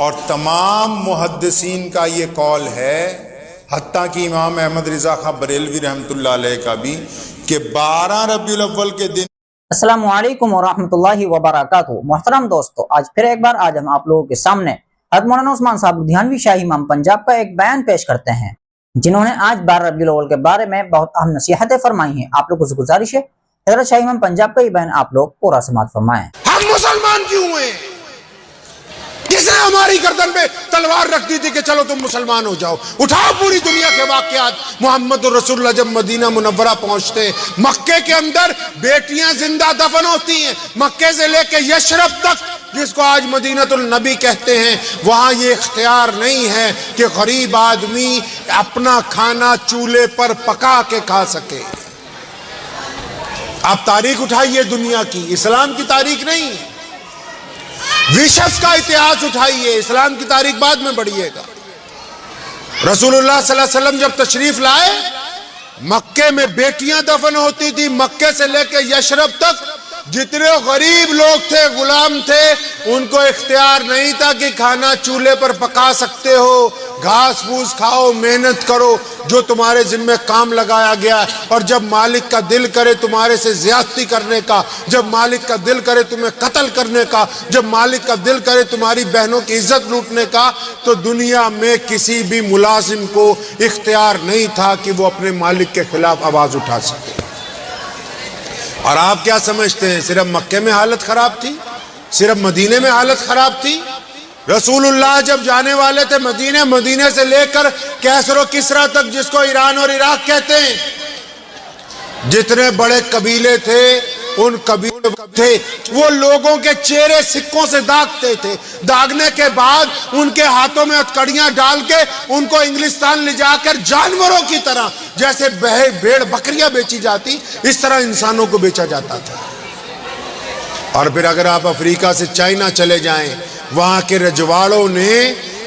اور تمام محدثین کا یہ قول ہے، حتیٰ کہ امام احمد رضا خان بریلوی رحمۃ اللہ علیہ کا بھی، کہ 12 ربیع الاول کے دن۔ السلام علیکم ورحمۃ اللہ وبرکاتہ۔ محترم دوستو، آج ہم آپ لوگوں کے سامنے حضرت مولانا عثمان صاحب لدھیانوی شاہی امام پنجاب کا ایک بیان پیش کرتے ہیں، جنہوں نے آج 12 ربیع الاول کے بارے میں بہت اہم نصیحتیں فرمائی ہیں۔ آپ لوگوں سے گزارش ہے حضرت شاہی امام پنجاب کا یہ بیان آپ لوگ پورا سماعت فرمائیں۔ ہم مسلمان کیوں ہوئے؟ کس نے ہماری گردن پہ تلوار رکھ دی تھی کہ چلو تم مسلمان ہو جاؤ؟ اٹھاؤ پوری دنیا کے واقعات۔ محمد رسول اللہ جب مدینہ منورہ پہنچتے، مکے کے اندر بیٹیاں زندہ دفن ہوتی ہیں، مکے سے لے کے یشرب تک، جس کو آج مدینہ النبی کہتے ہیں، وہاں یہ اختیار نہیں ہے کہ غریب آدمی اپنا کھانا چولہے پر پکا کے کھا سکے۔ آپ تاریخ اٹھائیے دنیا کی، اسلام کی تاریخ نہیں، وشس کا اتہاس اٹھائیے، اسلام کی تاریخ بعد میں بڑھیے گا۔ رسول اللہ صلی اللہ علیہ وسلم جب تشریف لائے، مکے میں بیٹیاں دفن ہوتی تھی، مکے سے لے کے یشرب تک جتنے غریب لوگ تھے، غلام تھے، ان کو اختیار نہیں تھا کہ کھانا چولہے پر پکا سکتے ہو، گھاس پھوس کھاؤ، محنت کرو، جو تمہارے ذمہ کام لگایا گیا ہے۔ اور جب مالک کا دل کرے تمہارے سے زیادتی کرنے کا، جب مالک کا دل کرے تمہیں قتل کرنے کا، جب مالک کا دل کرے تمہاری بہنوں کی عزت لوٹنے کا، تو دنیا میں کسی بھی ملازم کو اختیار نہیں تھا کہ وہ اپنے مالک کے خلاف آواز اٹھا سکے۔ اور آپ کیا سمجھتے ہیں صرف مکے میں حالت خراب تھی؟ صرف مدینے میں حالت خراب تھی؟ رسول اللہ جب جانے والے تھے مدینے سے لے کر کیسر و کسرا تک، جس کو ایران اور عراق کہتے ہیں، جتنے بڑے قبیلے تھے، ان قبیلے تھے، وہ لوگوں کے چہرے سکوں سے داغتے تھے، داغنے کے بعد ان کے ہاتھوں میں ہتھکڑیاں ڈال کے ان کو انگلستان لے جا کر جانوروں کی طرح، جیسے بھیڑ بکریاں بیچی جاتی، اس طرح انسانوں کو بیچا جاتا تھا۔ اور پھر اگر آپ افریقہ سے چائنا چلے جائیں، وہاں کے رجواڑوں نے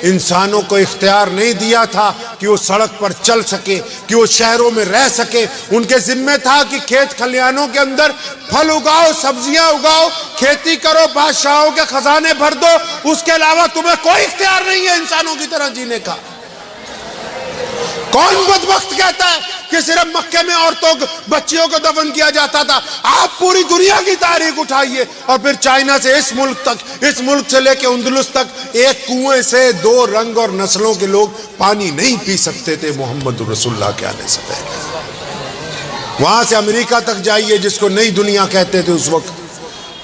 انسانوں کو اختیار نہیں دیا تھا کہ وہ سڑک پر چل سکے، کہ وہ شہروں میں رہ سکے۔ ان کے ذمہ تھا کہ کھیت کھلیانوں کے اندر پھل اگاؤ، سبزیاں اگاؤ، کھیتی کرو، بادشاہوں کے خزانے بھر دو، اس کے علاوہ تمہیں کوئی اختیار نہیں ہے انسانوں کی طرح جینے کا۔ کون بدبخت کہتا ہے کہ صرف مکے میں عورتوں بچیوں کو دفن کیا جاتا تھا؟ آپ پوری دنیا کی تاریخ اٹھائیے، اور پھر چائنا سے اس ملک سے لے کے اندلس تک ایک کنویں سے 2 رنگ اور نسلوں کے لوگ پانی نہیں پی سکتے تھے محمد رسول اللہ کے آنے سے پہلے۔ وہاں سے امریکہ تک جائیے، جس کو نئی دنیا کہتے تھے اس وقت،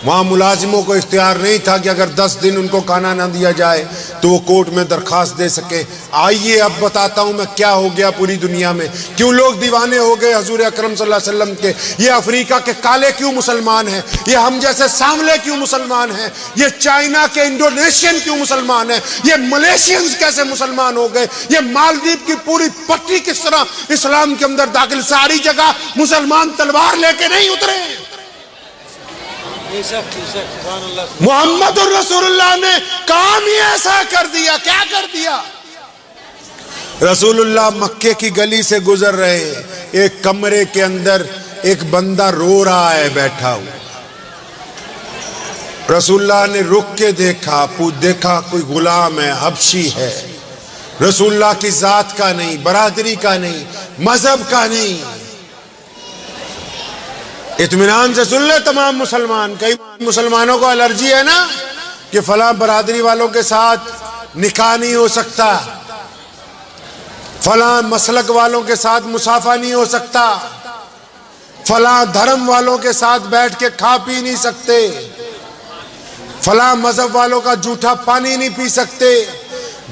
وہاں ملازموں کو اختیار نہیں تھا کہ اگر 10 دن ان کو کھانا نہ دیا جائے تو وہ کورٹ میں درخواست دے سکے۔ آئیے اب بتاتا ہوں میں کیا ہو گیا پوری دنیا میں، کیوں لوگ دیوانے ہو گئے حضور اکرم صلی اللہ علیہ وسلم کے۔ یہ افریقہ کے کالے کیوں مسلمان ہیں، یہ ہم جیسے سانولے کیوں مسلمان ہیں، یہ چائنا کے انڈونیشین کیوں مسلمان ہیں، یہ ملیشینز کیسے مسلمان ہو گئے، یہ مالدیپ کی پوری پٹی کس طرح اسلام کے اندر داخل۔ ساری جگہ مسلمان تلوار لے کے نہیں اترے، محمد الرسول اللہ نے کام ہی ایسا کر دیا۔ کیا کر دیا؟ رسول اللہ مکے کی گلی سے گزر رہے، ایک کمرے کے اندر ایک بندہ رو رہا ہے بیٹھا ہوا۔ رسول اللہ نے رک کے دیکھا کوئی غلام ہے، حبشی ہے، رسول اللہ کی ذات کا نہیں، برادری کا نہیں، مذہب کا نہیں۔ اطمینان سے سن لے تمام مسلمان، کئی مسلمانوں کو الرجی ہے نا کہ فلاں برادری والوں کے ساتھ نکاح نہیں ہو سکتا، فلاں مسلک والوں کے ساتھ مصافحہ نہیں ہو سکتا، فلاں دھرم والوں کے ساتھ بیٹھ کے کھا پی نہیں سکتے، فلاں مذہب والوں کا جھوٹا پانی نہیں پی سکتے۔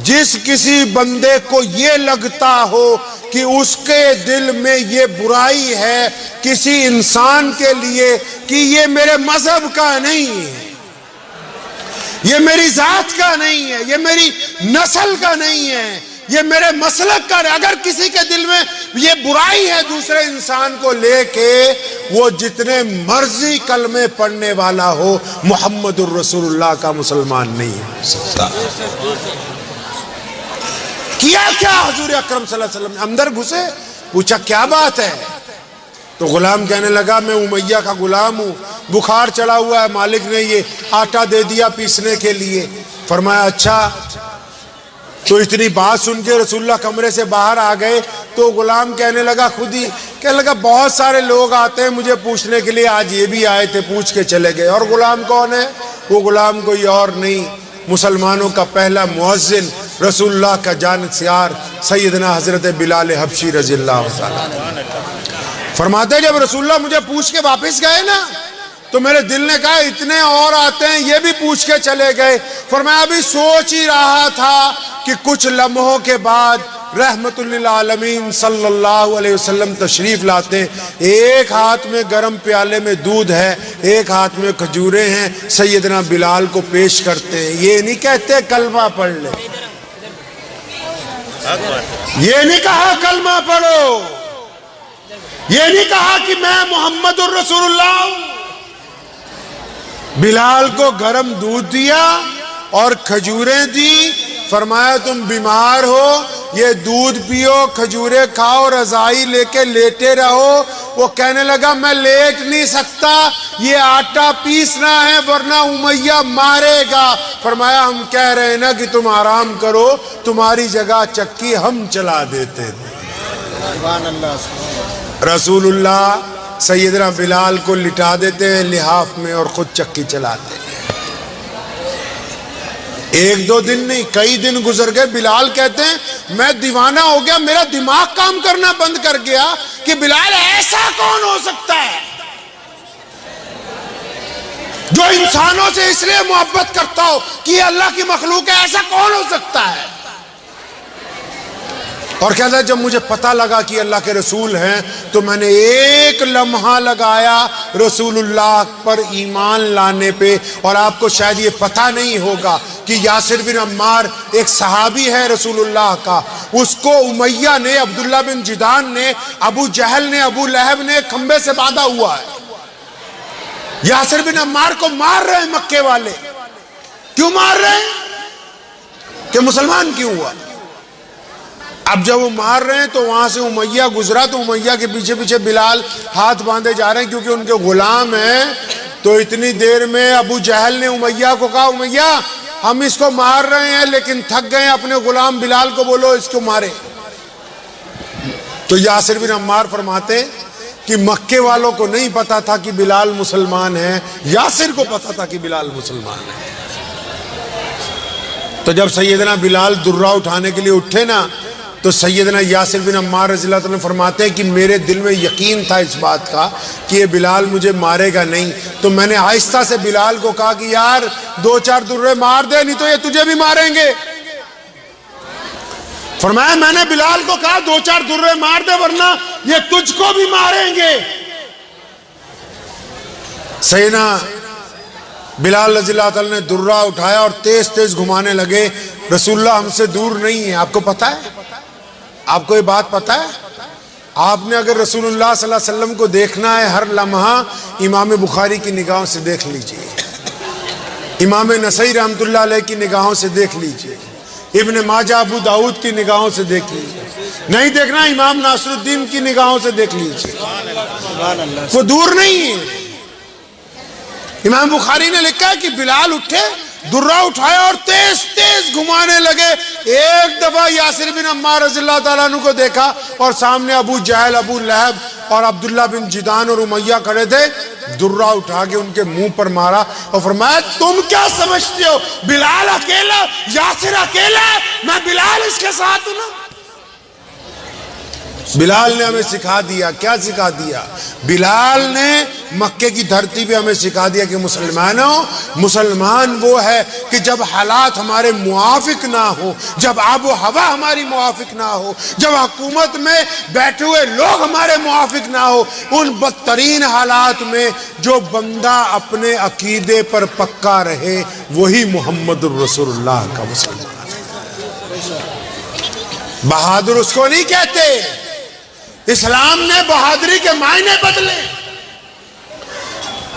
جس کسی بندے کو یہ لگتا ہو کہ اس کے دل میں یہ برائی ہے کسی انسان کے لیے کہ یہ میرے مذہب کا نہیں ہے، یہ میری ذات کا نہیں ہے، یہ میری نسل کا نہیں ہے، یہ میرے مسلک کا، اگر کسی کے دل میں یہ برائی ہے دوسرے انسان کو لے کے، وہ جتنے مرضی کلمے پڑھنے والا ہو، محمد الرسول اللہ کا مسلمان نہیں ہو سکتا۔ کیا حضور اکرم صلی اللہ علیہ وسلم اندر گھسے، پوچھا کیا بات ہے؟ تو غلام کہنے لگا میں امیہ کا غلام ہوں، بخار چڑھا ہوا ہے، مالک نے یہ آٹا دے دیا پیسنے کے لیے۔ فرمایا اچھا تو اتنی بات سن کے رسول اللہ کمرے سے باہر آ گئے تو غلام کہنے لگا، خود ہی کہنے لگا بہت سارے لوگ آتے ہیں مجھے پوچھنے کے لیے، آج یہ بھی آئے تھے، پوچھ کے چلے گئے۔ اور غلام کون ہے؟ وہ غلام کوئی اور نہیں، مسلمانوں کا پہلا مؤذن، رسول اللہ کا جانشار سیدنا حضرت بلال حبشی رضی اللہ عنہ۔ فرماتے ہیں جب رسول اللہ مجھے پوچھ کے واپس گئے نا تو میرے دل نے کہا اتنے اور آتے ہیں، یہ بھی پوچھ کے چلے گئے۔ فرمایا ابھی سوچ ہی رہا تھا کہ کچھ لمحوں کے بعد رحمت للعالمین صلی اللہ علیہ وسلم تشریف لاتے، ایک ہاتھ میں گرم پیالے میں دودھ ہے، ایک ہاتھ میں کھجوریں ہیں، سیدنا بلال کو پیش کرتے ہیں۔ یہ نہیں کہتے کلمہ پڑھ لے، یہ نہیں کہا کلمہ پڑھو، یہ نہیں کہا کہ میں محمد الرسول اللہ ہوں۔ بلال کو گرم دودھ دیا اور کھجوریں دی، فرمایا تم بیمار ہو، یہ دودھ پیو، کھجوریں کھاؤ، رضائی لے کے لیٹے رہو۔ وہ کہنے لگا میں لیٹ نہیں سکتا، یہ آٹا پیسنا ہے ورنہ امیہ مارے گا۔ فرمایا ہم کہہ رہے ہیں نا کہ تم آرام کرو، تمہاری جگہ چکی ہم چلا دیتے تھے۔ رسول اللہ سیدنا بلال کو لٹا دیتے ہیں لحاف میں اور خود چکی چلاتے ہیں۔ ایک دو دن نہیں، کئی دن گزر گئے۔ بلال کہتے ہیں میں دیوانہ ہو گیا، میرا دماغ کام کرنا بند کر گیا کہ بلال ایسا کون ہو سکتا ہے جو انسانوں سے اس لیے محبت کرتا ہو کہ یہ اللہ کی مخلوق ہے، ایسا کون ہو سکتا ہے؟ اور کہتا ہے جب مجھے پتہ لگا کہ اللہ کے رسول ہیں تو میں نے ایک لمحہ لگایا رسول اللہ پر ایمان لانے پہ۔ اور آپ کو شاید یہ پتہ نہیں ہوگا کہ یاسر بن عمار ایک صحابی ہے رسول اللہ کا، اس کو امیہ نے، عبداللہ بن جدان نے، ابو جہل نے، ابو لہب نے کھمبے سے باندھا ہوا ہے۔ یاسر بن عمار کو مار رہے ہیں مکے والے۔ کیوں مار رہے ہیں؟ کہ مسلمان کیوں ہوا؟ اب جب وہ مار رہے ہیں تو وہاں سے امیہ گزرا تو امیہ کے پیچھے پیچھے بلال ہاتھ باندھے جا رہے ہیں کیونکہ ان کے غلام ہیں۔ تو اتنی دیر میں ابو جہل نے امیہ کو کہا امیہ ہم اس کو مار رہے ہیں لیکن تھک گئے، اپنے غلام بلال کو بولو اس کو مارے۔ تو یاسر بن عمار فرماتے کہ مکے والوں کو نہیں پتا تھا کہ بلال مسلمان ہے، یاسر کو پتا تھا کہ بلال مسلمان ہے۔ تو جب سیدنا بلال درہ اٹھانے کے لیے اٹھے نا تو سیدنا یاسر بن عمار رضی اللہ عنہ فرماتے ہیں کہ میرے دل میں یقین تھا اس بات کا کہ یہ بلال مجھے مارے گا نہیں، تو میں نے آہستہ سے بلال کو کہا کہ یار دو چار درے مار دے نہیں تو یہ تجھے بھی ماریں گے۔ فرمایا میں نے بلال کو کہا دو چار درے مار دے ورنہ یہ تجھ کو بھی ماریں گے۔ سیدنا بلال رضی اللہ عنہ نے درہ اٹھایا اور تیز تیز گھمانے لگے۔ رسول اللہ ہم سے دور نہیں ہے، آپ کو پتہ ہے؟ آپ کو یہ بات پتہ ہے؟ آپ نے اگر رسول اللہ صلی اللہ علیہ وسلم کو دیکھنا ہے ہر لمحہ امام بخاری کی نگاہوں سے دیکھ لیجئے، امام نسائی رحمۃ اللہ علیہ کی نگاہوں سے دیکھ لیجئے، ابن ماجہ ابو داؤد کی نگاہوں سے دیکھ لیجئے، نہیں دیکھنا امام ناصر الدین کی نگاہوں سے دیکھ لیجئے، وہ دور نہیں ہے۔ امام بخاری نے لکھا ہے کہ بلال اٹھے، درہ اٹھایا اور تیز تیز گھمانے لگے۔ ایک دفعہ یاسر بن عمار رضی اللہ تعالیٰ عنہ کو دیکھا اور سامنے ابو جہل، ابو لہب اور عبداللہ بن جدان اور امیہ کھڑے تھے، درہ اٹھا کے ان کے منہ پر مارا اور فرمایا تم کیا سمجھتے ہو بلال اکیلا، یاسر اکیلا، میں بلال اس کے ساتھ ہوں نا۔ بلال نے ہمیں سکھا دیا، کیا سکھا دیا؟ بلال نے مکے کی دھرتی پہ ہمیں سکھا دیا کہ مسلمان وہ ہے کہ جب حالات ہمارے موافق نہ ہو، جب آب و ہوا ہماری موافق نہ ہو، جب حکومت میں بیٹھے ہوئے لوگ ہمارے موافق نہ ہو، ان بدترین حالات میں جو بندہ اپنے عقیدے پر پکا رہے وہی محمد الرسول اللہ کا مسلمان ہے۔ بہادر اس کو نہیں کہتے، اسلام نے بہادری کے معنی بدلے۔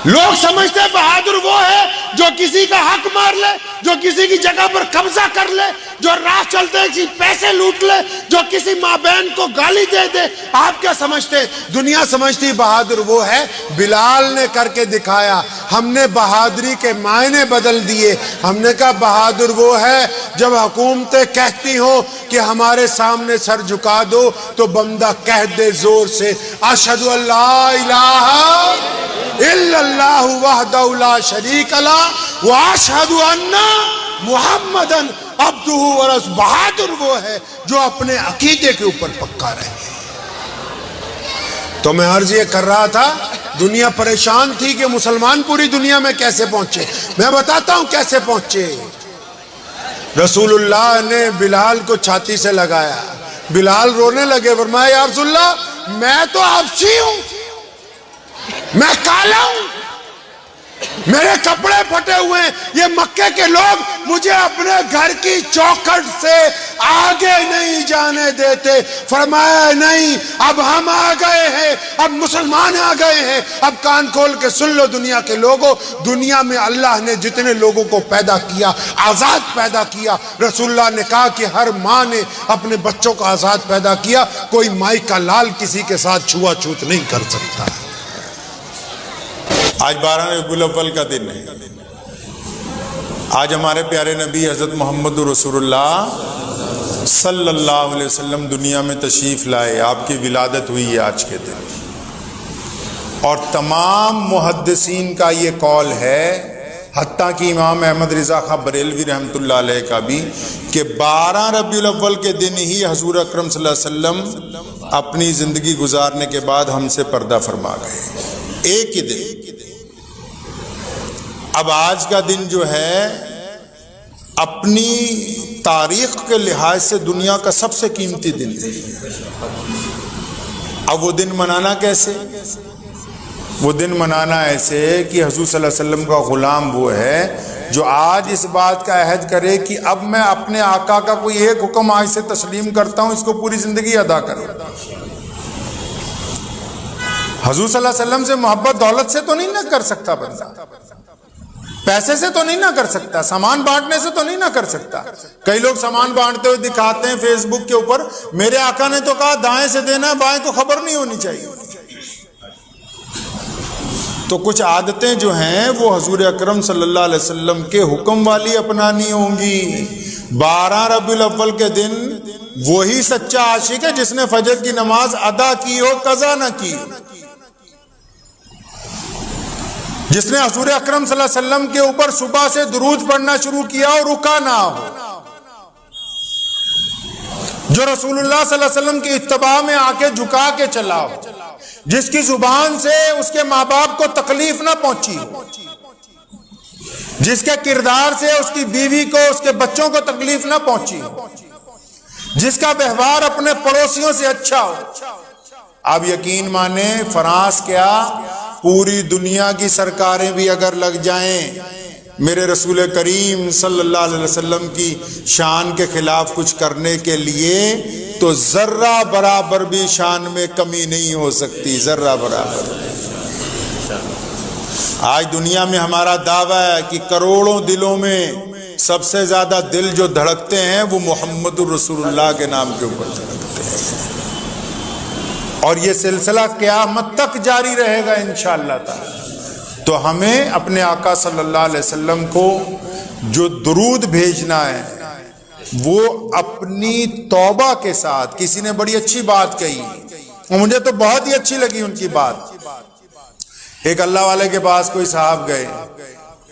لوگ سمجھتے بہادر وہ ہے جو کسی کا حق مار لے، جو کسی کی جگہ پر قبضہ کر لے، جو راہ چلتے کسی پیسے لوٹ لے، جو کسی ماں بہن کو گالی دے دے، آپ کیا سمجھتے؟ دنیا سمجھتی بہادر وہ ہے، بلال نے کر کے دکھایا۔ ہم نے بہادری کے معنی بدل دیے، ہم نے کہا بہادر وہ ہے جب حکومتیں کہتی ہوں کہ ہمارے سامنے سر جھکا دو تو بندہ کہہ دے زور سے اشہد ان لا الہ الا اللہ وحدہ لا شریک لہ واشہد ان محمدن عبدہ ورسولہ۔ بہادر وہ ہے جو اپنے عقیدے کے اوپر پکا رہے۔ تو میں عرض یہ کر رہا تھا، دنیا پریشان تھی کہ مسلمان پوری دنیا میں کیسے پہنچے۔ میں بتاتا ہوں کیسے پہنچے۔ رسول اللہ نے بلال کو چھاتی سے لگایا، بلال رونے لگے، فرمایا یا رسول اللہ میں تو حبشی ہوں، میں کالا ہوں، میرے کپڑے پھٹے ہوئے ہیں، یہ مکے کے لوگ مجھے اپنے گھر کی چوکھٹ سے آگے نہیں جانے دیتے۔ فرمایا نہیں، اب ہم آ گئے ہیں، اب مسلمان آ گئے ہیں۔ اب کان کھول کے سن لو دنیا کے لوگوں، دنیا میں اللہ نے جتنے لوگوں کو پیدا کیا، آزاد پیدا کیا، رسول اللہ نے کہا کہ ہر ماں نے اپنے بچوں کو آزاد پیدا کیا، کوئی مائی کا لال کسی کے ساتھ چھوا چھوت نہیں کر سکتا۔ آج 12 ربیع الاول کا دن ہے۔ آج ہمارے پیارے نبی حضرت محمد رسول اللہ صلی اللہ علیہ وسلم دنیا میں تشریف لائے، آپ کی ولادت ہوئی ہے آج کے دن۔ اور تمام محدثین کا یہ قول ہے، حتیٰ کہ امام احمد رضا خاں بریلوی رحمۃ اللہ علیہ کا بھی، کہ 12 ربیع الاول کے دن ہی حضور اکرم صلی اللہ علیہ وسلم اپنی زندگی گزارنے کے بعد ہم سے پردہ فرما گئے، ایک ہی دن۔ اب آج کا دن جو ہے اپنی تاریخ کے لحاظ سے دنیا کا سب سے قیمتی دن ہے۔ اب وہ دن منانا کیسے؟ وہ دن منانا ایسے کہ حضور صلی اللہ علیہ وسلم کا غلام وہ ہے جو آج اس بات کا عہد کرے کہ اب میں اپنے آقا کا کوئی ایک حکم آج سے تسلیم کرتا ہوں، اس کو پوری زندگی ادا کروں۔ حضور صلی اللہ علیہ وسلم سے محبت دولت سے تو نہیں نہ کر سکتا بندہ، پیسے سے تو نہیں نہ کر سکتا، سامان بانٹنے سے تو نہیں نہ کر سکتا۔ کئی لوگ سامان بانٹتے ہوئے دکھاتے ہیں فیس بک کے اوپر، میرے آقا نے تو کہا دائیں سے دینا، بائیں کو خبر نہیں ہونی چاہیے۔ تو کچھ عادتیں جو ہیں وہ حضور اکرم صلی اللہ علیہ وسلم کے حکم والی اپنانی ہوں گی۔ 12 ربیع الاول کے دن وہی سچا عاشق ہے جس نے فجر کی نماز ادا کی ہو، قضا نہ کی، جس نے حضور اکرم صلی اللہ علیہ وسلم کے اوپر صبح سے درود پڑھنا شروع کیا اور رکا نہ ہو، جو رسول اللہ صلی اللہ علیہ وسلم کی اتباع میں آ کے جھکا کے چلا ہو، جس کی زبان سے اس کے ماں باپ کو تکلیف نہ پہنچی ہو، جس کے کردار سے اس کی بیوی کو، اس کے بچوں کو تکلیف نہ پہنچی ہو، جس کا ویوہار اپنے پڑوسیوں سے اچھا ہو۔ آپ یقین مانیں، فرانس کیا پوری دنیا کی سرکاریں بھی اگر لگ جائیں میرے رسول کریم صلی اللہ علیہ وسلم کی شان کے خلاف کچھ کرنے کے لیے، تو ذرہ برابر بھی شان میں کمی نہیں ہو سکتی، ذرہ برابر۔ آج دنیا میں ہمارا دعویٰ ہے کہ کروڑوں دلوں میں سب سے زیادہ دل جو دھڑکتے ہیں وہ محمد الرسول اللہ کے نام کے اوپر دھڑکتے ہیں، اور یہ سلسلہ قیامت تک جاری رہے گا انشاءاللہ تعالی۔ تو ہمیں اپنے آقا صلی اللہ علیہ وسلم کو جو درود بھیجنا ہے وہ اپنی توبہ کے ساتھ۔ کسی نے بڑی اچھی بات کہی، مجھے تو بہت ہی اچھی لگی ان کی بات۔ ایک اللہ والے کے پاس کوئی صاحب گئے،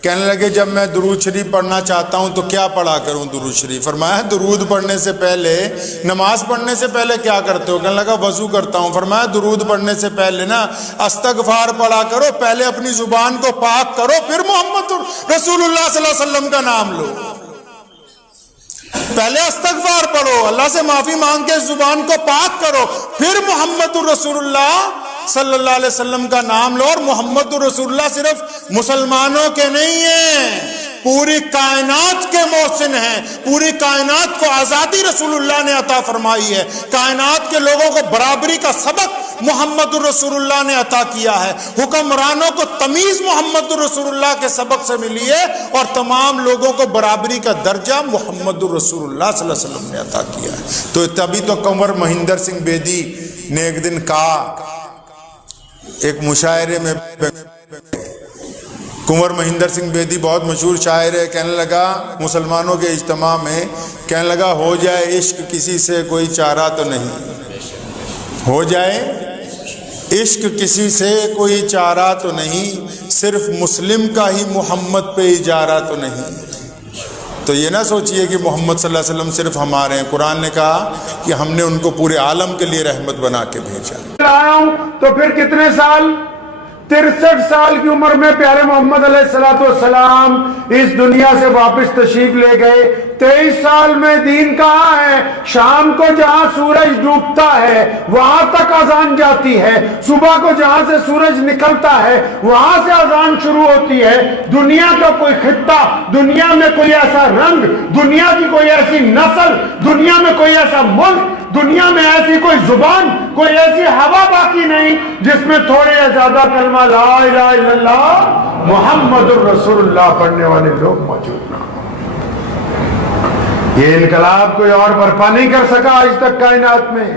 کہنے لگے جب میں درود شریف پڑھنا چاہتا ہوں تو کیا پڑھا کروں درود شریف؟ فرمایا درود پڑھنے سے پہلے، نماز پڑھنے سے پہلے کیا کرتے ہو؟ کہنے لگا وضو کرتا ہوں۔ فرمایا درود پڑھنے سے پہلے نا استغفار پڑھا کرو، پہلے اپنی زبان کو پاک کرو، پھر محمد رسول اللہ صلی اللہ علیہ وسلم کا نام لو۔ پہلے استغفار پڑھو، اللہ سے معافی مانگ کے زبان کو پاک کرو، پھر محمد رسول اللہ صلی اللہ علیہ وسلم کا نام لو۔ اور محمد رسول اللہ صرف مسلمانوں کے نہیں ہیں، پوری کائنات کے محسن ہیں، پوری کائنات کو آزادی رسول اللہ نے عطا فرمائی ہے، کائنات کے لوگوں کو برابری کا سبق محمد رسول اللہ نے عطا کیا ہے. حکمرانوں کو تمیز محمد رسول اللہ کے سبق سے ملی ہے اور تمام لوگوں کو برابری کا درجہ محمد رسول اللہ صلی اللہ علیہ وسلم نے عطا کیا ہے. تو تبھی تو کنور مہندر سنگھ بیدی نے ایک دن کہا ایک مشاعرے میں، کنور مہندر سنگھ بیدی بہت مشہور شاعر ہے، کہنے لگا مسلمانوں کے اجتماع میں، کہنے لگا ہو جائے عشق کسی سے کوئی چارہ تو نہیں، ہو جائے عشق کسی سے کوئی چارہ تو نہیں، صرف مسلم کا ہی محمد پہ اجارہ تو نہیں. تو یہ نہ سوچئے کہ محمد صلی اللہ علیہ وسلم صرف ہمارے ہیں. قرآن نے کہا کہ ہم نے ان کو پورے عالم کے لیے رحمت بنا کے بھیجا. آیا ہوں تو پھر کتنے سال، 63 سال کی عمر میں پیارے محمد علیہ السلام اس دنیا سے واپس تشریف لے گئے. 23 سال میں دین کہاں ہے؟ شام کو جہاں سورج ڈوبتا ہے وہاں تک اذان جاتی ہے، صبح کو جہاں سے سورج نکلتا ہے وہاں سے اذان شروع ہوتی ہے. دنیا کا کوئی خطہ، دنیا میں کوئی ایسا رنگ، دنیا کی کوئی ایسی نسل، دنیا میں کوئی ایسا ملک، دنیا میں ایسی کوئی زبان، کوئی ایسی ہوا باقی نہیں جس میں تھوڑے یا زیادہ کلمہ لا الہ الا اللہ محمد الرسول اللہ پڑھنے والے لوگ موجود نہ ہوں. یہ انقلاب کوئی اور برپا نہیں کر سکا آج تک کائنات میں.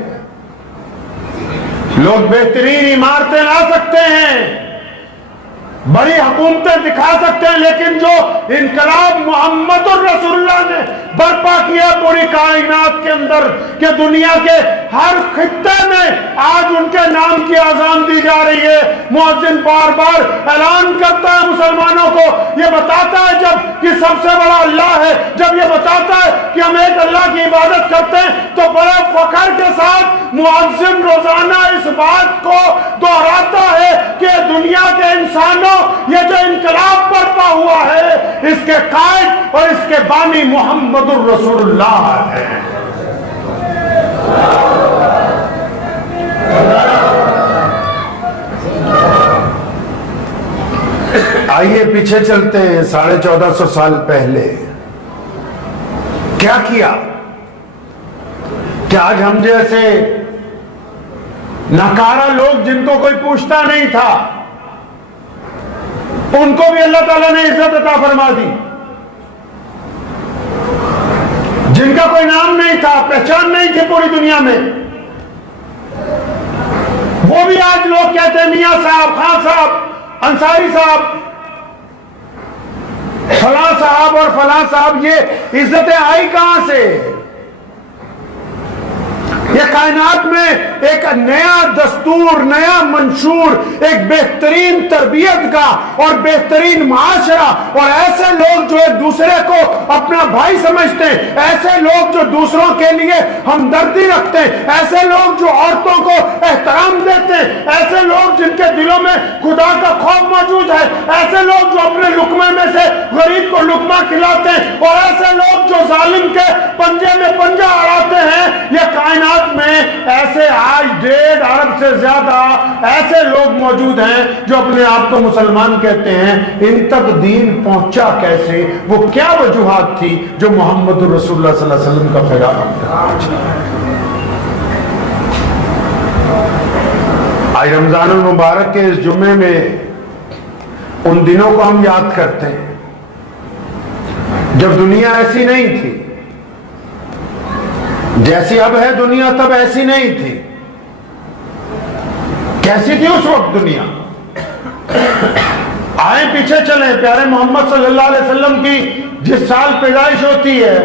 لوگ بہترین عمارتیں لا سکتے ہیں، بڑی حکومتیں دکھا سکتے ہیں، لیکن جو انقلاب محمد الرسول اللہ نے برپا کیا پوری کائنات کے اندر کہ دنیا کے ہر خطے میں آج ان کے نام کی اذان دی جا رہی ہے. مؤذن بار بار اعلان کرتا ہے مسلمانوں کو، یہ بتاتا ہے جب کہ سب سے بڑا اللہ ہے، جب یہ بتاتا ہے کہ ہم ایک اللہ کی عبادت کرتے ہیں تو بڑے فخر کے ساتھ مؤذن روزانہ اس بات کو دہراتا ہے کہ دنیا کے انسانوں یہ جو انقلاب برپا ہوا ہے اس کے قائد اور اس کے بانی محمد الرسول اللہ ہے. آئیے پیچھے چلتے ہیں 1450 سال پہلے. کیا کیا کہ آج ہم جیسے ناکارہ لوگ جن کو کوئی پوچھتا نہیں تھا ان کو بھی اللہ تعالیٰ نے عزت عطا فرما دی. جن کا کوئی نام نہیں تھا، پہچان نہیں تھی پوری دنیا میں، وہ بھی آج لوگ کہتے ہیں میاں صاحب، خان صاحب، انصاری صاحب، فلاں صاحب اور فلاں صاحب. یہ عزتیں آئی کہاں سے؟ یہ کائنات میں ایک نیا دستور، نیا منشور، ایک بہترین تربیت کا اور بہترین معاشرہ، اور ایسے لوگ جو ایک دوسرے کو اپنا بھائی سمجھتے ہیں، ایسے لوگ جو دوسروں کے لیے ہمدردی رکھتے ہیں، ایسے لوگ جو عورتوں کو احترام دیتے ہیں، ایسے لوگ جن کے دلوں میں خدا کا خوف موجود ہے، ایسے لوگ جو اپنے لقمے میں سے غریب کو لقمہ کھلاتے ہیں، اور ایسے لوگ جو ظالم کے پنجے میں پنجہ اڑاتے ہیں. یہ کائنات میں ایسے آج 1.5 ارب سے زیادہ ایسے لوگ موجود ہیں جو اپنے آپ کو مسلمان کہتے ہیں. ان تک دین پہنچا کیسے؟ وہ کیا وجوہات تھی جو محمد رسول اللہ صلی اللہ علیہ وسلم کا پیغام تھا؟ آج رمضان المبارک کے اس جمعے میں ان دنوں کو ہم یاد کرتے ہیں جب دنیا ایسی نہیں تھی. جیسی اب ہے دنیا تب ایسی نہیں تھی. کیسی تھی اس وقت دنیا؟ آئیں پیچھے چلیں. پیارے محمد صلی اللہ علیہ وسلم کی جس سال پیدائش ہوتی ہے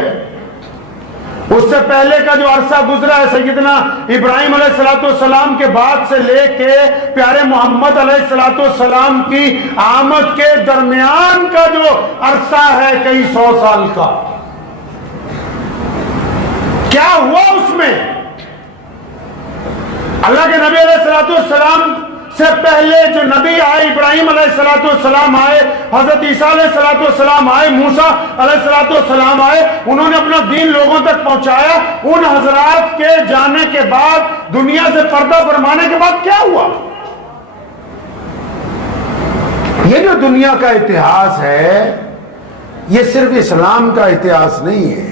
اس سے پہلے کا جو عرصہ گزرا ہے، سیدنا ابراہیم علیہ السلام کے بعد سے لے کے پیارے محمد علیہ السلام کی آمد کے درمیان کا جو عرصہ ہے کئی 100 سال کا، کیا ہوا اس میں؟ اللہ کے نبی علیہ السلام سے پہلے جو نبی آئے، ابراہیم علیہ السلام آئے، حضرت عیسیٰ علیہ السلام آئے، موسیٰ علیہ السلام آئے، انہوں نے اپنا دین لوگوں تک پہنچایا. ان حضرات کے جانے کے بعد، دنیا سے پردہ فرمانے کے بعد کیا ہوا؟ یہ جو دنیا کا اتہاس ہے یہ صرف اسلام کا اتہاس نہیں ہے،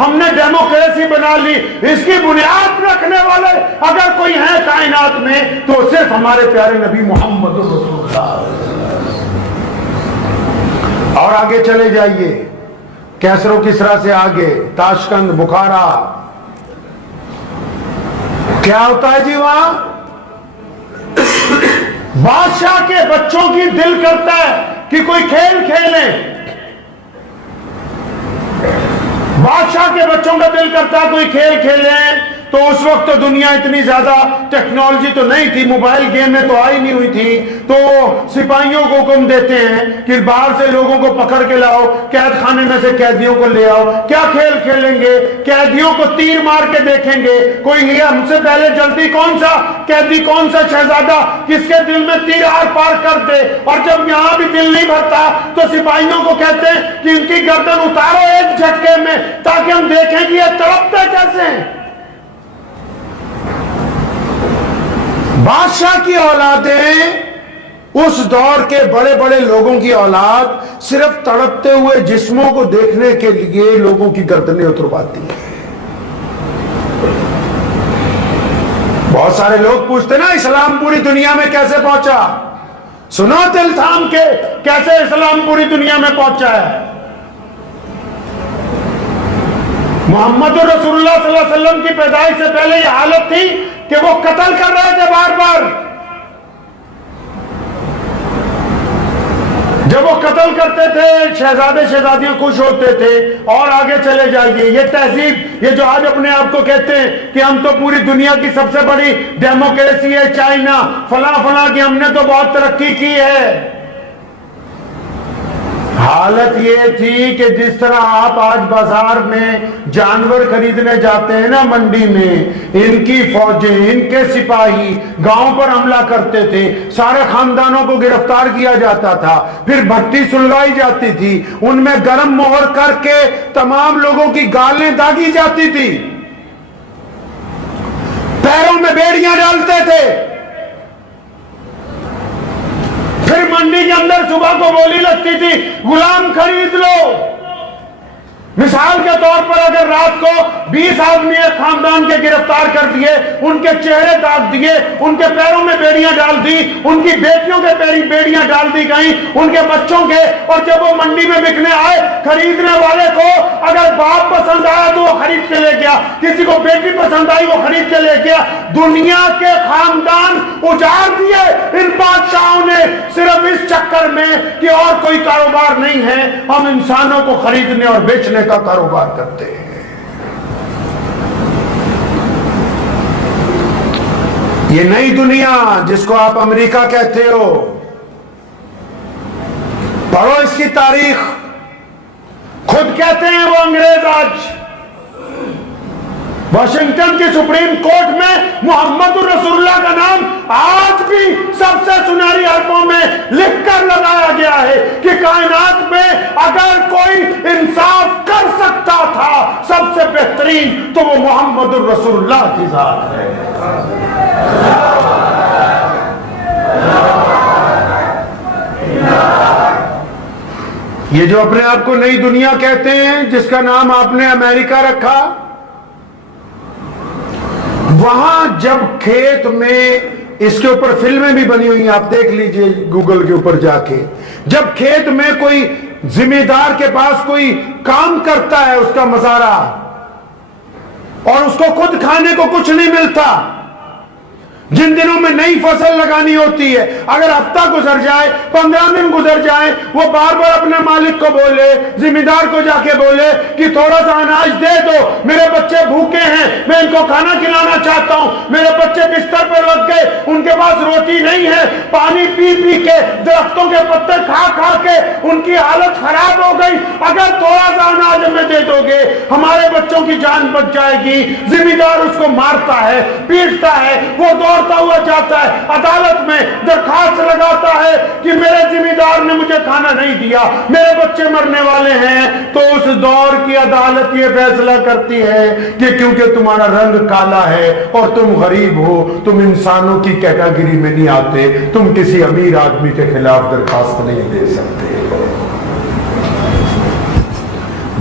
ہم نے ڈیموکریسی بنا لی. اس کی بنیاد رکھنے والے اگر کوئی ہیں کائنات میں تو صرف ہمارے پیارے نبی محمد رسول اللہ. اور آگے چلے جائیے, کیسر و کسرا سے آگے تاشکند, بخارا, کیا ہوتا ہے جی وہاں؟ بادشاہ کے بچوں کی دل کرتا ہے کہ کوئی کھیل کھیلیں, بادشاہ کے بچوں کا دل کرتا ہے کوئی کھیل کھیلیں. تو اس وقت تو دنیا اتنی زیادہ ٹیکنالوجی تو نہیں تھی, موبائل گیم میں تو آئی نہیں ہوئی تھی. تو سپاہیوں کو حکم دیتے ہیں کہ باہر سے لوگوں کو پکڑ کے لاؤ, قید خانے میں سے قیدیوں کو لے آؤ. کیا کھیل کھیلیں گے؟ قیدیوں کو تیر مار کے دیکھیں گے, کوئی لیا ہم سے پہلے جلدی کون سا قیدی, کون سا شہزادہ کس کے دل میں تیر آر پار کر دے. اور جب یہاں بھی دل نہیں بھرتا تو سپاہیوں کو کہتے ہیں کہ ان کی گردن اتارو ایک جھٹکے میں تاکہ ہم دیکھیں کہ یہ تڑپتے کیسے ہیں. بادشاہ کی اولادیں, اس دور کے بڑے بڑے لوگوں کی اولاد صرف تڑپتے ہوئے جسموں کو دیکھنے کے لیے لوگوں کی گردنیں اترواتی ہیں. بہت سارے لوگ پوچھتے نا اسلام پوری دنیا میں کیسے پہنچا؟ سنو دل تھام کے, کیسے اسلام پوری دنیا میں پہنچا ہے. محمد رسول اللہ صلی اللہ علیہ وسلم کی پیدائش سے پہلے یہ حالت تھی کہ وہ قتل کر رہے تھے بار بار. جب وہ قتل کرتے تھے شہزادے شہزادیاں خوش ہوتے تھے. اور آگے چلے جائیے, یہ تہذیب, یہ جو آج اپنے آپ کو کہتے ہیں کہ ہم تو پوری دنیا کی سب سے بڑی ڈیموکریسی ہے, چائنا فلاں فلاں کی, ہم نے تو بہت ترقی کی ہے. حالت یہ تھی کہ جس طرح آپ آج بازار میں جانور خریدنے جاتے ہیں نا منڈی میں, ان کی فوجیں, ان کے سپاہی گاؤں پر حملہ کرتے تھے, سارے خاندانوں کو گرفتار کیا جاتا تھا, پھر بھٹی سلگائی جاتی تھی, ان میں گرم مہر کر کے تمام لوگوں کی گالیں داغی جاتی تھی, پیروں میں بیڑیاں ڈالتے تھے. پھر منڈی کے اندر صبح کو بولی لگتی تھی غلام خرید لو. مثال کے طور پر اگر رات کو 20 آدمی ایک خاندان کے گرفتار کر دیے, ان کے چہرے داغ دیے, ان کے پیروں میں بیڑیاں ڈال دی, ان کی بیٹیوں کے پیری بیڑیاں ڈال دی گئیں, ان کے بچوں کے, اور جب وہ منڈی میں بکنے آئے خریدنے والے کو اگر باپ پسند آیا تو وہ خرید کے لے گیا, کسی کو بیٹی پسند آئی وہ خرید کے لے گیا. دنیا کے خاندان اجاڑ دیے ان بادشاہوں نے صرف اس چکر میں کہ اور کوئی کاروبار نہیں ہے, ہم انسانوں کو خریدنے اور بیچنے کا کاروبار کرتے ہیں. یہ نئی دنیا جس کو آپ امریکہ کہتے ہو, پڑھو اس کی تاریخ. خود کہتے ہیں وہ انگریز آج واشنگٹن کی سپریم کورٹ میں محمد رسول اللہ کا نام آج بھی سب سے سنہری حرفوں میں لکھ کر لگایا گیا ہے کہ کائنات میں اگر کوئی انصاف کر سکتا تھا سب سے بہترین تو وہ محمد رسول اللہ کی ذات ہے. یہ جو اپنے آپ کو نئی دنیا کہتے ہیں, جس کا نام آپ نے امریکہ رکھا, وہاں جب کھیت میں, اس کے اوپر فلمیں بھی بنی ہوئی ہیں, آپ دیکھ لیجئے گوگل کے اوپر جا کے, جب کھیت میں کوئی ذمہ دار کے پاس کوئی کام کرتا ہے, اس کا مظاہرہ, اور اس کو خود کھانے کو کچھ نہیں ملتا, جن دنوں میں نئی فصل لگانی ہوتی ہے, اگر ہفتہ گزر جائے, 15 دن گزر جائیں, وہ بار بار اپنے مالک کو بولے, ذمہ دار کو جا کے بولے کہ تھوڑا سا اناج دے دو, میرے بچے بھوکے ہیں, میں ان کو کھانا کھلانا چاہتا ہوں, میرے بچے بستر پہ لگ گئے, ان کے پاس روٹی نہیں ہے, پانی پی پی کے, درختوں کے پتے کھا کھا کے ان کی حالت خراب ہو گئی, اگر تھوڑا سا اناج ہمیں دے دو گے ہمارے بچوں کی جان بچ جائے گی. ذمہ دار اس کو مارتا ہے, پیٹتا ہے, وہ دوڑتا ہوا جاتا ہے, عدالت میں درخواست لگاتا ہے کہ میرے ذمہ دار نے مجھے کھانا نہیں دیا, میرے بچے مرنے والے ہیں. تو اس دور کی عدالت یہ فیصلہ کرتی ہے کہ کیونکہ تمہارا رنگ کالا ہے اور تم غریب ہو, تم انسانوں کی کیٹیگری میں نہیں آتے, تم کسی امیر آدمی کے خلاف درخواست نہیں دے سکتے.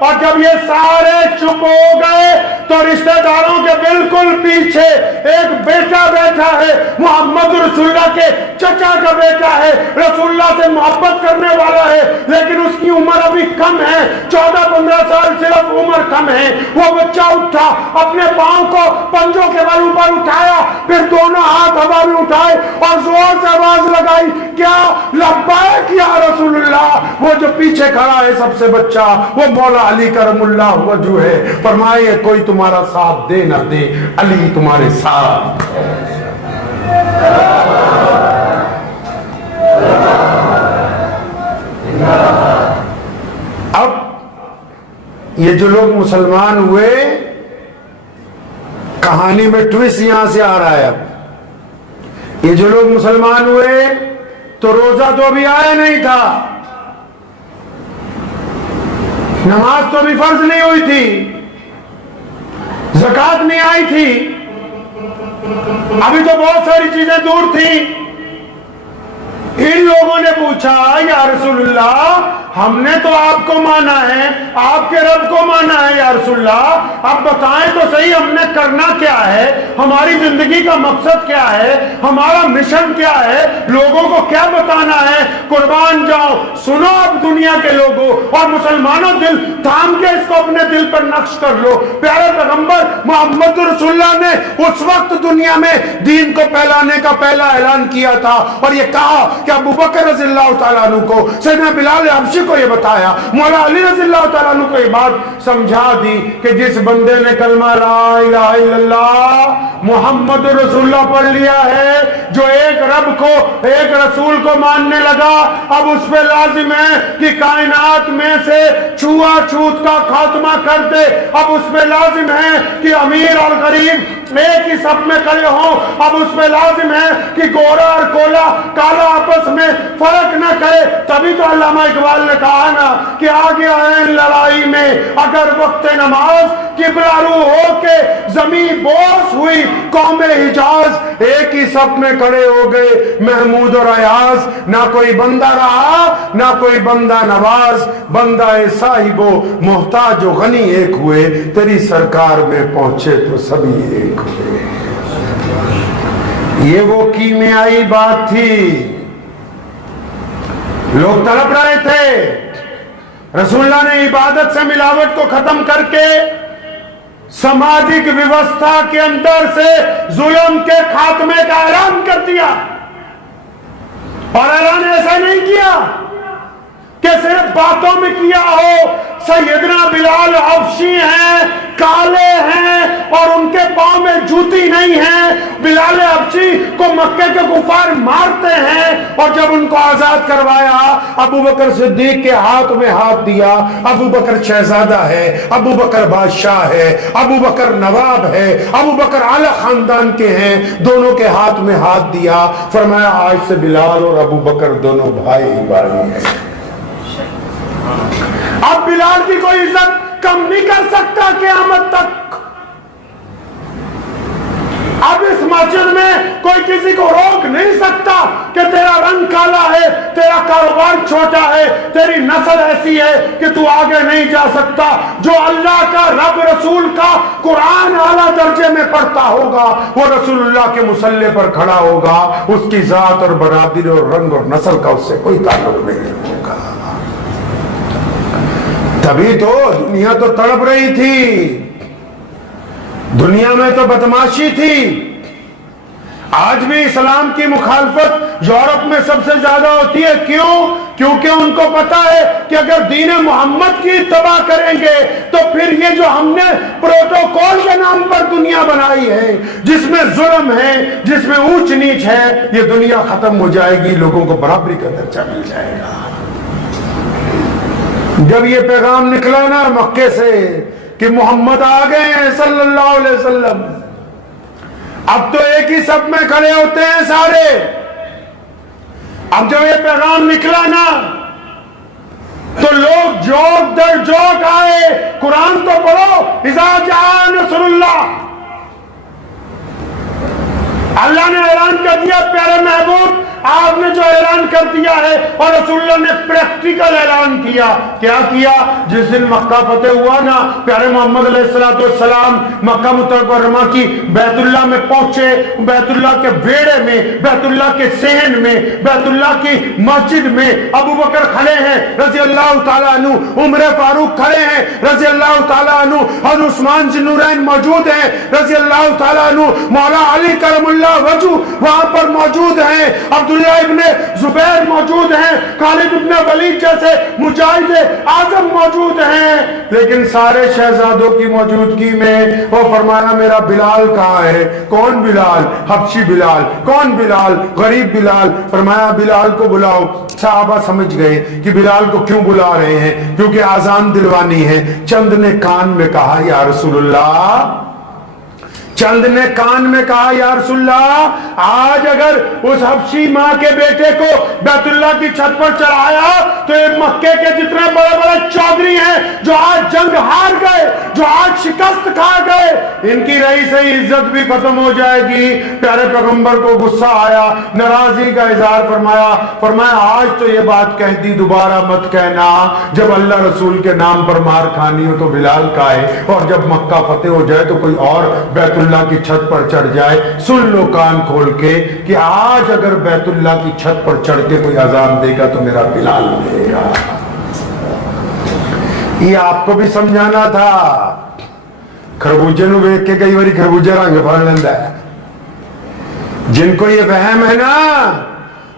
اور جب یہ سارے چپ ہو گئے تو رشتہ داروں کے بالکل پیچھے ایک بیٹا بیٹھا ہے، محمد رسول اللہ کے چچا کا بیٹا ہے، رسول اللہ سے محبت کرنے والا ہے، لیکن اس کی عمر ابھی کم ہے، 14-15 سال صرف عمر کم ہے۔ وہ بچہ اٹھا، اپنے پاؤں کو پنجوں کے بل اوپر اٹھایا، پھر دونوں ہاتھ ہوا میں اٹھائے اور زور سے آواز لگائی، کیا لبیک یا رسول اللہ۔ وہ جو پیچھے کھڑا ہے سب سے بچہ، وہ مولا علی کرم اللہ وجہ ہے، فرمائے کوئی تمہارا ساتھ دے نہ دے، علی تمہارے ساتھ۔ اب یہ جو لوگ مسلمان ہوئے، کہانی میں ٹویسٹ یہاں سے آ رہا ہے۔ اب یہ جو لوگ مسلمان ہوئے تو روزہ تو ابھی آیا نہیں تھا، نماز تو ابھی فرض نہیں ہوئی تھی، زکوٰۃ نہیں آئی تھی، ابھی تو بہت ساری چیزیں دور تھیں۔ ان لوگوں نے پوچھا، یا رسول اللہ ہم نے تو آپ کو مانا ہے، آپ کے رب کو مانا ہے، یا رسول اللہ آپ بتائیں تو صحیح ہم نے کرنا کیا ہے، ہماری زندگی کا مقصد کیا ہے، ہمارا مشن کیا ہے، لوگوں کو کیا بتانا ہے، قربان جاؤ سنو اب دنیا کے لوگوں اور مسلمانوں، دل تھام کے اس کو اپنے دل پر نقش کر لو۔ پیارے پیغمبر محمد رسول اللہ نے اس وقت دنیا میں دین کو پھیلانے کا پہلا اعلان کیا تھا اور یہ کہا کہ ابو بکر رضی اللہ تعالیٰ عنہ کو، سیدنا بلال حبشی کو یہ بتایا، مولا علی رضی اللہ تعالیٰ عنہ کو یہ بات سمجھا دی کہ جس بندے نے کلمہ لا الہ الا اللہ محمد رسول اللہ پڑھ لیا ہے، جو ایک رب کو ایک رسول کو ماننے لگا، اب اس پہ لازم ہے کہ کائنات میں سے چھوا چھوت کا خاتمہ کر دے، اب اس پہ لازم ہے کہ امیر اور غریب ایک ہی صف میں کھڑے ہوں، اب اس پہ لازم ہے کہ گورا اور کولا کالا آپس میں فرق نہ کرے۔ تبھی تو علامہ اقبال نے کہا نا کہ آگے آئیں لڑائی میں اگر وقت نماز، قبلہ رو ہو کے زمین بوس ہوئی قوم حجاز، ایک ہی صف میں کھڑے ہو گئے محمود اور ایاز، نہ کوئی بندہ رہا نہ کوئی بندہ نواز، بندہ صاحب و محتاج و غنی ایک ہوئے، تیری سرکار میں پہنچے تو سبھی ایک ہوئے۔ یہ وہ کیمیائی بات تھی، لوگ تڑپ رہے تھے۔ رسول اللہ نے عبادت سے ملاوٹ کو ختم کر کے سماجک ویوستھا کے اندر سے ظلم کے خاتمے کا اعلان کر دیا، اور اعلان ایسا نہیں کیا کہ صرف باتوں میں کیا ہو۔ سیدنا بلال حبشی ہیں، کالے ہیں اور ان کے پاؤں میں جوتی نہیں ہے، بلال حبشی کو مکے کے کفار مارتے ہیں، اور جب ان کو آزاد کروایا ابو بکر صدیق کے ہاتھ میں ہاتھ دیا۔ ابو بکر شہزادہ ہے، ابو بکر بادشاہ ہے، ابو بکر نواب ہے، ابو بکر اعلی خاندان کے ہیں، دونوں کے ہاتھ میں ہاتھ دیا، فرمایا آج سے بلال اور ابو بکر دونوں بھائی بھائی ہیں۔ اب بلال کی کوئی عزت کم نہیں کر سکتا قیامت تک۔ اب اس مسجد میں کوئی کسی کو روک نہیں سکتا کہ تیرا رنگ کالا ہے، تیرا کاروبار چھوٹا ہے، تیری نسل ایسی ہے کہ تو آگے نہیں جا سکتا۔ جو اللہ کا رب رسول کا قرآن اعلیٰ درجے میں پڑھتا ہوگا وہ رسول اللہ کے مصلی پر کھڑا ہوگا، اس کی ذات اور برادری اور رنگ اور نسل کا اس سے کوئی تعلق نہیں ہوگا۔ تبھی تو دنیا تو تڑپ رہی تھی، دنیا میں تو بدماشی تھی۔ آج بھی اسلام کی مخالفت یورپ میں سب سے زیادہ ہوتی ہے، کیوں؟ کیونکہ ان کو پتا ہے کہ اگر دین محمد کی اتباع کریں گے تو پھر یہ جو ہم نے پروٹوکول کے نام پر دنیا بنائی ہے، جس میں ظلم ہے، جس میں اونچ نیچ ہے، یہ دنیا ختم ہو جائے گی، لوگوں کو برابری کا درجہ مل جائے گا۔ جب یہ پیغام نکلا نا مکے سے کہ محمد آ گئے ہیں صلی اللہ علیہ وسلم، اب تو ایک ہی صف میں کھڑے ہوتے ہیں سارے۔ اب جب یہ پیغام نکلا نا تو لوگ جوک در جوک آئے۔ قرآن تو پڑھو، اذا جاء نصر اللہ، اللہ نے اعلان کر دیا پیارے محبوب آپ نے جو اعلان کر دیا ہے، اور رسول اللہ نے پریکٹیکل اعلان کیا. کیا کیا؟ جس دن مکہ فتح ہوا نا، پیارے محمد علیہ السلام مکہ مکرمہ کی بیت اللہ میں پہنچے. بیت اللہ کے بیڑے میں، بیت اللہ کے صحن میں، بیت اللہ کی مسجد میں ابو بکر کھڑے ہیں رضی اللہ تعالیٰ عنہ، عمر فاروق کھڑے ہیں رضی اللہ تعالیٰ عنہ، حضرت عثمان ذوالنورین موجود ہیں رضی اللہ تعالیٰ عنہ، مولا علی کرم اللہ وجہ وہاں پر موجود ہیں، عبداللہ ابن زبیر موجود ہیں، خالد ابن ولید جیسے مجاہد اعظم موجود ہیں. لیکن سارے شہزادوں کی موجودگی میں وہ فرمایا میرا بلال کہاں ہے؟ کون بلال؟ حبشی بلال. کون بلال؟ غریب بلال. فرمایا بلال کو بلاؤ. صحابہ سمجھ گئے کہ بلال کو کیوں بلا رہے ہیں، کیونکہ آزان دلوانی ہے. چند نے کان میں کہا یا رسول اللہ، چند نے کان میں کہا یا رسول اللہ، آج اگر اس حبشی ماں کے بیٹے کو بیت اللہ کی چھت پر چڑھایا تو یہ مکے کے جتنے بڑے بڑے چودھری ہیں جو آج جنگ ہار گئے، جو آج شکست کھا گئے، ان کی رہی سہی عزت بھی ختم ہو جائے گی. پیارے پیغمبر کو غصہ آیا، ناراضی کا اظہار فرمایا آج تو یہ بات کہہ دی، دوبارہ مت کہنا. جب اللہ رسول کے نام پر مار کھانی ہو تو بلال کا ہے، اور جب مکہ فتح ہو جائے تو کوئی اور بیت اللہ کی چھت پر چڑھ جائے. سن لو کان کھول کے کہ آج اگر بیت اللہ کی چھت پر چڑھ کے کوئی اذان دے گا تو میرا بلال دے گا. یہ آپ کو بھی سمجھانا تھا. خربوجے نو دیکھ کے کئی باری خربوجہ رنگ پڑ لینا ہے. جن کو یہ وہم ہے نا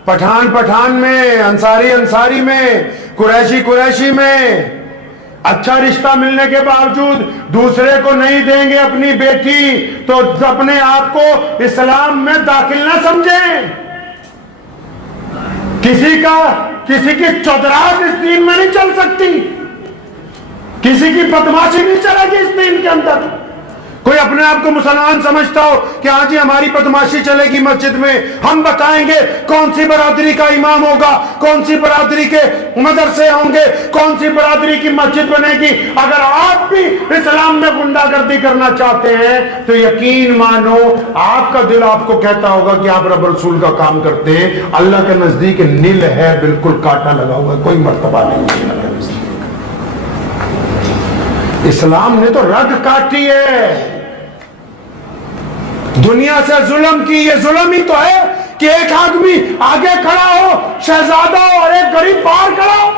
پٹھان میں، انصاری میں، قریشی میں، اچھا رشتہ ملنے کے باوجود دوسرے کو نہیں دیں گے اپنی بیٹی، تو اپنے آپ کو اسلام میں داخل نہ سمجھیں. کسی کی چودراہٹ اس دین میں نہیں چل سکتی، کسی کی بدماشی نہیں چلے گی اس دین کے اندر. کوئی اپنے آپ کو مسلمان سمجھتا ہو کہ ہاں جی ہماری بدماشی چلے گی مسجد میں، ہم بتائیں گے کون سی برادری کا امام ہوگا، کون سی برادری کے مدرسے ہوں گے، کون سی برادری کی مسجد بنے گی. اگر آپ بھی اسلام میں غنڈہ گردی کرنا چاہتے ہیں تو یقین مانو آپ کا دل آپ کو کہتا ہوگا کہ آپ رب رسول کا کام کرتے ہیں. اللہ کے نزدیک نیل ہے، بالکل کانٹا لگا ہوا ہے، کوئی مرتبہ نہیں ہے. اسلام نے تو رگ کاٹی ہے، دنیا سے ظلم کی. یہ ظلم ہی تو ہے کہ ایک آدمی آگے کھڑا ہو شہزادہ اور ایک غریب باہر کھڑا ہو.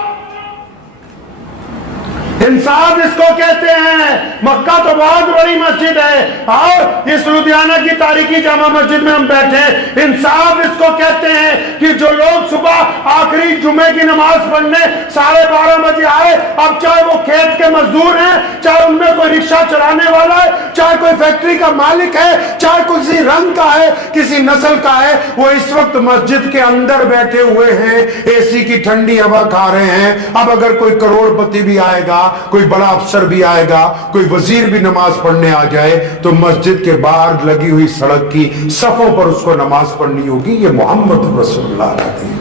انصاف اس کو کہتے ہیں. مکہ تو بہت بڑی مسجد ہے اور اس لدھیانہ کی تاریخی جامع مسجد میں ہم بیٹھے. انصاف اس کو کہتے ہیں کہ جو لوگ صبح آخری جمعے کی نماز پڑھنے 12:30 بجے آئے، اب چاہے وہ کھیت کے مزدور ہیں، چاہے ان میں کوئی رکشہ چلانے والا ہے، چاہے کوئی فیکٹری کا مالک ہے، چاہے کسی رنگ کا ہے، کسی نسل کا ہے، وہ اس وقت مسجد کے اندر بیٹھے ہوئے ہیں، اے سی کی ٹھنڈی ہوا کھا رہے ہیں. اب اگر کوئی کروڑ پتی بھی آئے گا، کوئی بڑا افسر بھی آئے گا، کوئی وزیر بھی نماز پڑھنے آ جائے تو مسجد کے باہر لگی ہوئی سڑک کی صفوں پر اس کو نماز پڑھنی ہوگی. یہ محمد رسول اللہ کا دین،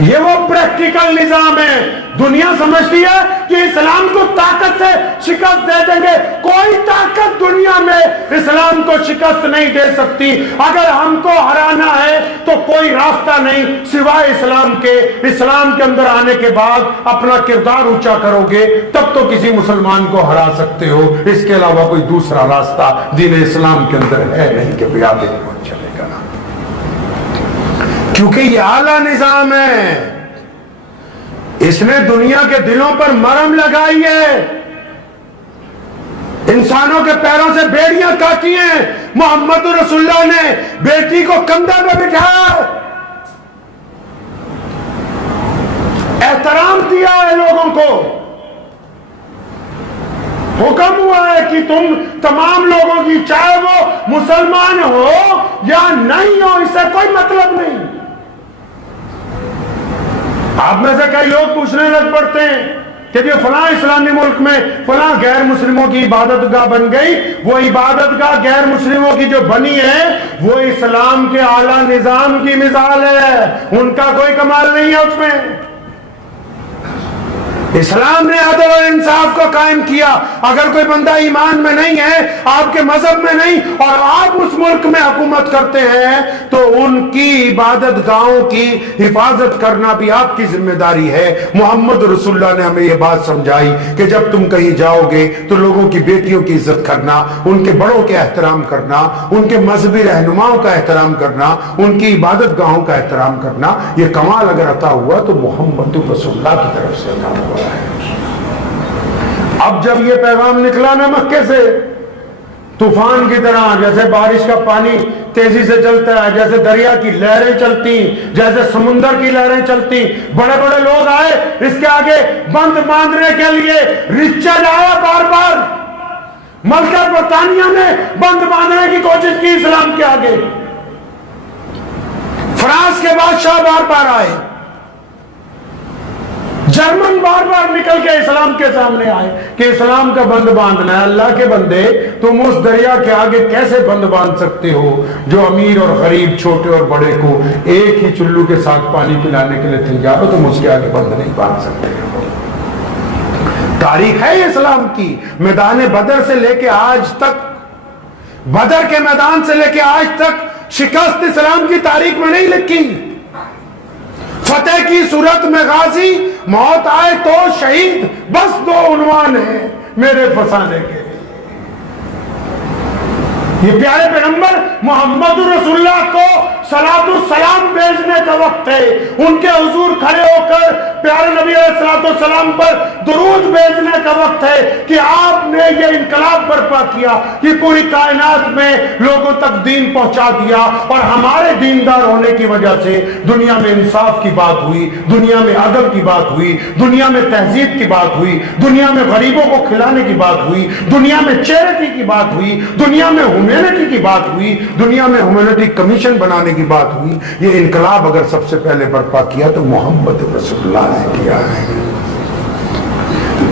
یہ وہ پریکٹیکل نظام ہے. دنیا سمجھتی ہے کہ اسلام کو طاقت سے شکست دے دیں گے. کوئی طاقت دنیا میں اسلام کو شکست نہیں دے سکتی. اگر ہم کو ہرانا ہے تو کوئی راستہ نہیں سوائے اسلام کے. اسلام کے اندر آنے کے بعد اپنا کردار اونچا کرو گے تب تو کسی مسلمان کو ہرا سکتے ہو. اس کے علاوہ کوئی دوسرا راستہ دین اسلام کے اندر ہے نہیں کہ بیابے پہنچ چلے گا، کیونکہ یہ اعلیٰ نظام ہے. اس نے دنیا کے دلوں پر مرہم لگائی ہے، انسانوں کے پیروں سے بیڑیاں کاٹی ہیں. محمد رسول اللہ نے بیٹی کو کندھے پہ بٹھایا، احترام دیا ہے لوگوں کو. حکم ہوا ہے کہ تم تمام لوگوں کی، چاہے وہ مسلمان ہو یا نہیں ہو، اس سے کوئی مطلب نہیں. آپ میں سے کئی لوگ پوچھنے لگ پڑتے ہیں کہ یہ فلاں اسلامی ملک میں فلاں غیر مسلموں کی عبادت گاہ بن گئی. وہ عبادت گاہ غیر مسلموں کی جو بنی ہے وہ اسلام کے اعلیٰ نظام کی مثال ہے، ان کا کوئی کمال نہیں ہے اس میں. اسلام نے عدل اور انصاف کو قائم کیا. اگر کوئی بندہ ایمان میں نہیں ہے, آپ کے مذہب میں نہیں, اور آپ اس ملک میں حکومت کرتے ہیں, تو ان کی عبادت گاہوں کی حفاظت کرنا بھی آپ کی ذمہ داری ہے. محمد رسول اللہ نے ہمیں یہ بات سمجھائی کہ جب تم کہیں جاؤ گے تو لوگوں کی بیٹیوں کی عزت کرنا, ان کے بڑوں کے احترام کرنا, ان کے مذہبی رہنماؤں کا احترام کرنا, ان کی عبادت گاہوں کا احترام کرنا. یہ کمال اگر عطا ہوا تو محمد رسول اللہ کی طرف سے عطا ہوا ہے. اب جب یہ پیغام نکلا نا مکے سے, طوفان کی طرح, جیسے بارش کا پانی تیزی سے چلتا ہے, جیسے دریا کی لہریں چلتی, جیسے سمندر کی لہریں چلتی, بڑے بڑے لوگ آئے اس کے آگے بند باندھنے کے لیے. رچرڈ آیا بار بار, ملکہ برطانیہ نے بند باندھنے کی کوشش کی اسلام کے آگے. فرانس کے بادشاہ بار بار آئے, جرمن بار بار نکل کے اسلام کے سامنے آئے کہ اسلام کا بند باندھنا ہے. اللہ کے بندے, تم اس دریا کے آگے کیسے بند باندھ سکتے ہو جو امیر اور غریب, چھوٹے اور بڑے کو ایک ہی چلو کے ساتھ پانی پلانے کے لیے تیار ہو, تم اس کے آگے بند نہیں باندھ سکتے ہو. تاریخ ہے اسلام کی. میدان بدر سے لے کے آج تک, بدر کے میدان سے لے کے آج تک شکست اسلام کی تاریخ میں نہیں لکھی. فتح کی صورت میں غازی, موت آئے تو شہید, بس دو عنوان ہیں میرے فسانے کے. یہ پیارے پیغمبر محمد رسول اللہ کو صلاۃ السلام بھیجنے کا وقت ہے. ان کے حضور کھڑے ہو کر پیارے نبی علیہ الصلوۃ والسلام پر درود بھیجنے کا وقت ہے کہ آپ نے یہ انقلاب برپا کیا, یہ پوری کائنات میں لوگوں تک دین پہنچا دیا, اور ہمارے دیندار ہونے کی وجہ سے دنیا میں انصاف کی بات ہوئی, دنیا میں عدل کی بات ہوئی, دنیا میں تہذیب کی بات ہوئی, دنیا میں غریبوں کو کھلانے کی بات ہوئی, دنیا میں چیریٹی کی بات ہوئی, دنیا میں ہیومینٹی کی بات ہوئی, دنیا میں ہیومینٹی کمیشن بنانے کی بات ہوئی. یہ انقلاب اگر سب سے پہلے برپا کیا تو محمد رسول اللہ نے کیا ہے.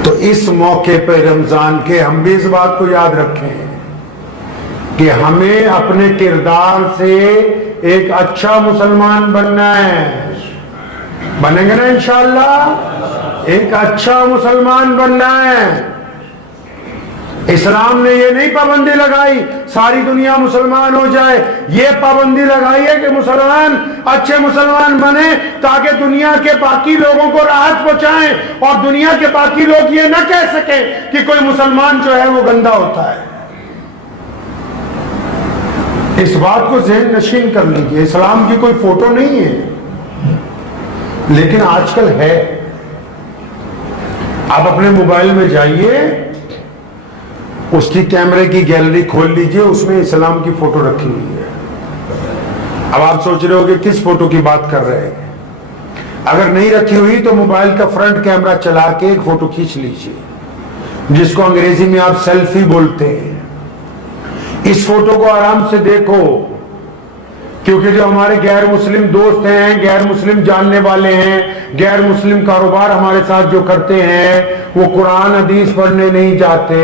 تو اس موقع پہ رمضان کے ہم بھی اس بات کو یاد رکھیں کہ ہمیں اپنے کردار سے ایک اچھا مسلمان بننا ہے. بنیں گے نا انشاءاللہ؟ ایک اچھا مسلمان بننا ہے. اسلام نے یہ نہیں پابندی لگائی ساری دنیا مسلمان ہو جائے, یہ پابندی لگائی ہے کہ مسلمان اچھے مسلمان بنے تاکہ دنیا کے باقی لوگوں کو راحت پہنچائیں, اور دنیا کے باقی لوگ یہ نہ کہہ سکیں کہ کوئی مسلمان جو ہے وہ گندا ہوتا ہے. اس بات کو ذہن نشین کر لیجیے. اسلام کی کوئی فوٹو نہیں ہے, لیکن آج کل ہے. آپ اپنے موبائل میں جائیے, اس کی کیمرے کی گیلری کھول لیجئے, اس میں اسلام کی فوٹو رکھی ہوئی ہے. اب آپ سوچ رہے ہو کہ کس فوٹو کی بات کر رہے ہیں. اگر نہیں رکھی ہوئی تو موبائل کا فرنٹ کیمرہ چلا کے ایک فوٹو کھینچ لیجئے, جس کو انگریزی میں آپ سیلفی بولتے ہیں. اس فوٹو کو آرام سے دیکھو, کیونکہ جو ہمارے غیر مسلم دوست ہیں, غیر مسلم جاننے والے ہیں, غیر مسلم کاروبار ہمارے ساتھ جو کرتے ہیں, وہ قرآن حدیث پڑھنے نہیں جاتے,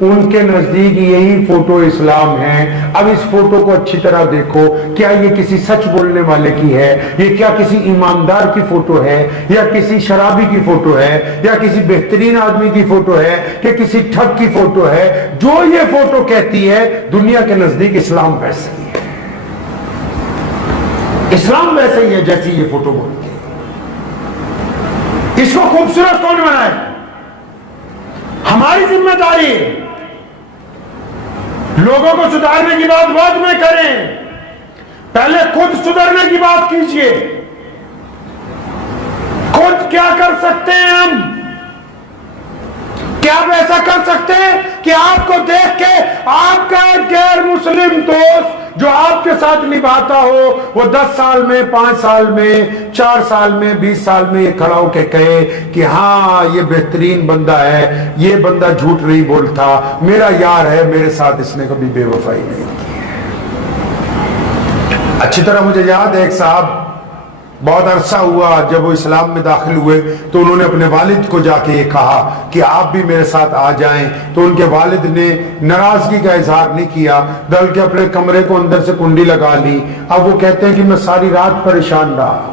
ان کے نزدیک یہی فوٹو اسلام ہے. اب اس فوٹو کو اچھی طرح دیکھو, کیا یہ کسی سچ بولنے والے کی ہے, یہ کیا کسی ایماندار کی فوٹو ہے, یا کسی شرابی کی فوٹو ہے, یا کسی بہترین آدمی کی فوٹو ہے, کہ کسی ٹھگ کی فوٹو ہے. جو یہ فوٹو کہتی ہے دنیا کے نزدیک اسلام ویسے ہی ہے. اسلام ویسے ہی ہے جیسی یہ فوٹو بولتی ہے. اس کو خوبصورت کون بنائے؟ ہماری ذمہ داری ہے. لوگوں کو سدھارنے کی بات بعد میں کریں, پہلے خود سدھرنے کی بات کیجئے. خود کیا کر سکتے ہیں ہم؟ کیا آپ ایسا کر سکتے ہیں کہ آپ کو دیکھ کے آپ کا غیر مسلم دوست جو آپ کے ساتھ نبھاتا ہو, وہ 10 سال میں, 5 سال میں, 4 سال میں, 20 سال میں یہ کھڑا ہو کے کہے کہ ہاں یہ بہترین بندہ ہے, یہ بندہ جھوٹ نہیں بولتا, میرا یار ہے, میرے ساتھ اس نے کبھی بے وفائی نہیں کی ہے. اچھی طرح مجھے یاد ہے, ایک صاحب بہت عرصہ ہوا جب وہ اسلام میں داخل ہوئے تو انہوں نے اپنے والد کو جا کے یہ کہا کہ آپ بھی میرے ساتھ آ جائیں. تو ان کے والد نے ناراضگی کا اظہار نہیں کیا, بلکہ اپنے کمرے کو اندر سے کنڈی لگا لی. اب وہ کہتے ہیں کہ میں ساری رات پریشان رہا,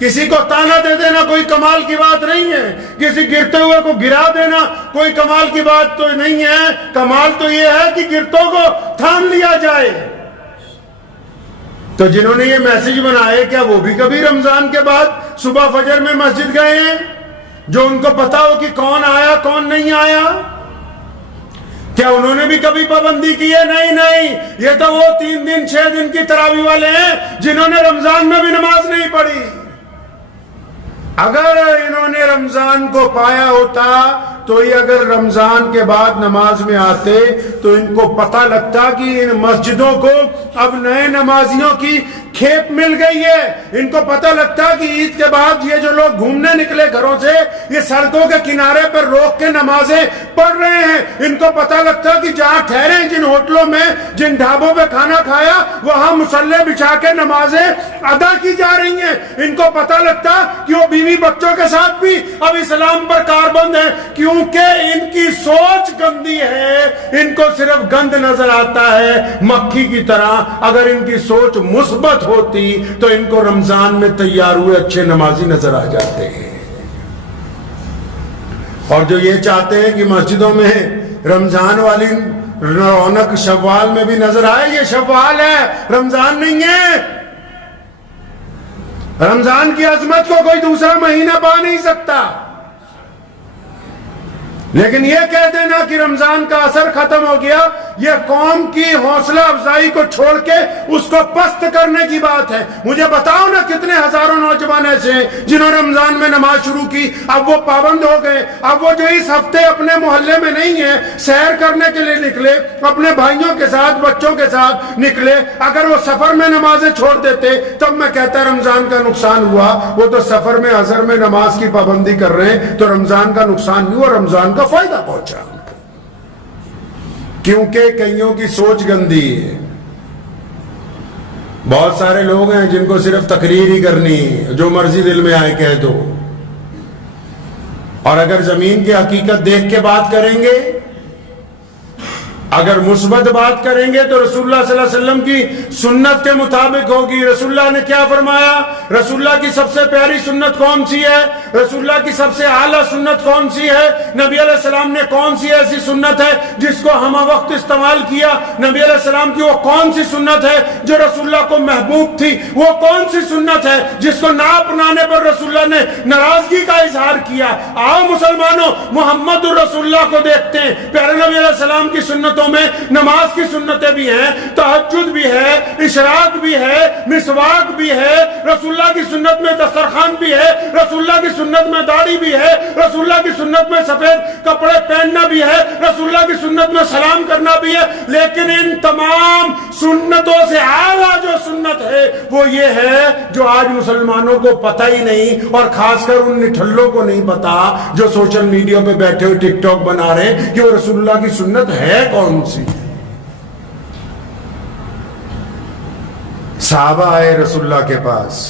کسی کو تانا دے دینا کوئی کمال کی بات نہیں ہے، کسی گرتے ہوئے کو گرا دینا کوئی کمال کی بات تو نہیں ہے، کمال تو یہ ہے کہ گرتوں کو تھام لیا جائے۔ تو جنہوں نے یہ میسج بنائے کیا وہ بھی کبھی رمضان کے بعد صبح فجر میں مسجد گئے ہیں جو ان کو پتا ہو کہ کون آیا کون نہیں آیا؟ کیا انہوں نے بھی کبھی پابندی کی ہے؟ نہیں، یہ تو وہ 3 دن 6 دن کی تراویح والے ہیں جنہوں نے رمضان میں بھی نماز نہیں پڑھی۔ اگر انہوں نے رمضان کو پایا ہوتا تو یہ اگر رمضان کے بعد نماز میں آتے تو ان کو پتہ لگتا کہ ان مسجدوں کو اب نئے نمازیوں کی کھیپ مل گئی ہے، ان کو پتہ لگتا کہ عید کے بعد یہ جو لوگ گھومنے نکلے گھروں سے یہ سڑکوں کے کنارے پر روک کے نمازیں پڑھ رہے ہیں، ان کو پتہ لگتا کہ جہاں ٹھہرے جن ہوٹلوں میں جن ڈھابوں پہ کھانا کھایا وہاں مصلے بچھا کے نمازیں ادا کی جا رہی ہیں، ان کو پتہ لگتا کہ وہ بیوی بچوں کے ساتھ بھی اب اسلام پر کاربند ہے، کیونکہ ان کی سوچ گندی ہے، ان کو صرف گند نظر آتا ہے مکھی کی طرح۔ اگر ان کی سوچ مثبت ہوتی تو ان کو رمضان میں تیار ہوئے اچھے نمازی نظر آ جاتے ہیں۔ اور جو یہ چاہتے ہیں کہ مسجدوں میں رمضان والی رونق شوال میں بھی نظر آئے، یہ شوال ہے رمضان نہیں ہے۔ رمضان کی عظمت کو کوئی دوسرا مہینہ پا نہیں سکتا، لیکن یہ کہہ دینا کہ رمضان کا اثر ختم ہو گیا، یہ قوم کی حوصلہ افزائی کو چھوڑ کے اس کو پست کرنے کی بات ہے۔ مجھے بتاؤ نا کتنے ہزاروں نوجوان ایسے ہیں جنہوں نے رمضان میں نماز شروع کی، اب وہ پابند ہو گئے، اب وہ جو اس ہفتے اپنے محلے میں نہیں ہیں سیر کرنے کے لیے نکلے، اپنے بھائیوں کے ساتھ بچوں کے ساتھ نکلے، اگر وہ سفر میں نمازیں چھوڑ دیتے تب میں کہتا رمضان کا نقصان ہوا۔ وہ تو سفر میں اثر میں نماز کی پابندی کر رہے ہیں تو رمضان کا نقصان نہیں ہوا، رمضان کا فائدہ پہنچا، کیونکہ کئیوں کی سوچ گندی ہے۔ بہت سارے لوگ ہیں جن کو صرف تقریر ہی کرنی، جو مرضی دل میں آئے کہہ دو، اور اگر زمین کی حقیقت دیکھ کے بات کریں گے، اگر مثبت بات کریں گے تو رسول اللہ صلی اللہ علیہ وسلم کی سنت کے مطابق ہوگی۔ رسول اللہ نے کیا فرمایا؟ رسول اللہ کی سب سے پیاری سنت کون سی ہے؟ رسول اللہ کی سب سے اعلیٰ سنت کون سی ہے؟ نبی علیہ السلام نے کون سی ایسی سنت ہے جس کو ہم وقت استعمال کیا؟ نبی علیہ السلام کی وہ کون سی سنت ہے جو رسول اللہ کو محبوب تھی؟ وہ کون سی سنت ہے جس کو نہ اپنانے پر رسول اللہ نے ناراضگی کا اظہار کیا؟ آؤ مسلمانوں، محمد الرسول اللہ کو دیکھتے ہیں۔ پیارے نبی علیہ السلام کی سنت میں نماز کی سنتیں بھی ہیں، تہجد بھی ہے، اشراق بھی ہے، مسواک بھی ہے، رسول اللہ کی سنت میں دسترخوان بھی ہے، رسول اللہ کی سنت میں داڑھی بھی ہے، رسول اللہ کی سنت میں سفید کپڑے پہننا بھی ہے، رسول اللہ کی سنت میں سلام کرنا بھی ہے۔ لیکن ان تمام سنتوں سے اعلیٰ جو سنت ہے وہ یہ ہے جو آج مسلمانوں کو پتہ ہی نہیں، اور خاص کر ان نٹھلوں کو نہیں پتا جو سوشل میڈیا پہ بیٹھے ہوئے ٹک ٹاک بنا رہے ہیں کہ وہ رسول اللہ کی سنت ہے کون سی۔ صحابہ آئے رسول اللہ کے پاس،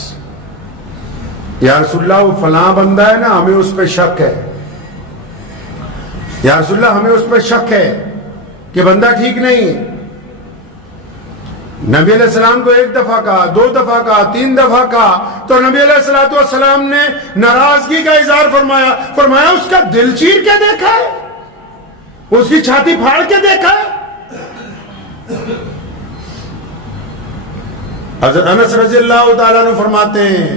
یا رسول اللہ وہ فلاں بندہ ہے نا، ہمیں اس پہ شک ہے، یا رسول اللہ ہمیں اس پہ شک ہے کہ بندہ ٹھیک نہیں۔ نبی علیہ السلام کو 1 دفعہ کہا، 2 دفعہ کہا، 3 دفعہ کہا، تو نبی علیہ السلام نے ناراضگی کا اظہار فرمایا اس کا دل چیر کے دیکھا ہے، اس کی چھاتی پھاڑ کے دیکھا ہے۔ حضرت انس رضی اللہ تعالیٰ عنہ فرماتے ہیں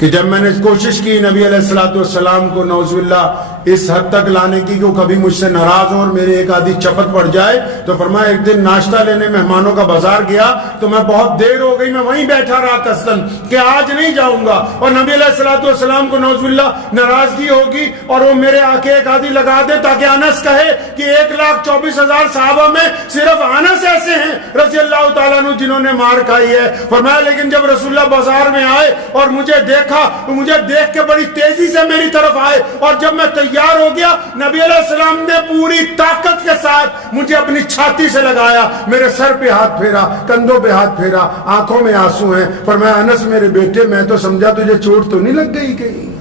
کہ جب میں نے کوشش کی نبی علیہ السلام کو نعوذ باللہ اس حد تک لانے کی کہ وہ کبھی مجھ سے ناراض ہوں اور میرے ایک آدھی چپت پڑ جائے، تو فرمایا ایک دن ناشتہ لینے مہمانوں کا بازار گیا تو میں بہت دیر ہو گئی، میں وہیں بیٹھا رہا قصدن کہ آج نہیں جاؤں گا، اور نبی علیہ السلام کو نعوذ باللہ ناراضگی ہوگی اور وہ میرے آنکھیں ایک آدھی لگا دے تاکہ انس کہے کہ 1,24,000 صحابہ میں صرف انس ایسے ہیں رضی اللہ تعالیٰ عنہ جنہوں نے مار کھائی ہے۔ فرمایا لیکن جب رسول اللہ بازار میں آئے اور مجھے دیکھا تو مجھے دیکھ کے بڑی تیزی سے میری طرف آئے، اور جب میں تیار ہو گیا نبی علیہ السلام نے پوری طاقت کے ساتھ مجھے اپنی چھاتی سے لگایا، میرے سر پہ ہاتھ پھیرا، کندھوں پہ ہاتھ پھیرا، آنکھوں میں آنسو ہیں۔ فرمایا انس میرے بیٹے میں تو سمجھا تجھے چوٹ تو نہیں لگ گئی کہیں؟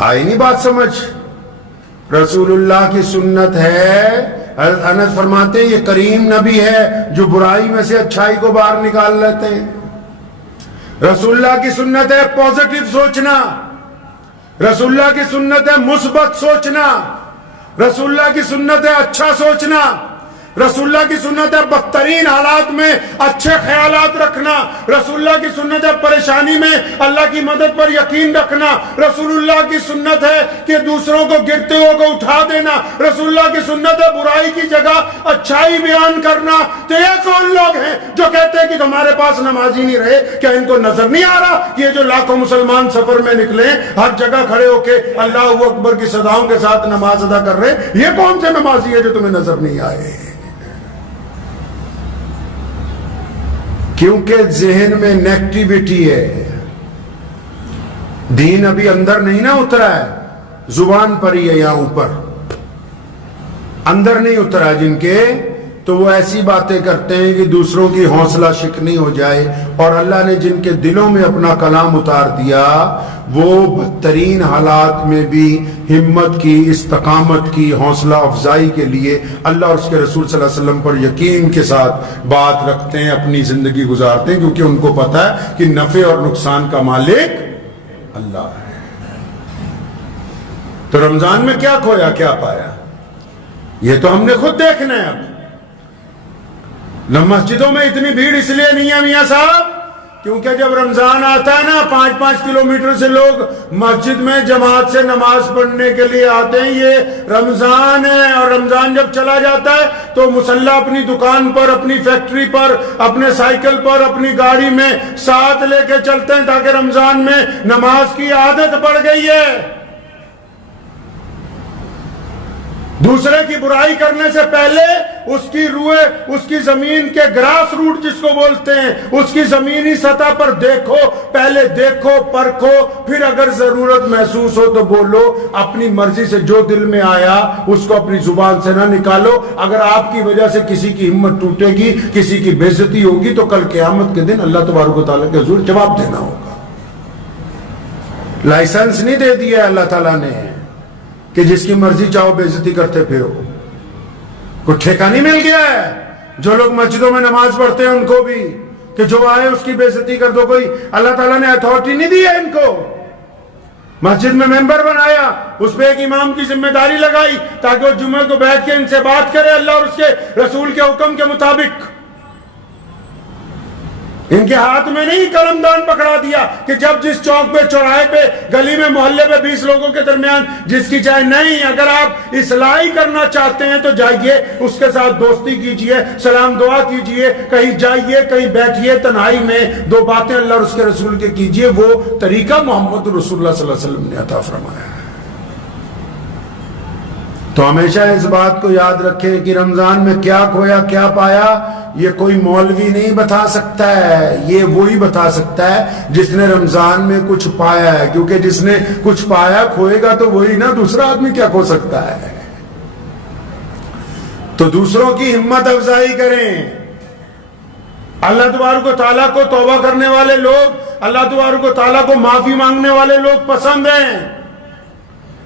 آئی نہیں بات سمجھ؟ رسول اللہ کی سنت ہے۔ انس فرماتے ہیں یہ کریم نبی ہے جو برائی میں سے اچھائی کو باہر نکال لیتے ہیں۔ رسول اللہ کی سنت ہے پازیٹو سوچنا، رسول اللہ کی سنت ہے مثبت سوچنا، رسول اللہ کی سنت ہے اچھا سوچنا، رسول اللہ کی سنت ہے بدترین حالات میں اچھے خیالات رکھنا، رسول اللہ کی سنت ہے پریشانی میں اللہ کی مدد پر یقین رکھنا، رسول اللہ کی سنت ہے کہ دوسروں کو گرتے ہوئے کو اٹھا دینا، رسول اللہ کی سنت ہے برائی کی جگہ اچھائی بیان کرنا۔ تو یہ کون لوگ ہیں جو کہتے ہیں کہ ہمارے پاس نمازی نہیں رہے؟ کیا ان کو نظر نہیں آ رہا یہ جو لاکھوں مسلمان سفر میں نکلے ہر جگہ کھڑے ہو کے اللہ اکبر کی صداؤں کے ساتھ نماز ادا کر رہے، یہ کون سے نمازی ہے جو تمہیں نظر نہیں آئے؟ کیونکہ ذہن میں نیگیٹیوٹی ہے، دین ابھی اندر نہیں نہ اترا ہے، زبان پر ہی ہے، یہاں اوپر اندر نہیں اترا جن کے، تو وہ ایسی باتیں کرتے ہیں کہ دوسروں کی حوصلہ شکنی ہو جائے۔ اور اللہ نے جن کے دلوں میں اپنا کلام اتار دیا وہ بدترین حالات میں بھی ہمت کی، استقامت کی، حوصلہ افزائی کے لیے اللہ اور اس کے رسول صلی اللہ علیہ وسلم پر یقین کے ساتھ بات رکھتے ہیں، اپنی زندگی گزارتے ہیں، کیونکہ ان کو پتہ ہے کہ نفع اور نقصان کا مالک اللہ ہے۔ تو رمضان میں کیا کھویا کیا پایا یہ تو ہم نے خود دیکھنا ہے۔ اب مسجدوں میں اتنی بھیڑ اس لیے نہیں ہے میاں صاحب کیونکہ جب رمضان آتا ہے نا 5-5 کلومیٹر سے لوگ مسجد میں جماعت سے نماز پڑھنے کے لیے آتے ہیں، یہ رمضان ہے۔ اور رمضان جب چلا جاتا ہے تو مسلح اپنی دکان پر، اپنی فیکٹری پر، اپنے سائیکل پر، اپنی گاڑی میں ساتھ لے کے چلتے ہیں تاکہ رمضان میں نماز کی عادت پڑ گئی ہے۔ دوسرے کی برائی کرنے سے پہلے اس کی روح، اس کی زمین کے گراس روٹ جس کو بولتے ہیں، اس کی زمینی سطح پر دیکھو، پہلے دیکھو، پرکھو، پھر اگر ضرورت محسوس ہو تو بولو۔ اپنی مرضی سے جو دل میں آیا اس کو اپنی زبان سے نہ نکالو۔ اگر آپ کی وجہ سے کسی کی ہمت ٹوٹے گی، کسی کی بے عزتی ہوگی تو کل قیامت کے دن اللہ تبارک و تعالیٰ کے حضور جواب دینا ہوگا۔ لائسنس نہیں دے دیا اللہ تعالیٰ نے کہ جس کی مرضی چاہو بے عزتی کرتے پھرو، کوئی ٹھیکہ نہیں مل گیا ہے جو لوگ مسجدوں میں نماز پڑھتے ہیں ان کو بھی کہ جو آئے اس کی بے عزتی کر دو۔ کوئی اللہ تعالیٰ نے اتھارٹی نہیں دی ہے ان کو۔ مسجد میں ممبر بنایا، اس پہ ایک امام کی ذمہ داری لگائی تاکہ وہ جمعہ کو بیٹھ کے ان سے بات کرے اللہ اور اس کے رسول کے حکم کے مطابق۔ ان کے ہاتھ میں نہیں قلم دان پکڑا دیا کہ جب جس چوک پہ، چوراہے پہ، گلی میں، محلے پہ 20 لوگوں کے درمیان جس کی چاہے نہیں، اگر آپ اصلاحی کرنا چاہتے ہیں تو جائیے اس کے ساتھ دوستی کیجئے، سلام دعا کیجئے، کہیں جائیے، کہیں بیٹھیے تنہائی میں، دو باتیں اللہ اور اس کے رسول کے کیجئے۔ وہ طریقہ محمد رسول اللہ صلی اللہ علیہ وسلم نے عطا فرمایا ہے۔ تو ہمیشہ اس بات کو یاد رکھیں کہ رمضان میں کیا کھویا کیا پایا یہ کوئی مولوی نہیں بتا سکتا ہے، یہ وہی بتا سکتا ہے جس نے رمضان میں کچھ پایا ہے، کیونکہ جس نے کچھ پایا کھوئے گا تو وہی نا، دوسرا آدمی کیا کھو سکتا ہے۔ تو دوسروں کی ہمت افزائی کریں۔ اللہ تبارک و تعالیٰ کو توبہ کرنے والے لوگ، اللہ تبارک و تعالیٰ کو معافی مانگنے والے لوگ پسند ہیں۔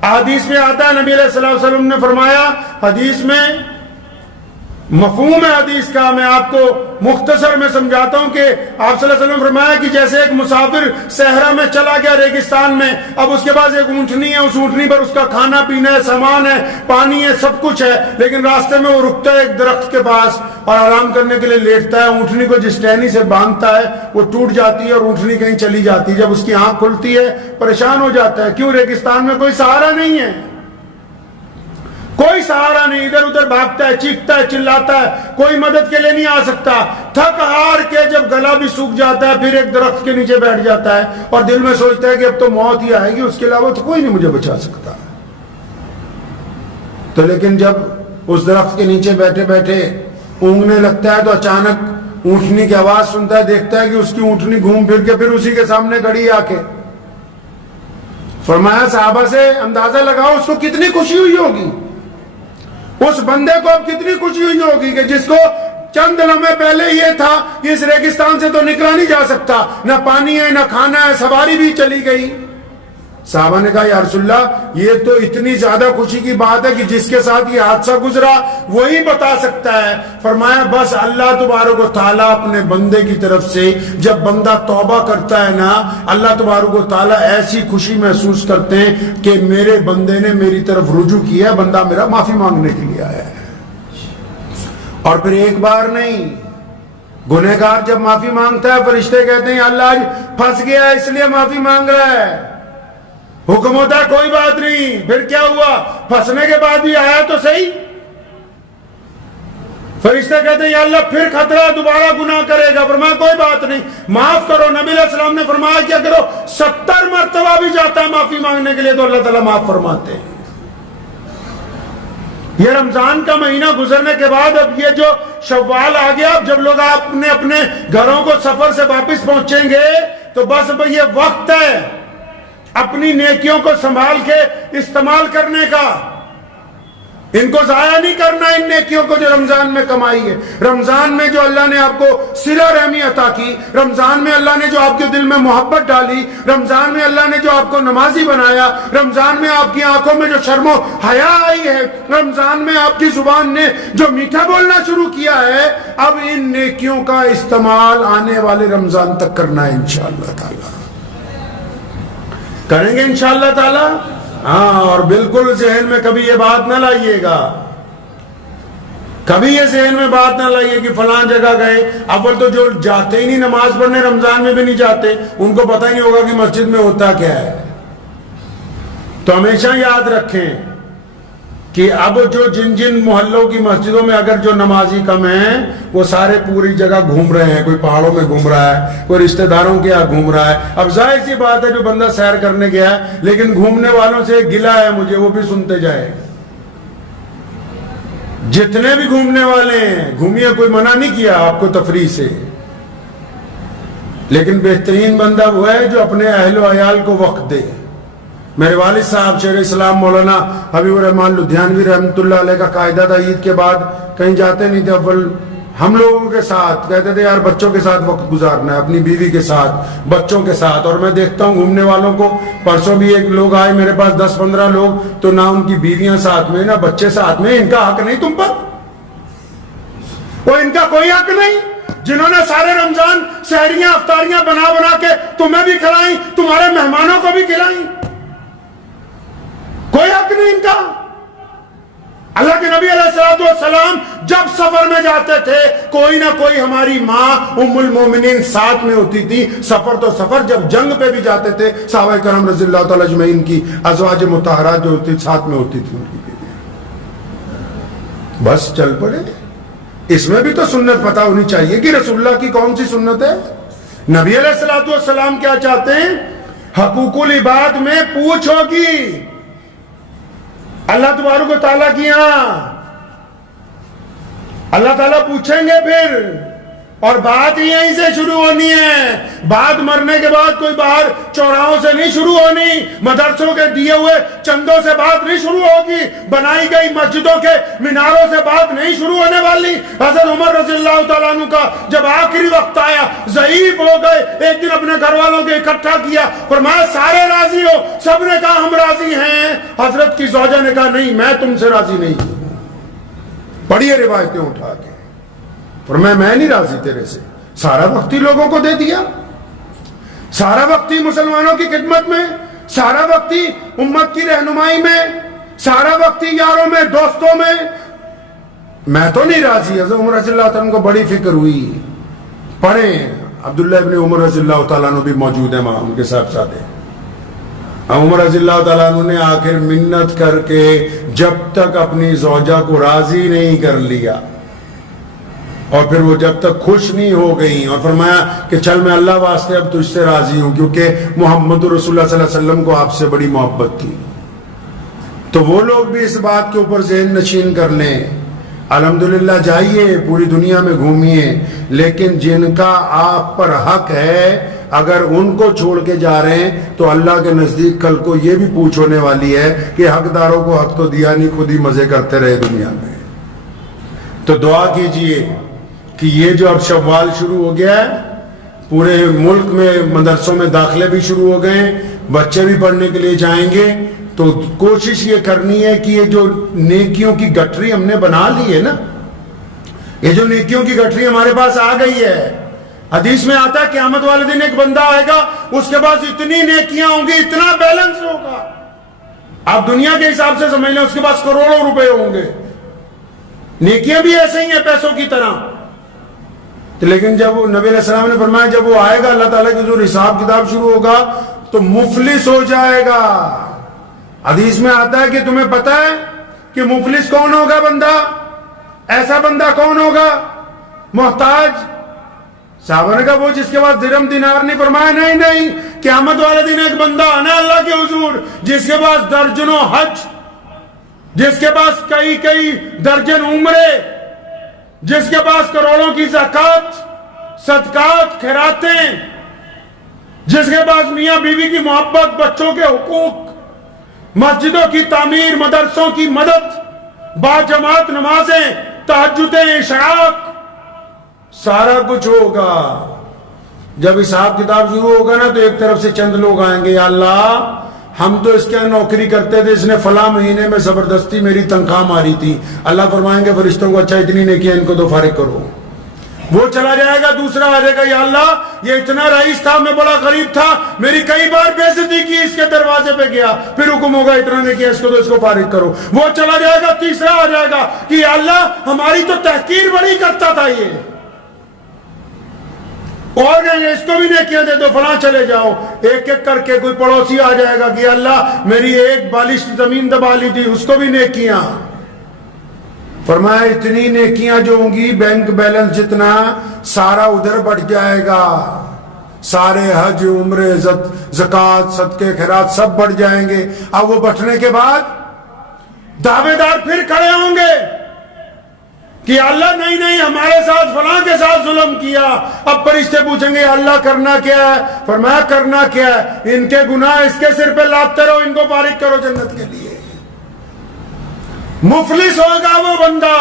حدیث میں آتا ہے نبی علیہ الصلوۃ والسلام نے فرمایا، حدیث میں مفہوم ہے حدیث کا میں آپ کو مختصر میں سمجھاتا ہوں کہ آپ صلی اللہ علیہ وسلم نے فرمایا کہ جیسے ایک مسافر صحرا میں چلا گیا ریگستان میں، اب اس کے پاس ایک اونٹنی ہے، اس اونٹنی پر اس کا کھانا پینا ہے، سامان ہے، پانی ہے، سب کچھ ہے، لیکن راستے میں وہ رکتا ہے ایک درخت کے پاس اور آرام کرنے کے لیے لیٹتا ہے۔ اونٹنی کو جس ٹہنی سے باندھتا ہے وہ ٹوٹ جاتی ہے اور اونٹنی کہیں چلی جاتی ہے۔ جب اس کی آنکھ کھلتی ہے پریشان ہو جاتا ہے، کیوں؟ ریگستان میں کوئی سہارا نہیں ہے، کوئی سہارا نہیں، ادھر ادھر بھاگتا ہے، چیختا ہے، چلاتا ہے، کوئی مدد کے لیے نہیں آ سکتا۔ تھک ہار کے جب گلا بھی سوکھ جاتا ہے پھر ایک درخت کے نیچے بیٹھ جاتا ہے اور دل میں سوچتا ہے کہ اب تو موت ہی آئے گی، اس کے علاوہ تو کوئی نہیں مجھے بچا سکتا۔ تو لیکن جب اس درخت کے نیچے بیٹھے بیٹھے اونگنے لگتا ہے تو اچانک اونٹنی کی آواز سنتا ہے، دیکھتا ہے کہ اس کی اونٹنی گھوم پھر کے پھر اسی کے سامنے کھڑی آ کے۔ فرمایا صحابہ سے اندازہ لگاؤ اس کو کتنی خوشی ہوئی ہوگی، اس بندے کو اب کتنی خوشی ہوئی ہوگی کہ جس کو چند لمحے پہلے یہ تھا کہ اس ریگستان سے تو نکلا نہیں جا سکتا، نہ پانی ہے، نہ کھانا ہے، سواری بھی چلی گئی، صحابہ نے کہا یا رسول اللہ یہ تو اتنی زیادہ خوشی کی بات ہے کہ جس کے ساتھ یہ حادثہ گزرا وہی بتا سکتا ہے. فرمایا بس اللہ تبارک و تعالیٰ اپنے بندے کی طرف سے جب بندہ توبہ کرتا ہے نا, اللہ تبارک و تعالیٰ ایسی خوشی محسوس کرتے ہیں کہ میرے بندے نے میری طرف رجوع کیا ہے, بندہ میرا معافی مانگنے کے لیے آیا ہے. اور پھر ایک بار نہیں, گنہگار جب معافی مانگتا ہے فرشتے کہتے ہیں اللہ آج پھنس گیا اس لیے معافی مانگ رہا ہے. حکم ہوتا ہے کوئی بات نہیں. پھر کیا ہوا, پھنسنے کے بعد بھی آیا تو صحیح. فرشتے کہتے ہیں یا اللہ پھر خطرہ دوبارہ گناہ کرے گا. فرمایا کوئی بات نہیں, معاف کرو. نبی علیہ السلام نے فرمایا کیا کرو, 70 مرتبہ بھی جاتا ہے معافی مانگنے کے لیے تو اللہ تعالیٰ معاف فرماتے ہیں. یہ رمضان کا مہینہ گزرنے کے بعد اب یہ جو شوال آ گیا, اب جب لوگ اپنے گھروں کو سفر سے واپس پہنچیں گے تو بس اب یہ وقت ہے اپنی نیکیوں کو سنبھال کے استعمال کرنے کا. ان کو ضائع نہیں کرنا, ان نیکیوں کو جو رمضان میں کمائی ہے. رمضان میں جو اللہ نے آپ کو صلہ رحمی عطا کی, رمضان میں اللہ نے جو آپ کے دل میں محبت ڈالی, رمضان میں اللہ نے جو آپ کو نمازی بنایا, رمضان میں آپ کی آنکھوں میں جو شرم و حیا آئی ہے, رمضان میں آپ کی زبان نے جو میٹھا بولنا شروع کیا ہے, اب ان نیکیوں کا استعمال آنے والے رمضان تک کرنا ہے انشاءاللہ تعالی. کریں گے انشاءاللہ تعالی. ہاں, اور بالکل ذہن میں کبھی یہ بات نہ لائیے گا, کبھی یہ ذہن میں بات نہ لائیے کہ فلان جگہ گئے. اول تو جو جاتے ہی نہیں نماز پڑھنے, رمضان میں بھی نہیں جاتے, ان کو پتہ ہی نہیں ہوگا کہ مسجد میں ہوتا کیا ہے. تو ہمیشہ یاد رکھیں کہ اب جو جن محلوں کی مسجدوں میں اگر جو نمازی کم ہیں وہ سارے پوری جگہ گھوم رہے ہیں, کوئی پہاڑوں میں گھوم رہا ہے, کوئی رشتہ داروں کے یہاں گھوم رہا ہے. اب ظاہر سی بات ہے جو بندہ سیر کرنے گیا ہے لیکن گھومنے والوں سے گلہ ہے مجھے, وہ بھی سنتے جائے. جتنے بھی گھومنے والے ہیں گھومیے, کوئی منع نہیں کیا آپ کو تفریح سے, لیکن بہترین بندہ وہ ہے جو اپنے اہل و عیال کو وقت دے. میرے والد صاحب شیخ اسلام مولانا حبیب الرحمان لدھیانوی رحمۃ اللہ علیہ کا قاعدہ تھا, عید کے بعد کہیں جاتے نہیں تھے, اول ہم لوگوں کے ساتھ کہتے تھے یار بچوں کے ساتھ وقت گزارنا ہے, اپنی بیوی کے ساتھ, بچوں کے ساتھ. اور میں دیکھتا ہوں گھومنے والوں کو, پرسوں بھی ایک لوگ آئے میرے پاس 10-15 لوگ, تو نہ ان کی بیویاں ساتھ میں نہ بچے ساتھ میں. ان کا حق نہیں تم پر, وہ ان کا کوئی حق نہیں. جنہوں نے سارے رمضان سحریاں افطاریاں بنا بنا کے تمہیں بھی کھلائیں, تمہارے مہمانوں کو بھی کھلائیں, کوئی حق نہیں ان کا. اللہ کے نبی علیہ السلام جب سفر میں جاتے تھے کوئی نہ کوئی ہماری ماں ام المومنین ساتھ میں ہوتی تھی. سفر تو سفر, جب جنگ پہ بھی جاتے تھے صحابہ کرام رضی اللہ تعالی اجمعین کی ازواج مطہرات جو ہوتی ساتھ میں ہوتی تھی ان کی بیویاں. بس چل پڑے. اس میں بھی تو سنت پتہ ہونی چاہیے کہ رسول اللہ کی کون سی سنت ہے. نبی علیہ السلام کیا چاہتے ہیں, حقوق العباد میں پوچھ ہوگی اللہ تبارک و تعالیٰ کی. یہاں اللہ تعالیٰ پوچھیں گے پھر, اور بات ہی یہیں سے شروع ہونی ہے. بات مرنے کے بعد کوئی باہر چوراہوں سے نہیں شروع ہونی, مدرسوں کے دیے ہوئے چندوں سے بات نہیں شروع ہوگی, بنائی گئی مسجدوں کے میناروں سے بات نہیں شروع ہونے والی. حضرت عمر رضی اللہ تعالیٰ عنہ کا جب آخری وقت آیا, ضعیف ہو گئے, ایک دن اپنے گھر والوں کو اکٹھا کیا, فرمایا سارے راضی ہو؟ سب نے کہا ہم راضی ہیں. حضرت کی زوجہ نے کہا نہیں, میں تم سے راضی نہیں. پڑھیے روایتیں اٹھا کے, فرمایا میں نہیں راضی تیرے سے. سارا وقت ہی لوگوں کو دے دیا, سارا وقت ہی مسلمانوں کی خدمت میں, سارا وقت ہی امت کی رہنمائی میں, سارا وقت ہی یاروں میں دوستوں میں, میں تو نہیں راضی. حضرت عمر رضی اللہ تعالیٰ کو بڑی فکر ہوئی. پڑھیں, عبداللہ ابن عمر رضی اللہ تعالیٰ عنہ بھی موجود ہیں وہاں ان کے صاحب سادے. عمر رضی اللہ تعالیٰ عنہ نے آخر منت کر کے جب تک اپنی زوجہ کو راضی نہیں کر لیا, اور پھر وہ جب تک خوش نہیں ہو گئی, اور فرمایا کہ چل میں اللہ واسطے اب تجھ سے راضی ہوں, کیونکہ محمد رسول اللہ صلی اللہ علیہ وسلم کو آپ سے بڑی محبت تھی. تو وہ لوگ بھی اس بات کے اوپر ذہن نشین کر لیں. الحمدللہ جائیے پوری دنیا میں گھومیے, لیکن جن کا آپ پر حق ہے اگر ان کو چھوڑ کے جا رہے ہیں تو اللہ کے نزدیک کل کو یہ بھی پوچھ ہونے والی ہے کہ حقداروں کو حق تو دیا نہیں, خود ہی مزے کرتے رہے دنیا میں. تو دعا کیجئے کہ یہ جو اب شوال شروع ہو گیا ہے, پورے ملک میں مدرسوں میں داخلے بھی شروع ہو گئے ہیں, بچے بھی پڑھنے کے لیے جائیں گے تو کوشش یہ کرنی ہے کہ یہ جو نیکیوں کی گٹھری ہم نے بنا لی ہے نا، یہ جو نیکیوں کی گٹھری ہمارے پاس آ گئی ہے، حدیث میں آتا ہے قیامت والے دن ایک بندہ آئے گا، اس کے پاس اتنی نیکیاں ہوں گی، اتنا بیلنس ہوگا، آپ دنیا کے حساب سے سمجھ لیں اس کے پاس کروڑوں روپے ہوں گے، نیکیاں بھی ایسے ہی ہیں پیسوں کی طرح۔ لیکن جب نبی علیہ السلام نے فرمایا جب وہ آئے گا اللہ تعالیٰ کی جو حساب کتاب شروع ہوگا تو مفلس ہو جائے گا۔ حدیث میں آتا ہے کہ تمہیں پتا ہے کہ مفلس کون ہوگا بندہ، ایسا بندہ کون ہوگا؟ محتاج۔ صحابہ نے کہا وہ جس کے پاس درہم دینار نہیں، فرمایا نہیں، قیامت والے دن ایک بندہ آنا اللہ کے حضور جس کے پاس درجنوں حج، جس کے پاس کئی درجن عمرے، جس کے پاس کروڑوں کی زکوٰۃ، صدقات، خیراتیں، جس کے پاس میاں بیوی کی محبت، بچوں کے حقوق، مسجدوں کی تعمیر، مدرسوں کی مدد، با جماعت نمازیں، تہجدیں، اشراق، سارا کچھ ہوگا۔ جب حساب کتاب شروع ہوگا نا تو ایک طرف سے چند لوگ آئیں گے، یا اللہ ہم تو اس کے نوکری کرتے تھے، اس نے فلاں مہینے میں زبردستی میری تنخواہ ماری تھی۔ اللہ فرمائیں گے فرشتوں کو اچھا اتنی نیکیاں ان کو تو فارغ کرو۔ وہ چلا جائے گا، دوسرا آ جائے گا، یا اللہ یہ اتنا رئیس تھا، میں بڑا غریب تھا، میری کئی بار بے عزتی کی، اس کے دروازے پہ گیا، پھر حکم ہوگا اتنا نے کیا اس کو تو اس کو فارغ کرو۔ وہ چلا جائے گا، تیسرا آ جائے گا کہ یا اللہ ہماری تو تحقیر بڑی کرتا تھا یہ، اور اس کو بھی نیکیاں دے دو، فلاں چلے جاؤ۔ ایک ایک کر کے کوئی پڑوسی آ جائے گا کہ اللہ میری ایک بالش زمین دبا لی تھی، اس کو بھی نیکیاں۔ فرمایا اتنی نیکیاں جو ہوں گی بینک بیلنس جتنا سارا ادھر بڑھ جائے گا، سارے حج، عمرے، زکوٰۃ، صدقے، خیرات سب بڑھ جائیں گے۔ اب وہ بٹھنے کے بعد دعوے دار پھر کھڑے ہوں گے کہ اللہ نہیں ہمارے ساتھ فلاں کے ساتھ ظلم کیا۔ اب فرشتے پوچھیں گے اللہ کرنا کیا ہے؟ فرمایا کرنا کیا ہے، ان کے گناہ اس کے سر پہ لاتے رہو، ان کو فارغ کرو جنت کے لیے۔ مفلس ہوگا وہ بندہ،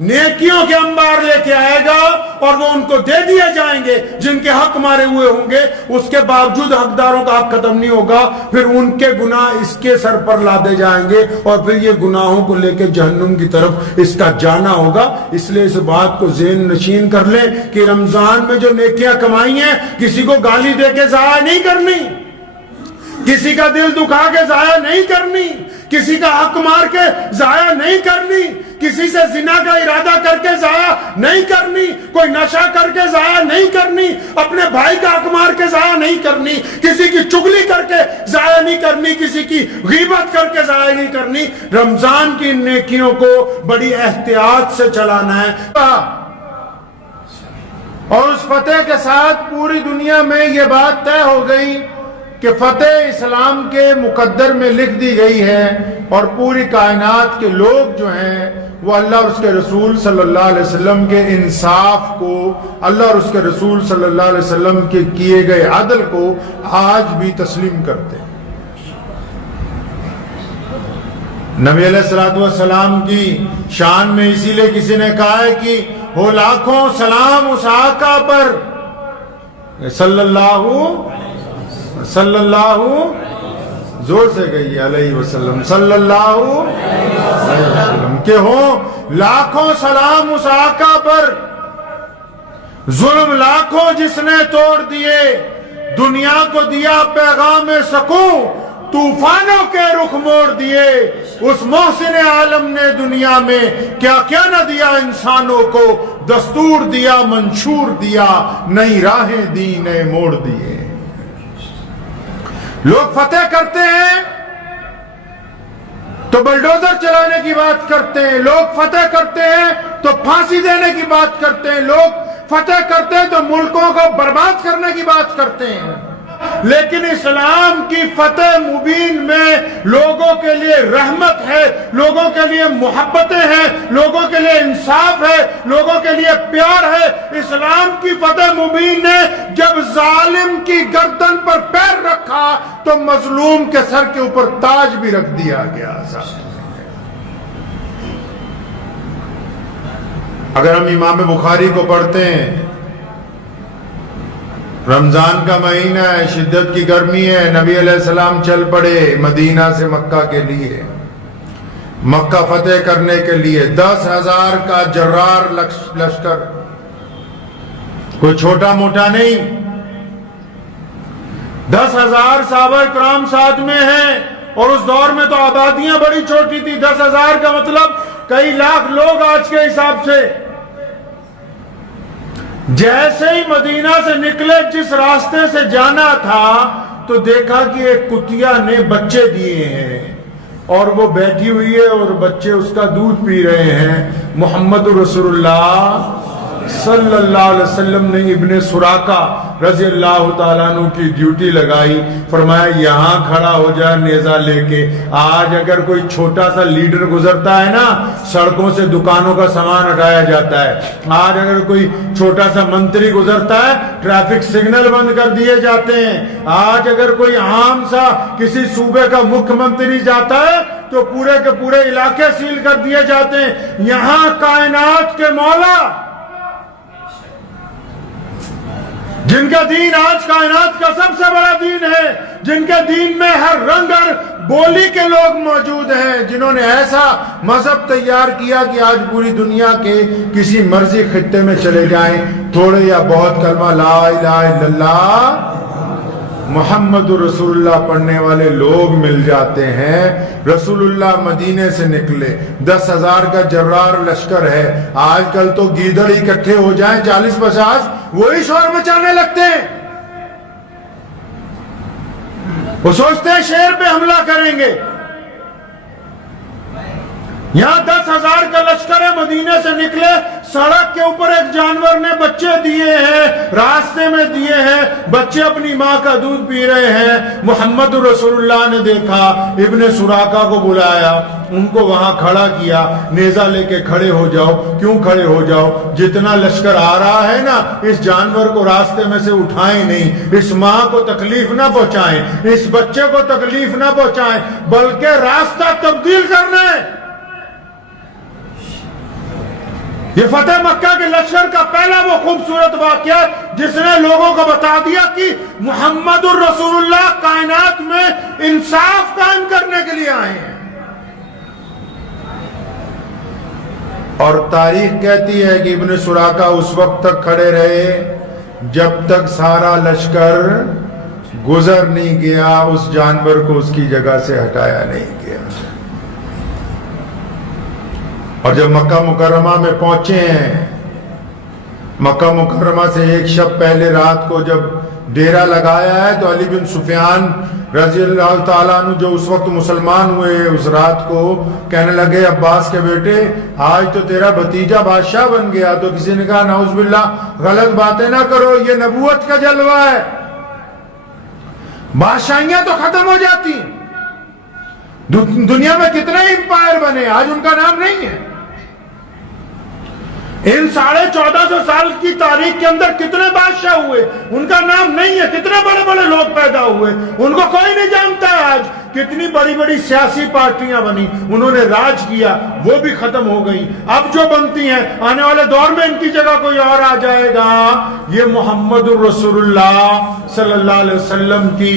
نیکیوں کے انبار لے کے آئے گا اور وہ ان کو دے دیے جائیں گے جن کے حق مارے ہوئے ہوں گے، اس کے باوجود حقداروں کا حق ختم نہیں ہوگا، پھر ان کے گناہ اس کے سر پر لادے جائیں گے اور پھر یہ گناہوں کو لے کے جہنم کی طرف اس کا جانا ہوگا۔ اس لیے اس بات کو ذہن نشین کر لیں کہ رمضان میں جو نیکیاں کمائی ہیں کسی کو گالی دے کے ضائع نہیں کرنی، کسی کا دل دکھا کے ضائع نہیں کرنی، کسی کا حق مار کے ضائع نہیں کرنی، کسی سے زنا کا ارادہ کر کے ضائع نہیں کرنی، کوئی نشہ کر کے ضائع نہیں کرنی، اپنے بھائی کا حق مار کے ضائع نہیں کرنی، کسی کی چغلی کر کے ضائع نہیں کرنی، کسی کی غیبت کر کے ضائع نہیں کرنی۔ رمضان کی نیکیوں کو بڑی احتیاط سے چلانا ہے، اور اس فتح کے ساتھ پوری دنیا میں یہ بات طے ہو گئی کہ فتح اسلام کے مقدر میں لکھ دی گئی ہے، اور پوری کائنات کے لوگ جو ہیں وہ اللہ اور اس کے رسول صلی اللہ علیہ وسلم کے انصاف کو، اللہ اور اس کے رسول صلی اللہ علیہ وسلم کے کیے گئے عدل کو آج بھی تسلیم کرتے ہیں۔ نبی علیہ السلام کی شان میں اسی لیے کسی نے کہا ہے کہ ہو لاکھوں سلام اس آقا پر صلی اللہ زور سے گئی علیہ وسلم، صلی اللہ علیہ وسلم، کہ ہو لاکھوں سلام اس آقا پر، ظلم لاکھوں جس نے توڑ دیے، دنیا کو دیا پیغام سکون، طوفانوں کے رخ موڑ دیے، اس محسن عالم نے دنیا میں کیا کیا نہ دیا انسانوں کو، دستور دیا، منشور دیا، نئی راہیں دی، نئے موڑ دیے۔ لوگ فتح کرتے ہیں تو بلڈوزر چلانے کی بات کرتے ہیں، لوگ فتح کرتے ہیں تو پھانسی دینے کی بات کرتے ہیں، لوگ فتح کرتے ہیں تو ملکوں کو برباد کرنے کی بات کرتے ہیں، لیکن اسلام کی فتح مبین میں لوگوں کے لیے رحمت ہے، لوگوں کے لیے محبتیں ہیں، لوگوں کے لیے انصاف ہے، لوگوں کے لیے پیار ہے۔ اسلام کی فتح مبین نے جب ظالم کی گردن پر پیر رکھا تو مظلوم کے سر کے اوپر تاج بھی رکھ دیا گیا۔ اگر ہم امام بخاری کو پڑھتے ہیں رمضان کا مہینہ ہے، شدت کی گرمی ہے، نبی علیہ السلام چل پڑے مدینہ سے مکہ کے لیے، مکہ فتح کرنے کے لیے 10,000 کا جرار لشکر، کوئی چھوٹا موٹا نہیں، 10,000 صحابہ کرام ساتھ میں ہیں، اور اس دور میں تو آبادیاں بڑی چھوٹی تھی، 10,000 کا مطلب کئی لاکھ لوگ آج کے حساب سے۔ جیسے ہی مدینہ سے نکلے، جس راستے سے جانا تھا تو دیکھا کہ ایک کتیا نے بچے دیے ہیں اور وہ بیٹھی ہوئی ہے اور بچے اس کا دودھ پی رہے ہیں۔ محمد رسول اللہ صلی اللہ علیہ وسلم نے ابن سراقہ رضی اللہ تعالیٰ عنہ کی ڈیوٹی لگائی، فرمایا یہاں کھڑا ہو جائے نیزہ لے کے۔ آج اگر کوئی چھوٹا سا لیڈر گزرتا ہے نا، سڑکوں سے دکانوں کا سامان ہٹایا جاتا ہے۔ آج اگر کوئی چھوٹا سا منتری گزرتا ہے، ٹریفک سگنل بند کر دیے جاتے ہیں۔ آج اگر کوئی عام سا کسی صوبے کا مکھ منتری جاتا ہے تو پورے کے پورے علاقے سیل کر دیے جاتے ہیں۔ یہاں کائنات کے مولا، جن کا دین آج کائنات کا سب سے بڑا دین ہے، جن کے دین میں ہر رنگ اور بولی کے لوگ موجود ہیں، جنہوں نے ایسا مذہب تیار کیا کہ آج پوری دنیا کے کسی مرضی خطے میں چلے جائیں، تھوڑے یا بہت کلمہ لا الہ الا اللہ محمد رسول اللہ پڑھنے والے لوگ مل جاتے ہیں۔ رسول اللہ مدینے سے نکلے، 10,000 کا جرار لشکر ہے۔ آج کل تو گیدڑ اکٹھے ہو جائیں 40-50، وہی شور مچانے لگتے ہیں۔ وہ سوچتے ہیں شہر پہ حملہ کریں گے۔ یہاں 10,000 کا لشکر ہے، مدینے سے نکلے، سڑک کے اوپر ایک جانور نے بچے دیے ہیں، راستے میں دیے ہیں، بچے اپنی ماں کا دودھ پی رہے ہیں۔ محمد رسول اللہ نے دیکھا، ابن سراقہ کو بلایا، ان کو وہاں کھڑا کیا، نیزہ لے کے کھڑے ہو جاؤ۔ کیوں کھڑے ہو جاؤ؟ جتنا لشکر آ رہا ہے نا، اس جانور کو راستے میں سے اٹھائیں نہیں، اس ماں کو تکلیف نہ پہنچائیں، اس بچے کو تکلیف نہ پہنچائیں، بلکہ راستہ تبدیل کرنا ہے۔ یہ فتح مکہ کے لشکر کا پہلا وہ خوبصورت واقعہ جس نے لوگوں کو بتا دیا کہ محمد الرسول اللہ کائنات میں انصاف قائم کرنے کے لیے آئے ہیں۔ اور تاریخ کہتی ہے کہ ابن سراقہ اس وقت تک کھڑے رہے جب تک سارا لشکر گزر نہیں گیا، اس جانور کو اس کی جگہ سے ہٹایا نہیں گیا۔ اور جب مکہ مکرمہ میں پہنچے ہیں، مکہ مکرمہ سے ایک شب پہلے رات کو جب ڈیرا لگایا ہے تو علی بن سفیان رضی اللہ تعالیٰ عنہ جو اس وقت مسلمان ہوئے، اس رات کو کہنے لگے عباس کے بیٹے آج تو تیرا بھتیجا بادشاہ بن گیا۔ تو کسی نے کہا نعوذ باللہ غلط باتیں نہ کرو، یہ نبوت کا جلوہ ہے، بادشاہیاں تو ختم ہو جاتی ہیں۔ دنیا میں کتنے امپائر بنے، آج ان کا نام نہیں ہے۔ ان 1450 سال کی تاریخ کے اندر کتنے بادشاہ ہوئے، ان کا نام نہیں ہے۔ کتنے بڑے بڑے لوگ پیدا ہوئے، ان کو کوئی نہیں جانتا ہے۔ آج کتنی بڑی بڑی سیاسی پارٹیاں بنی، انہوں نے راج کیا، وہ بھی ختم ہو گئی۔ اب جو بنتی ہیں آنے والے دور میں ان کی جگہ کوئی اور آ جائے گا۔ یہ محمد الرسول اللہ صلی اللہ علیہ وسلم کی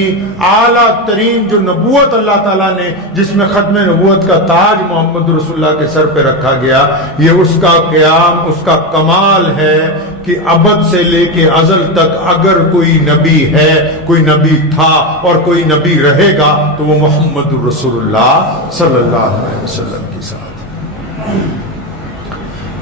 اعلیٰ ترین جو نبوت اللہ تعالیٰ نے، جس میں ختم نبوت کا تاج محمد رسول اللہ کے سر پہ رکھا گیا، یہ اس کا قیام، اس کا کمال ہے کہ ابد سے لے کے ازل تک اگر کوئی نبی ہے، کوئی نبی تھا اور کوئی نبی رہے گا تو وہ محمد رسول اللہ صلی اللہ علیہ وسلم کے ساتھ۔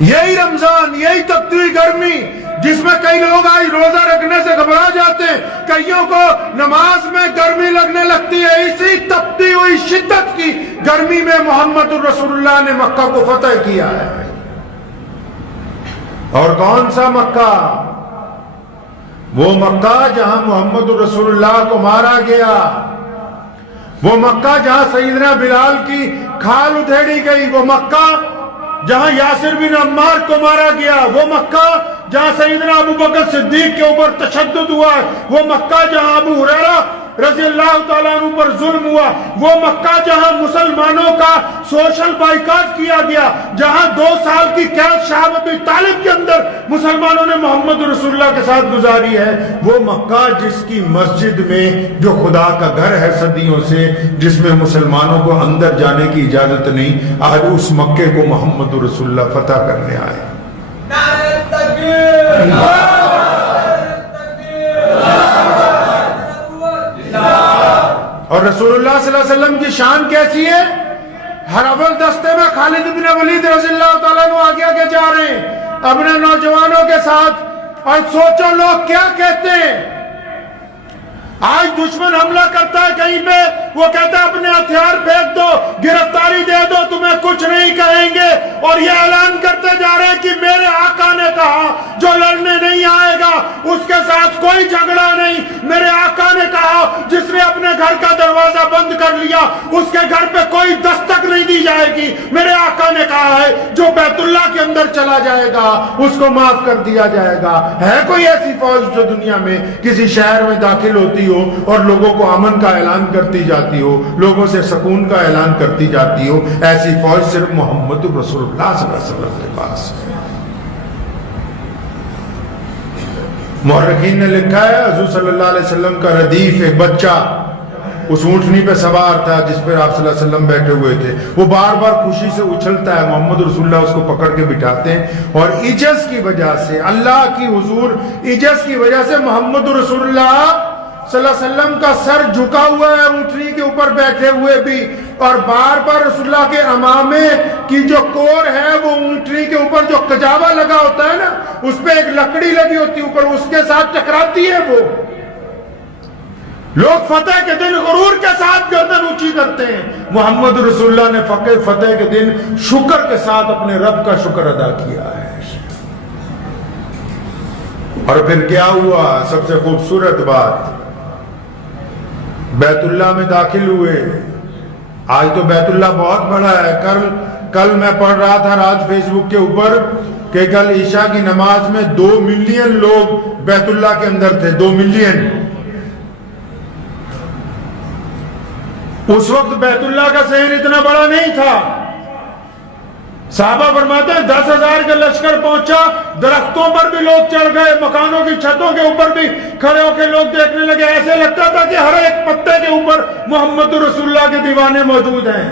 یہی رمضان، یہی تپتی گرمی جس میں کئی لوگ آج روزہ رکھنے سے گھبرا جاتے ہیں، کئیوں کو نماز میں گرمی لگنے لگتی ہے، اسی تپتی ہوئی شدت کی گرمی میں محمد رسول اللہ نے مکہ کو فتح کیا ہے۔ اور کون سا مکہ؟ وہ مکہ جہاں محمد رسول اللہ کو مارا گیا، وہ مکہ جہاں سیدنا بلال کی کھال ادھیڑی گئی، وہ مکہ جہاں یاسر بن عمار کو مارا گیا، وہ مکہ جہاں سیدنا ابو بکر صدیق کے اوپر تشدد ہوا، وہ مکہ جہاں ابو ہریرہ رضی اللہ تعالیٰ عنہ پر ظلم ہوا، وہ مکہ جہاں مسلمانوں کا سوشل بائیکاٹ کیا گیا، جہاں 2 سال کی قید شاہ ابی طالب کے اندر مسلمانوں نے محمد رسول اللہ کے ساتھ گزاری ہے، وہ مکہ جس کی مسجد میں جو خدا کا گھر ہے صدیوں سے، جس میں مسلمانوں کو اندر جانے کی اجازت نہیں، آج اس مکے کو محمد رسول اللہ فتح کرنے آئے۔ اور رسول اللہ صلی اللہ علیہ وسلم کی شان کیسی ہے؟ ہر اول دستے میں خالد بن ولید رضی اللہ تعالیٰ عنہ آگے آگے جا رہے ہیں اپنے نوجوانوں کے ساتھ، اور سوچو لوگ کیا کہتے ہیں۔ آج دشمن حملہ کرتا ہے کہیں پہ، وہ کہتا ہے اپنے ہتھیار پھینک دو، گرفتاری دے دو، تمہیں کچھ نہیں کہیں گے، اور یہ اعلان کرتے جا رہے ہیں کہ میرے آقا نے کہا جو لڑنے نہیں آئے گا اس کے ساتھ کوئی جھگڑا نہیں۔ میرے آقا نے کہا جس نے اپنے گھر کا دروازہ بند کر لیا اس کے گھر پہ کوئی دستک نہیں دی جائے گی۔ میرے آقا نے کہا ہے جو بیت اللہ کے اندر چلا جائے گا اس کو معاف کر دیا جائے گا۔ ہے کوئی ایسی فوج جو دنیا میں کسی شہر میں داخل ہوتی ہو اور لوگوں کو امن کا اعلان کرتی جاتی ہو، لوگوں سے سکون کا اعلان کرتی جاتی ہو؟ ایسی فوج صرف محمد رسول اللہ صلی اللہ علیہ وسلم کے پاس ہے۔ مورخین نے لکھا ہے حضور صلی اللہ علیہ وسلم کا ردیف ایک بچہ اس اونٹنی پہ سوار تھا جس پر آپ صلی اللہ علیہ وسلم بیٹھے ہوئے تھے، وہ بار بار خوشی سے اچھلتا ہے، محمد رسول اللہ اس کو پکڑ کے بٹھاتے ہیں، اور عجز کی وجہ سے، اللہ کی حضور عجز کی وجہ سے محمد رسول اللہ صلی اللہ علیہ وسلم کا سر جھکا ہوا ہے اونٹنی کے اوپر بیٹھے ہوئے بھی، اور بار بار رسول اللہ کے امامے کی جو کور ہے وہ اونٹنی کے اوپر جو کجاوا لگا ہوتا ہے نا اس پہ ایک لکڑی لگی ہوتی ہے اوپر، اس کے ساتھ ٹکراتی ہے۔ وہ لوگ فتح کے دن غرور کے ساتھ گردن اونچی کرتے ہیں، محمد رسول اللہ نے فتح کے دن شکر کے ساتھ اپنے رب کا شکر ادا کیا ہے۔ اور پھر کیا ہوا؟ سب سے خوبصورت بات، بیت اللہ میں داخل ہوئے۔ آج تو بیت اللہ بہت بڑا ہے، کل میں پڑھ رہا تھا رات فیس بک کے اوپر کہ کل عشاء کی نماز میں 2 ملین لوگ بیت اللہ کے اندر تھے، 2 ملین۔ اس وقت بیت اللہ کا شہر اتنا بڑا نہیں تھا، صحابہ فرماتے ہیں 10,000 کا لشکر پہنچا، درختوں پر بھی لوگ چڑھ گئے، مکانوں کی چھتوں کے اوپر بھی کھڑے ہو کے لوگ دیکھنے لگے، ایسے لگتا تھا کہ ہر ایک پتے کے اوپر محمد رسول اللہ کے دیوانے موجود ہیں۔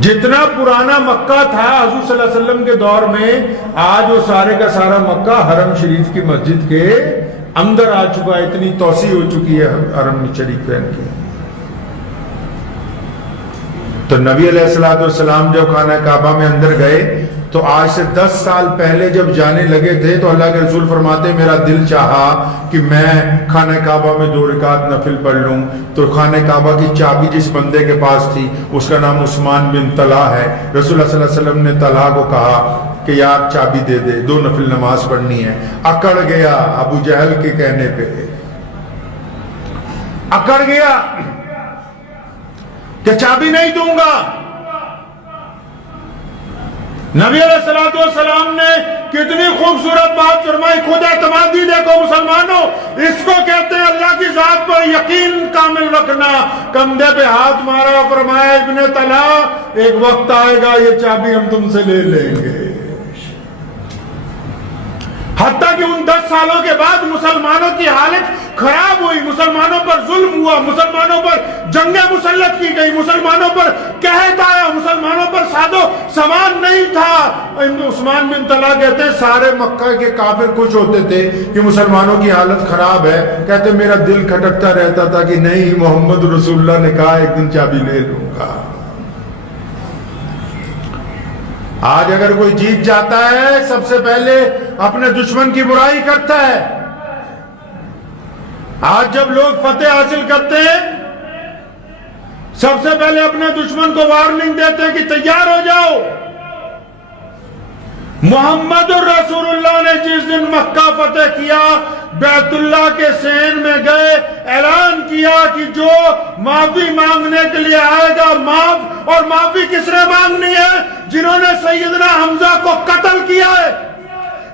جتنا پرانا مکہ تھا حضور صلی اللہ علیہ وسلم کے دور میں، آج وہ سارے کا سارا مکہ حرم شریف کی مسجد کے اندر آ چکا ہے، اتنی توسیع ہو چکی ہے حرم شریف کی۔ تو نبی علیہ السلام جب خانہ کعبہ میں اندر گئے تو آج سے 10 سال پہلے جب جانے لگے تھے تو اللہ کے رسول فرماتے ہیں میرا دل چاہا کہ میں خانہ کعبہ میں 2 رکعت نفل پڑھ لوں، تو خانہ کعبہ کی چابی جس بندے کے پاس تھی اس کا نام عثمان بن طلحہ ہے، رسول اللہ صلی اللہ علیہ وسلم نے طلحہ کو کہا کہ یار چابی دے دے، 2 نفل نماز پڑھنی ہے۔ اکڑ گیا، ابو جہل کے کہنے پہ اکڑ گیا کہ چابی نہیں دوں گا۔ نبی علیہ السلام نے کتنی خوبصورت بات فرمائی، خود اعتمادی دیکھو مسلمانوں، اس کو کہتے ہیں اللہ کی ذات پر یقین کامل رکھنا۔ کندھے پہ ہاتھ مارا، فرمایا ابن طلحہ ایک وقت آئے گا یہ چابی ہم تم سے لے لیں گے۔ حتیٰ کہ ان 10 سالوں کے بعد مسلمانوں کی حالت خراب ہوئی، مسلمانوں پر ظلم ہوا، مسلمانوں پر جنگیں مسلط کی گئی، مسلمانوں پر قحط آیا، مسلمانوں پر ساد و سامان نہیں تھا۔ عثمان بن طلحہ کہتے ہیں سارے مکہ کے کافر خوش ہوتے تھے کہ مسلمانوں کی حالت خراب ہے، کہتے میرا دل کھٹکتا رہتا تھا کہ نہیں، محمد رسول اللہ نے کہا ایک دن چابی لے لوں گا۔ آج اگر کوئی جیت جاتا ہے سب سے پہلے اپنے دشمن کی برائی کرتا ہے۔ آج جب لوگ فتح حاصل کرتے ہیں سب سے پہلے اپنے دشمن کو وارننگ دیتے ہیں کہ تیار ہو جاؤ۔ محمد رسول اللہ نے جس دن مکہ فتح کیا، بیت اللہ کے صحن میں گئے، اعلان کیا کہ جو معافی مانگنے کے لیے آئے گا معاف، اور معافی کس نے مانگنی ہے؟ جنہوں نے سیدنا حمزہ کو قتل کیا ہے،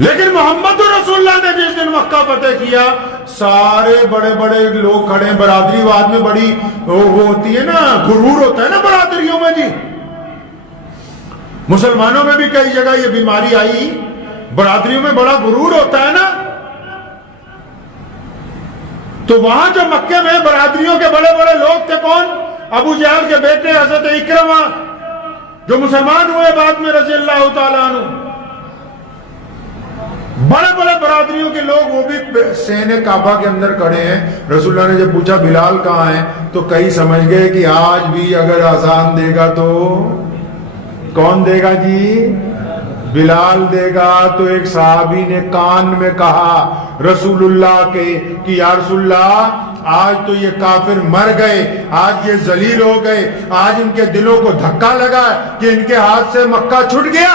لیکن محمد رسول اللہ نے جس دن مکہ فتح کیا سارے بڑے بڑے لوگ کھڑے ہیں. برادری واد میں بڑی وہ ہوتی ہے نا, غرور ہوتا ہے نا برادریوں میں. جی مسلمانوں میں بھی کئی جگہ یہ بیماری آئی, برادریوں میں بڑا غرور ہوتا ہے نا. تو وہاں جو مکے میں برادریوں کے بڑے بڑے لوگ تھے کون؟ ابو جہل کے بیٹے حضرت اکرمہ جو مسلمان ہوئے بعد میں رضی اللہ تعالیٰ عنہ. بڑے بڑے برادریوں کے لوگ وہ بھی سین کعبہ کے اندر کھڑے ہیں. رسول اللہ نے جب پوچھا بلال کہاں ہے تو کئی سمجھ گئے کہ آج بھی اگر اذان دے گا تو کون دے گا جی؟ بلال دے گا. تو ایک صحابی نے کان میں کہا رسول اللہ کے کہ یا رسول اللہ آج تو یہ کافر مر گئے, آج یہ ذلیل ہو گئے, آج ان کے دلوں کو دھکا لگا کہ ان کے ہاتھ سے مکہ چھٹ گیا.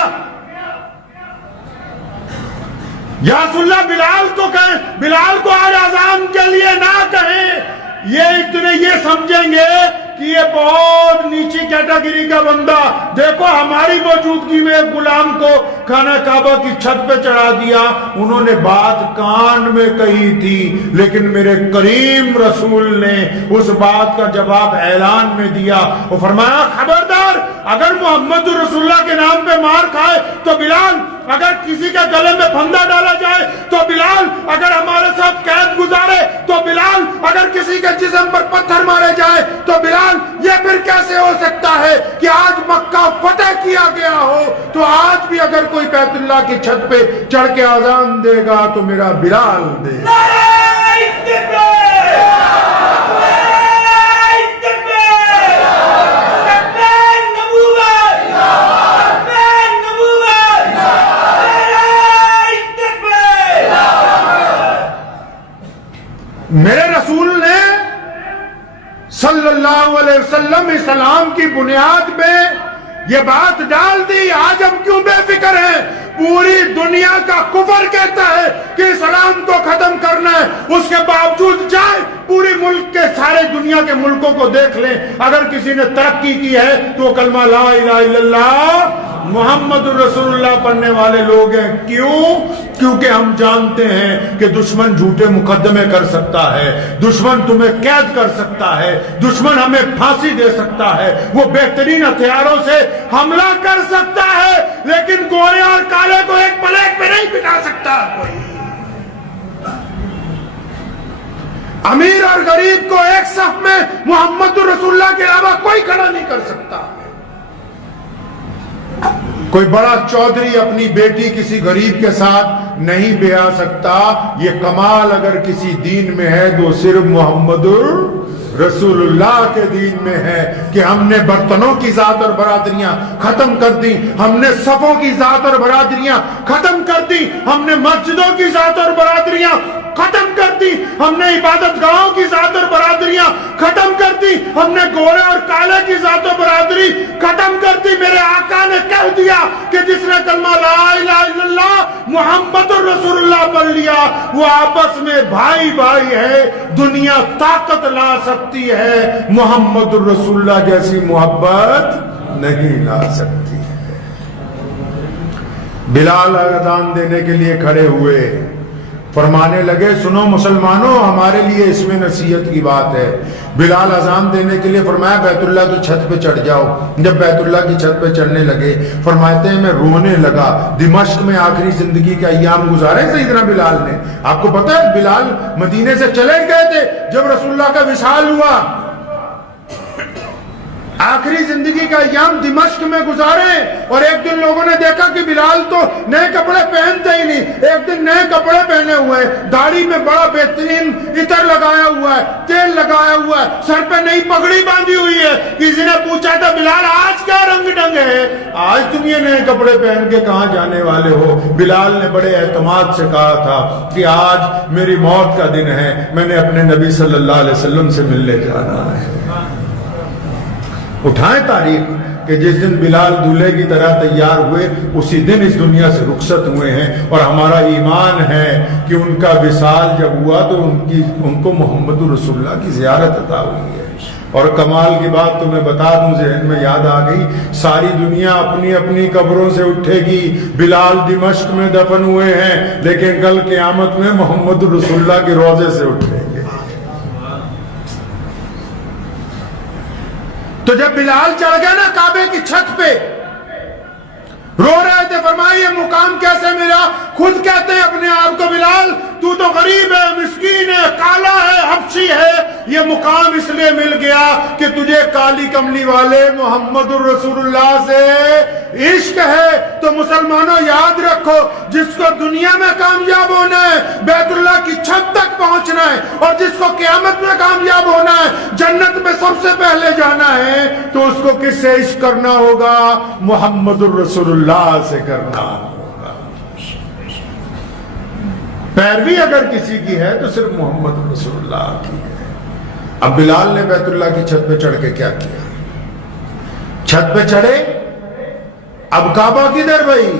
یا رسول اللہ بلال کو کہیں, بلال کو آج اذان کے لیے نہ کہیں. یہ اتنے یہ سمجھیں گے کہ یہ بہت نیچی کیٹیگری کا بندہ, دیکھو ہماری موجودگی میں ایک غلام کو خانہ کعبہ کی چھت پہ چڑھا دیا. انہوں نے بات کان میں کہی تھی لیکن میرے کریم رسول نے اس بات کا جواب اعلان میں دیا. وہ فرمایا خبردار, اگر محمد رسول اللہ کے نام پہ مار کھائے تو بلال, اگر کسی کے گلے میں پھندا ڈالا جائے تو بلال, اگر ہمارے ساتھ قید گزارے تو بلال, اگر کسی کے جسم پر پتھر مارے جائے تو بلال. یہ پھر کیسے ہو سکتا ہے کہ آج مکہ فتح کیا گیا ہو تو آج بھی اگر کوئی بیت اللہ کی چھت پہ چڑھ کے اذان دے گا تو میرا بلال دے. میرے رسول نے صلی اللہ علیہ وسلم اسلام کی بنیاد پہ یہ بات ڈال دی. آج ہم کیوں بے فکر ہیں؟ پوری دنیا کا کفر کہتا ہے کہ اسلام کو ختم کرنا ہے, اس کے باوجود جائے پوری ملک کے سارے دنیا کے ملکوں کو دیکھ لیں, اگر کسی نے ترقی کی ہے تو وہ کلمہ لا الہ الا اللہ محمد رسول اللہ پڑھنے والے لوگ ہیں. کیوں؟ کیونکہ ہم جانتے ہیں کہ دشمن جھوٹے مقدمے کر سکتا ہے, دشمن تمہیں قید کر سکتا ہے, دشمن ہمیں پھانسی دے سکتا ہے, وہ بہترین ہتھیاروں سے حملہ کر سکتا ہے, لیکن گورے اور کالے کو ایک پلیٹ پہ نہیں بٹھا سکتا کوئی. امیر اور غریب کو ایک صف میں محمد رسول اللہ کے علاوہ کوئی کھڑا نہیں کر سکتا. کوئی بڑا چودھری اپنی بیٹی کسی غریب کے ساتھ نہیں بیاہ سکتا. یہ کمال اگر کسی دین میں ہے تو صرف محمد رسول اللہ کے دین میں ہے کہ ہم نے برتنوں کی ذات اور برادریاں ختم کر دی, ہم نے صفوں کی ذات اور برادریاں ختم کر دی, ہم نے مسجدوں کی ذات اور برادریاں ختم کر دی, ہم نے عبادت گاہوں کی ذات اور برادریاں ختم کر دی, ہم نے گورے اور کالے کی ذات و برادری ختم کر دی. میرے آقا نے کہہ دیا کہ جس نے کلمہ لا الہ الا اللہ محمد رسول اللہ پڑھ لیا وہ آپس میں بھائی بھائی ہے. دنیا طاقت لا سکتی ہے, محمد رسول اللہ جیسی محبت نہیں لا سکتی. بلال اذان دینے کے لیے کھڑے ہوئے, فرمانے لگے سنو مسلمانوں, ہمارے لیے اس میں نصیحت کی بات ہے. بلال اذان دینے کے لیے فرمایا بیت اللہ تو چھت پہ چڑھ جاؤ. جب بیت اللہ کی چھت پہ چڑھنے لگے فرماتے ہیں میں رونے لگا. دمشق میں آخری زندگی کے ایام گزارے سیدنا بلال نے. آپ کو پتہ ہے بلال مدینے سے چلے گئے تھے جب رسول اللہ کا وصال ہوا, آخری زندگی کا ایام دمشق میں گزارے, اور ایک دن لوگوں نے دیکھا کہ بلال تو نئے کپڑے پہنتے ہی نہیں, ایک دن نئے کپڑے پہنے ہوئے, داڑھی میں بڑا بہترین عطر لگایا ہوا ہے, تیل لگایا ہوا ہے, سر پہ نئی پگڑی باندھی ہوئی ہے. کسی نے پوچھا تھا بلال آج کیا رنگ ڈھنگ ہے, آج تم یہ نئے کپڑے پہن کے کہاں جانے والے ہو؟ بلال نے بڑے اعتماد سے کہا تھا کہ آج میری موت کا دن ہے, میں نے اپنے نبی صلی اللہ علیہ وسلم سے ملنے جانا ہے. اٹھائیں تاریخ, کہ جس دن بلال دولہے کی طرح تیار ہوئے اسی دن اس دنیا سے رخصت ہوئے ہیں، اور ہمارا ایمان ہے کہ ان کا وصال جب ہوا تو ان کو محمد رسول اللہ کی زیارت عطا ہوئی ہے۔ اور کمال کی بات تمہیں بتا دوں، ذہن میں یاد آ گئی، ساری دنیا اپنی اپنی قبروں سے اٹھے گی، بلال دمشق میں دفن ہوئے ہیں، لیکن کل قیامت میں محمد رسول اللہ کے روضے سے اٹھیں گے۔ تو جب بلال چڑھ گئے نا کعبے کی چھت پہ، رو رہے تھے، فرمایا یہ مقام کیسے ملا؟ خود کہتے ہیں اپنے آپ کو، بلال تو غریب ہے، مسکین ہے، کالا ہے، حبشی ہے، یہ مقام اس لیے مل گیا کہ تجھے کالی کملی والے محمد الرسول اللہ سے عشق ہے۔ تو مسلمانوں یاد رکھو، جس کو دنیا میں کامیاب ہونا ہے بیت اللہ کی چھت تک پہنچنا ہے، اور جس کو قیامت میں کامیاب ہونا ہے جنت میں سب سے پہلے جانا ہے، تو اس کو کس سے عشق کرنا ہوگا؟ محمد الرسول اللہ سے کرنا ہوگا۔ پیروی اگر کسی کی ہے تو صرف محمد رسول اللہ کی ہے۔ اب بلال نے بیت اللہ کی چھت پہ چڑھ کے کیا کیا؟ چھت پہ چڑھے، اب کعبہ کدھر بھائی؟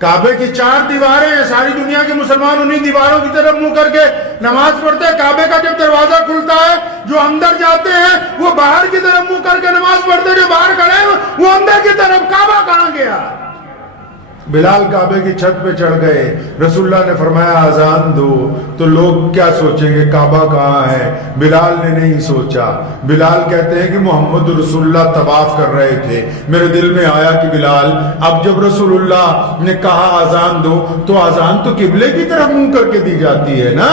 کعبے کی 4 دیواریں ہیں، ساری دنیا کے مسلمان انہی دیواروں کی طرف منہ کر کے نماز پڑھتے ہیں۔ کعبے کا جب دروازہ کھلتا ہے جو اندر جاتے ہیں وہ باہر کی طرف منہ کر کے نماز پڑھتے ہیں، جو باہر کھڑے ہیں وہ اندر کی طرف۔ کعبہ کہاں گیا؟ بلال کعبے کی چھت پہ چڑھ گئے، رسول اللہ نے فرمایا اذان دو، تو لوگ کیا سوچیں گے کعبہ کہاں ہے؟ بلال نے نہیں سوچا، بلال کہتے ہیں کہ محمد رسول اللہ طواف کر رہے تھے، میرے دل میں آیا کہ بلال اب جب رسول اللہ نے کہا اذان دو تو اذان تو قبلے کی طرف منہ کر کے دی جاتی ہے نا،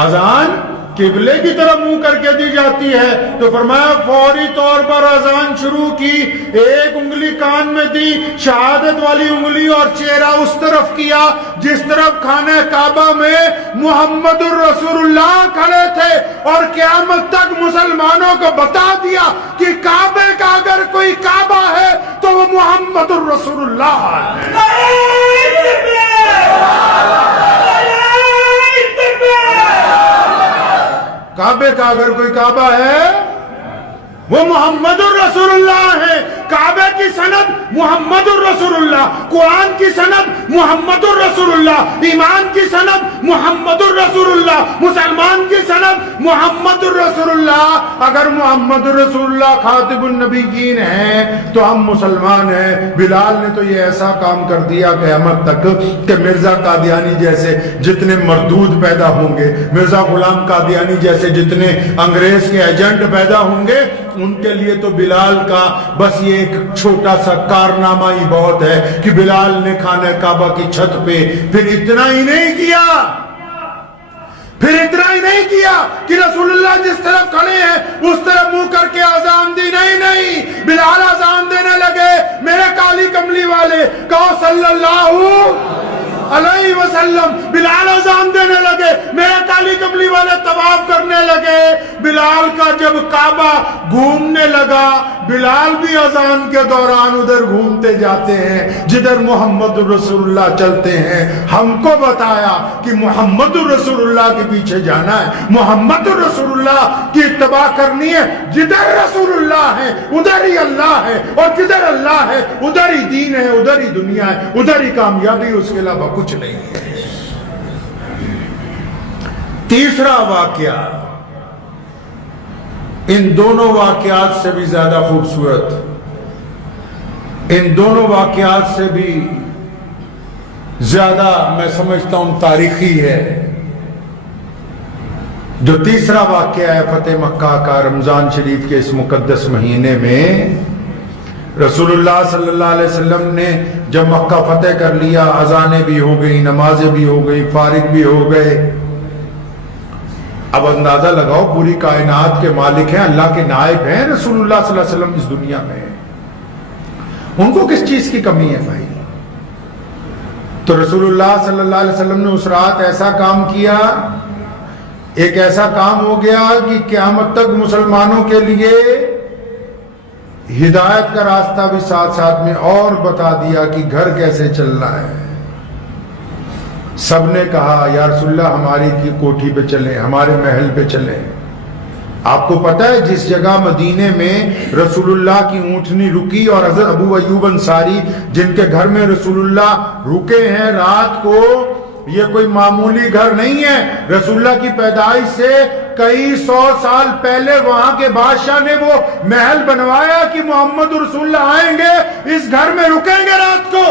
اذان قبلے کی طرف منہ کر کے دی جاتی ہے۔ تو فرمایا فوری طور پر اذان شروع کی، ایک انگلی کان میں دی، شہادت والی انگلی، اور چہرہ اس طرف کیا جس طرف خانہ کعبہ میں محمد الرسول اللہ کھڑے تھے، اور قیامت تک مسلمانوں کو بتا دیا کہ کعبے کا اگر کوئی کعبہ ہے تو وہ محمد الرسول اللہ ہے۔ کعبے کا اگر کوئی کعبہ ہے وہ محمد الرسول اللہ ہے۔ کعبے کی سند محمد الرسول اللہ، قرآن کی سند محمد الرسول اللہ، ایمان کی سند محمد الرسول اللہ، مسلمان کی سند محمد الرسول اللہ۔ اگر محمد الرسول اللہ خاتم النبیین ہیں تو ہم مسلمان ہیں۔ بلال نے تو یہ ایسا کام کر دیا قیامت تک کہ مرزا قادیانی جیسے جتنے مردود پیدا ہوں گے، مرزا غلام قادیانی جیسے جتنے انگریز کے ایجنٹ پیدا ہوں گے، ان کے لیے تو بلال کا بس یہ ایک چھوٹا سا کارنامہ ہی بہت ہے کہ بلال نے خانہ کعبہ کی چھت پہ پھر اتنا ہی نہیں کیا کہ رسول اللہ جس طرف کھڑے ہیں اس طرف منہ کر کے اذان دی، نہیں، بلال اذان دینے لگے، میرے کالی کملی والے کہو صلی اللہ علیہ وسلم۔ بلال اذان دینے لگے، میرے کالی کملی والے طواف کرنے لگے۔ بلال کا جب کعبہ گھومنے لگا، بلال بھی اذان کے دوران ادھر گھومتے جاتے ہیں جدھر محمد رسول اللہ چلتے ہیں۔ ہم کو بتایا کہ محمد رسول اللہ کے پیچھے جانا ہے، محمد رسول اللہ کی اتباع کرنی ہے۔ جدھر رسول اللہ ہے ادھر ہی اللہ ہے، اور جدھر اللہ ہے ادھر ہی دین ہے، ادھر ہی دنیا ہے، ادھر ہی کامیابی، اس کے علاوہ کچھ نہیں ہے۔ تیسرا واقعہ ان دونوں واقعات سے بھی زیادہ خوبصورت، ان دونوں واقعات سے بھی زیادہ میں سمجھتا ہوں تاریخی ہے۔ جو تیسرا واقعہ ہے فتح مکہ کا، رمضان شریف کے اس مقدس مہینے میں رسول اللہ صلی اللہ علیہ وسلم نے جب مکہ فتح کر لیا، اذانیں بھی ہو گئی، نمازیں بھی ہو گئی، فارغ بھی ہو گئے۔ اب اندازہ لگاؤ، پوری کائنات کے مالک ہیں، اللہ کے نائب ہیں رسول اللہ صلی اللہ علیہ وسلم اس دنیا میں، ان کو کس چیز کی کمی ہے بھائی؟ تو رسول اللہ صلی اللہ علیہ وسلم نے اس رات ایسا کام کیا، ایک ایسا کام ہو گیا کہ قیامت تک مسلمانوں کے لیے ہدایت کا راستہ بھی ساتھ ساتھ میں اور بتا دیا کہ گھر کیسے چلنا ہے۔ سب نے کہا یا رسول اللہ ہماری کی کوٹھی پہ چلیں، ہمارے محل پہ چلیں۔ آپ کو پتہ ہے جس جگہ مدینے میں رسول اللہ کی اونٹنی رکی اور حضرت ابو ایوب انصاری جن کے گھر میں رسول اللہ رکے ہیں رات کو، یہ کوئی معمولی گھر نہیں ہے. رسول اللہ کی پیدائش سے کئی 100 سال پہلے وہاں کے بادشاہ نے وہ محل بنوایا کہ محمد رسول اللہ آئیں گے، اس گھر میں رکیں گے رات کو.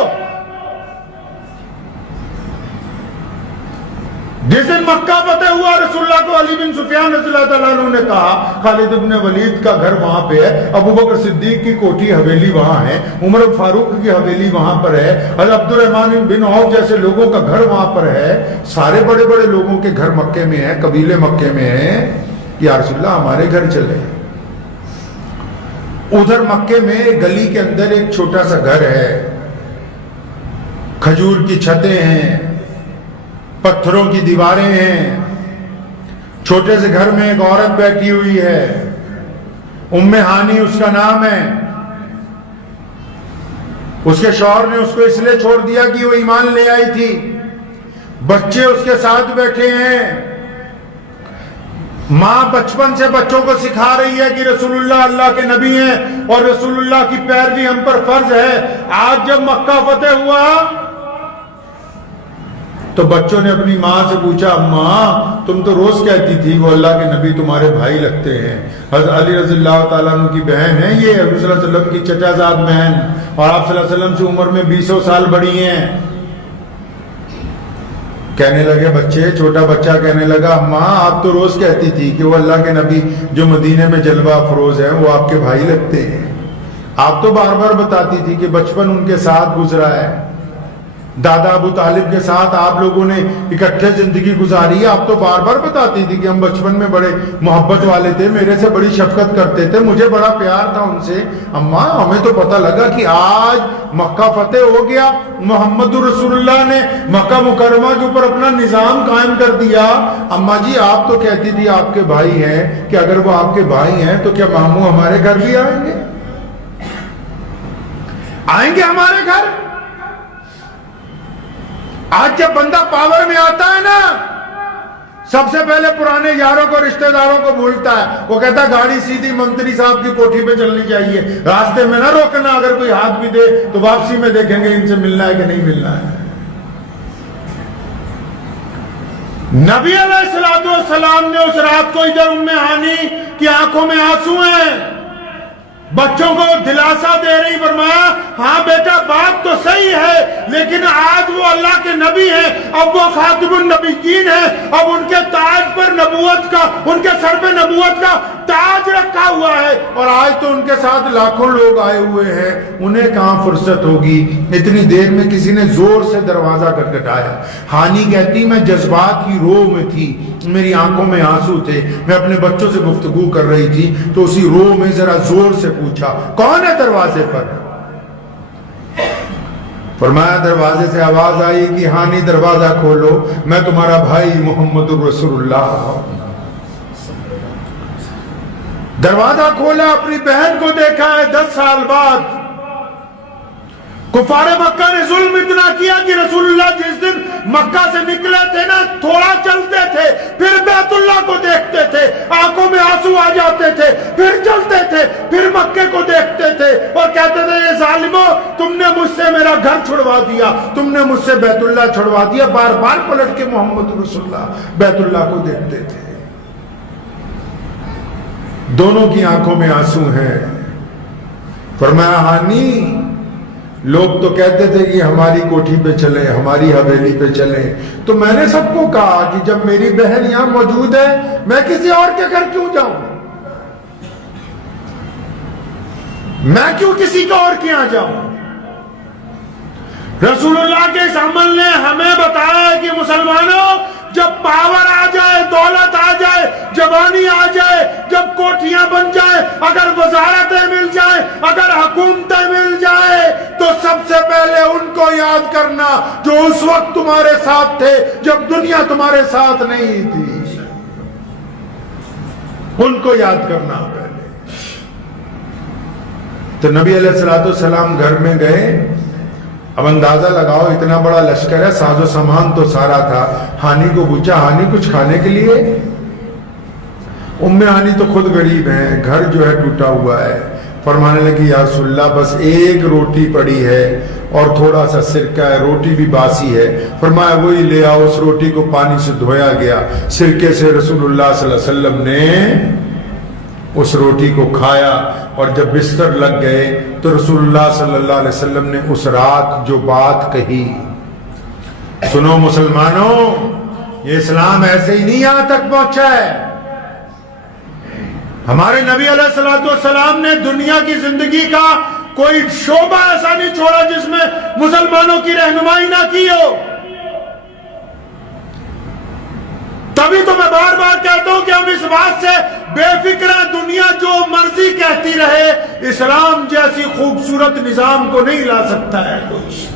جس دن مکہ فتح ہوا رسول اللہ کو علی بن سفیان رضی اللہ تعالیٰ عنہ نے کہا خالد ابن ولید کا گھر وہاں پہ ہے، ابو بکر صدیق کی کوٹھی حویلی وہاں ہے، عمر فاروق کی حویلی وہاں پر ہے، حضرت عبد الرحمن بن عوف جیسے لوگوں کا گھر وہاں پر ہے، سارے بڑے بڑے لوگوں کے گھر مکے میں ہیں، قبیلے مکے میں ہیں. یا رسول اللہ ہمارے گھر چلے. ادھر مکے میں گلی کے اندر ایک چھوٹا سا گھر ہے، کھجور کی چھتیں ہیں، پتھروں کی دیواریں ہیں. چھوٹے سے گھر میں ایک عورت بیٹھی ہوئی ہے، ام ہانی اس کا نام ہے. اس کے شوہر نے اس کو اس لیے چھوڑ دیا کہ وہ ایمان لے آئی تھی. بچے اس کے ساتھ بیٹھے ہیں. ماں بچپن سے بچوں کو سکھا رہی ہے کہ رسول اللہ اللہ کے نبی ہیں اور رسول اللہ کی پیروی ہم پر فرض ہے. آج جب مکہ فتح ہوا تو بچوں نے اپنی ماں سے پوچھا، ماں تم تو روز کہتی تھی وہ اللہ کے نبی تمہارے بھائی لگتے ہیں. حضرت علی رضی اللہ تعالیٰ عنہ کی بہن ہے یہ، حضور صلی اللہ علیہ وسلم کی چچا زاد بہن، اور آپ صلی اللہ علیہ وسلم سے عمر میں 20 سال بڑی ہیں. کہنے لگے بچے، چھوٹا بچہ کہنے لگا، ماں آپ تو روز کہتی تھی کہ وہ اللہ کے نبی جو مدینے میں جلوہ افروز ہیں وہ آپ کے بھائی لگتے ہیں. آپ تو بار بار بتاتی تھی کہ بچپن ان کے ساتھ گزرا ہے، دادا ابو طالب کے ساتھ آپ لوگوں نے اکٹھے زندگی گزاری ہے. آپ تو بار بار بتاتی تھی کہ ہم بچپن میں بڑے محبت والے تھے، میرے سے بڑی شفقت کرتے تھے، مجھے بڑا پیار تھا ان سے. اماں ہمیں تو پتہ لگا کہ آج مکہ فتح ہو گیا، محمد رسول اللہ نے مکہ مکرمہ کے اوپر اپنا نظام قائم کر دیا. اماں جی آپ تو کہتی تھی آپ کے بھائی ہیں، کہ اگر وہ آپ کے بھائی ہیں تو کیا ماموں ہمارے گھر بھی آئیں گے؟ آئیں گے ہمارے گھر؟ آج جب بندہ پاور میں آتا ہے نا، سب سے پہلے پرانے یاروں کو رشتہ داروں کو بھولتا ہے. وہ کہتا ہے گاڑی سیدھی منتری صاحب کی کوٹھی پہ چلنی چاہیے، راستے میں نہ روکنا، اگر کوئی ہاتھ بھی دے تو واپسی میں دیکھیں گے ان سے ملنا ہے کہ نہیں ملنا ہے. نبی علیہ السلام نے اس رات کو ادھر ام ہانی کی آنکھوں میں آنسو ہیں، بچوں کو دلاسا دے رہی، فرمایا ہاں بیٹا بات تو صحیح ہے، لیکن آج وہ اللہ کے نبی ہیں، اب وہ خاتم النبیین ہیں، اب ان کے تاج پر نبوت کا، ان کے سر پہ نبوت کا تاج رکھا ہوا ہے، اور آج تو ان کے ساتھ لاکھوں لوگ آئے ہوئے ہیں، انہیں کہاں فرصت ہوگی. اتنی دیر میں کسی نے زور سے دروازہ کھٹکھٹایا. ہانی کہتی میں جذبات کی روح میں تھی، میری آنکھوں میں آنسو تھے، میں اپنے بچوں سے گفتگو کر رہی تھی تو اسی روح میں ذرا زور سے پوچھا کون ہے دروازے پر؟ فرمایا دروازے سے آواز آئی کہ ہانی دروازہ کھولو، میں تمہارا بھائی محمد الرسول اللہ. دروازہ کھولا، اپنی بہن کو دیکھا ہے 10 سال بعد. کفار مکہ نے ظلم اتنا کیا کہ رسول اللہ جس دن مکہ سے نکلے تھے نا، تھوڑا چلتے تھے، پھر بیت اللہ کو دیکھتے تھے، آنکھوں میں آنسو آ جاتے تھے، پھر چلتے تھے، پھر مکے کو دیکھتے تھے اور کہتے تھے اے ظالمو تم نے مجھ سے میرا گھر چھڑوا دیا، تم نے مجھ سے بیت اللہ چھڑوا دیا. بار بار پلٹ کے محمد رسول اللہ بیت اللہ کو دیکھتے تھے. دونوں کی آنکھوں میں آنسو ہیں. فرمایا ہانی لوگ تو کہتے تھے کہ ہماری کوٹھی پہ چلیں، ہماری حویلی پہ چلیں، تو میں نے سب کو کہا کہ جب میری بہن یہاں موجود ہے میں کسی اور کے گھر کیوں جاؤں، میں کیوں کسی کا اور کیا جاؤں. رسول اللہ کے اس عمل نے ہمیں بتایا ہے کہ مسلمانوں جب پاور آ جائے، دولت آ جائے، جوانی آ جائے، جب کوٹھیاں بن جائے، اگر وزارتیں مل جائیں، اگر حکومتیں مل جائیں، تو سب سے پہلے ان کو یاد کرنا جو اس وقت تمہارے ساتھ تھے جب دنیا تمہارے ساتھ نہیں تھی. ان کو یاد کرنا پہلے. تو نبی علیہ السلام گھر میں گئے. اب اندازہ لگاؤ اتنا بڑا لشکر ہے، ساز و سامان تو سارا تھا. ہانی کو پوچھا ہانی کچھ کھانے کے لیے؟ ام ہانی تو خود غریب ہیں, گھر جو ہے ٹوٹا ہوا ہے. فرمانے لگی یا رسول اللہ بس ایک روٹی پڑی ہے اور تھوڑا سا سرکہ ہے, روٹی بھی باسی ہے. فرمایا وہی لے آؤ. اس روٹی کو پانی سے دھویا گیا, سرکے سے رسول اللہ صلی اللہ علیہ وسلم نے اس روٹی کو کھایا, اور جب بستر لگ گئے تو رسول اللہ صلی اللہ علیہ وسلم نے اس رات جو بات کہی. سنو مسلمانوں, یہ اسلام ایسے ہی نہیں یہاں تک پہنچا ہے. ہمارے نبی علیہ الصلوۃ والسلام نے دنیا کی زندگی کا کوئی شعبہ ایسا نہیں چھوڑا جس میں مسلمانوں کی رہنمائی نہ کی ہو. تبھی تو میں بار بار کہتا ہوں کہ ہم اس بات سے بے فکر ہیں, دنیا جو مرضی کہتی رہے, اسلام جیسی خوبصورت نظام کو نہیں لا سکتا ہے کوئی.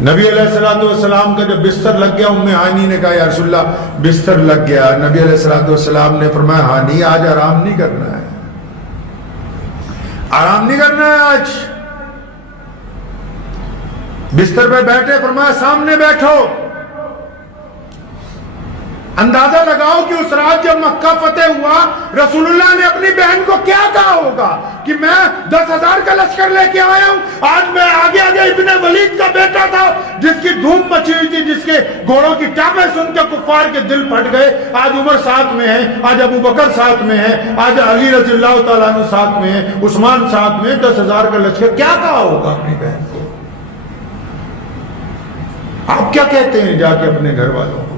نبی علیہ الصلوۃ والسلام کا جب بستر لگ گیا, ام ہانی نے کہا یا رسول اللہ بستر لگ گیا. نبی علیہ الصلوۃ والسلام نے فرمایا ہانی آج آرام نہیں کرنا ہے, آرام نہیں کرنا ہے آج. بستر پہ بیٹھے, فرمایا سامنے بیٹھو. اندازہ لگاؤ کہ اس رات جب مکہ فتح ہوا رسول اللہ نے اپنی بہن کو کیا کہا ہوگا کہ میں 10,000 کا لشکر لے کے آیا ہوں. آج میں آگے ابن ولید کا بیٹا تھا جس کی دھوم مچی ہوئی تھی, جس کے گھوڑوں کی ٹاپیں سن کے کفار کے دل پھٹ گئے. آج عمر ساتھ میں ہے, آج ابو بکر ساتھ میں ہے, آج علی رضی اللہ تعالیٰ عنہ ساتھ میں ہے, عثمان ساتھ میں, 10,000 کا لشکر. کیا کہا ہوگا اپنی بہن کو؟ آپ کیا کہتے ہیں جا کے اپنے گھر والوں کو؟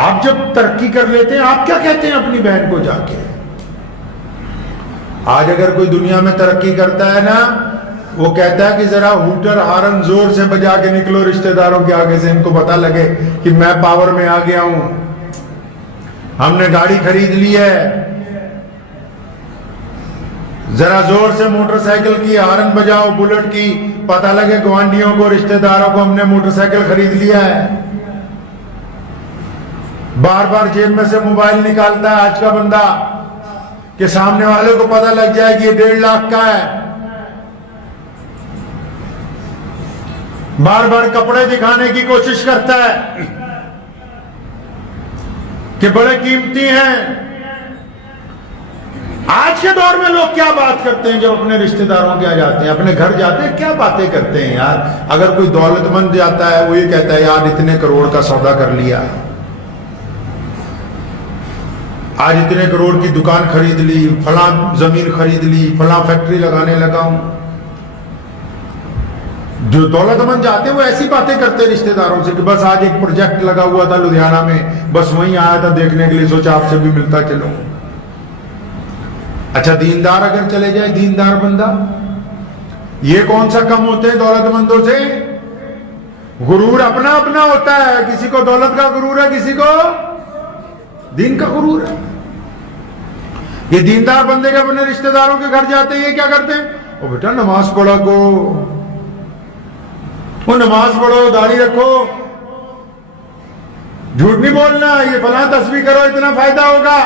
آپ جب ترقی کر لیتے ہیں آپ کیا کہتے ہیں اپنی بہن کو جا کے؟ آج اگر کوئی دنیا میں ترقی کرتا ہے نا, وہ کہتا ہے کہ ذرا ہوٹر ہارن زور سے بجا کے نکلو رشتہ داروں کے آگے سے, ان کو پتہ لگے کہ میں پاور میں آ گیا ہوں, ہم نے گاڑی خرید لی ہے. ذرا زور سے موٹر سائیکل کی ہارن بجاؤ, بلٹ کی, پتہ لگے گوانڈیوں کو, رشتہ داروں کو ہم نے موٹر سائیکل خرید لیا ہے. بار بار جیب میں سے موبائل نکالتا ہے آج کا بندہ کہ سامنے والے کو پتہ لگ جائے کہ یہ 1.5 لاکھ کا ہے. بار بار کپڑے دکھانے کی کوشش کرتا ہے کہ بڑے قیمتی ہیں. آج کے دور میں لوگ کیا بات کرتے ہیں جب اپنے رشتہ داروں کے آ جاتے ہیں, اپنے گھر جاتے ہیں, کیا باتیں کرتے ہیں یار؟ اگر کوئی دولت مند جاتا ہے وہ یہ کہتا ہے یار اتنے کروڑ کا سودا کر لیا, آج اتنے کروڑ کی دکان خرید لی, فلاں زمین خرید لی, فلاں فیکٹری لگانے لگا ہوں. جو دولت مند جاتے ہیں وہ ایسی باتیں کرتے ہیں رشتہ داروں سے کہ بس آج ایک پروجیکٹ لگا ہوا تھا لدھیانہ میں, بس وہیں آیا تھا دیکھنے کے لیے, سوچا آپ سے بھی ملتا چلوں. اچھا دیندار اگر چلے جائے, دیندار بندہ, یہ کون سا کم ہوتے ہیں دولت مندوں سے؟ غرور اپنا اپنا ہوتا ہے, کسی کو دولت کا غرور ہے, کسی کو دین کا غرور ہے. یہ دیندار بندے کے اپنے رشتہ داروں کے گھر جاتے ہیں, یہ کیا کرتے ہیں؟ او بیٹا نماز پڑھو کو, وہ نماز پڑھو, داڑھی رکھو, جھوٹ نہیں بولنا, یہ فلاں تسبیح کرو اتنا فائدہ ہوگا.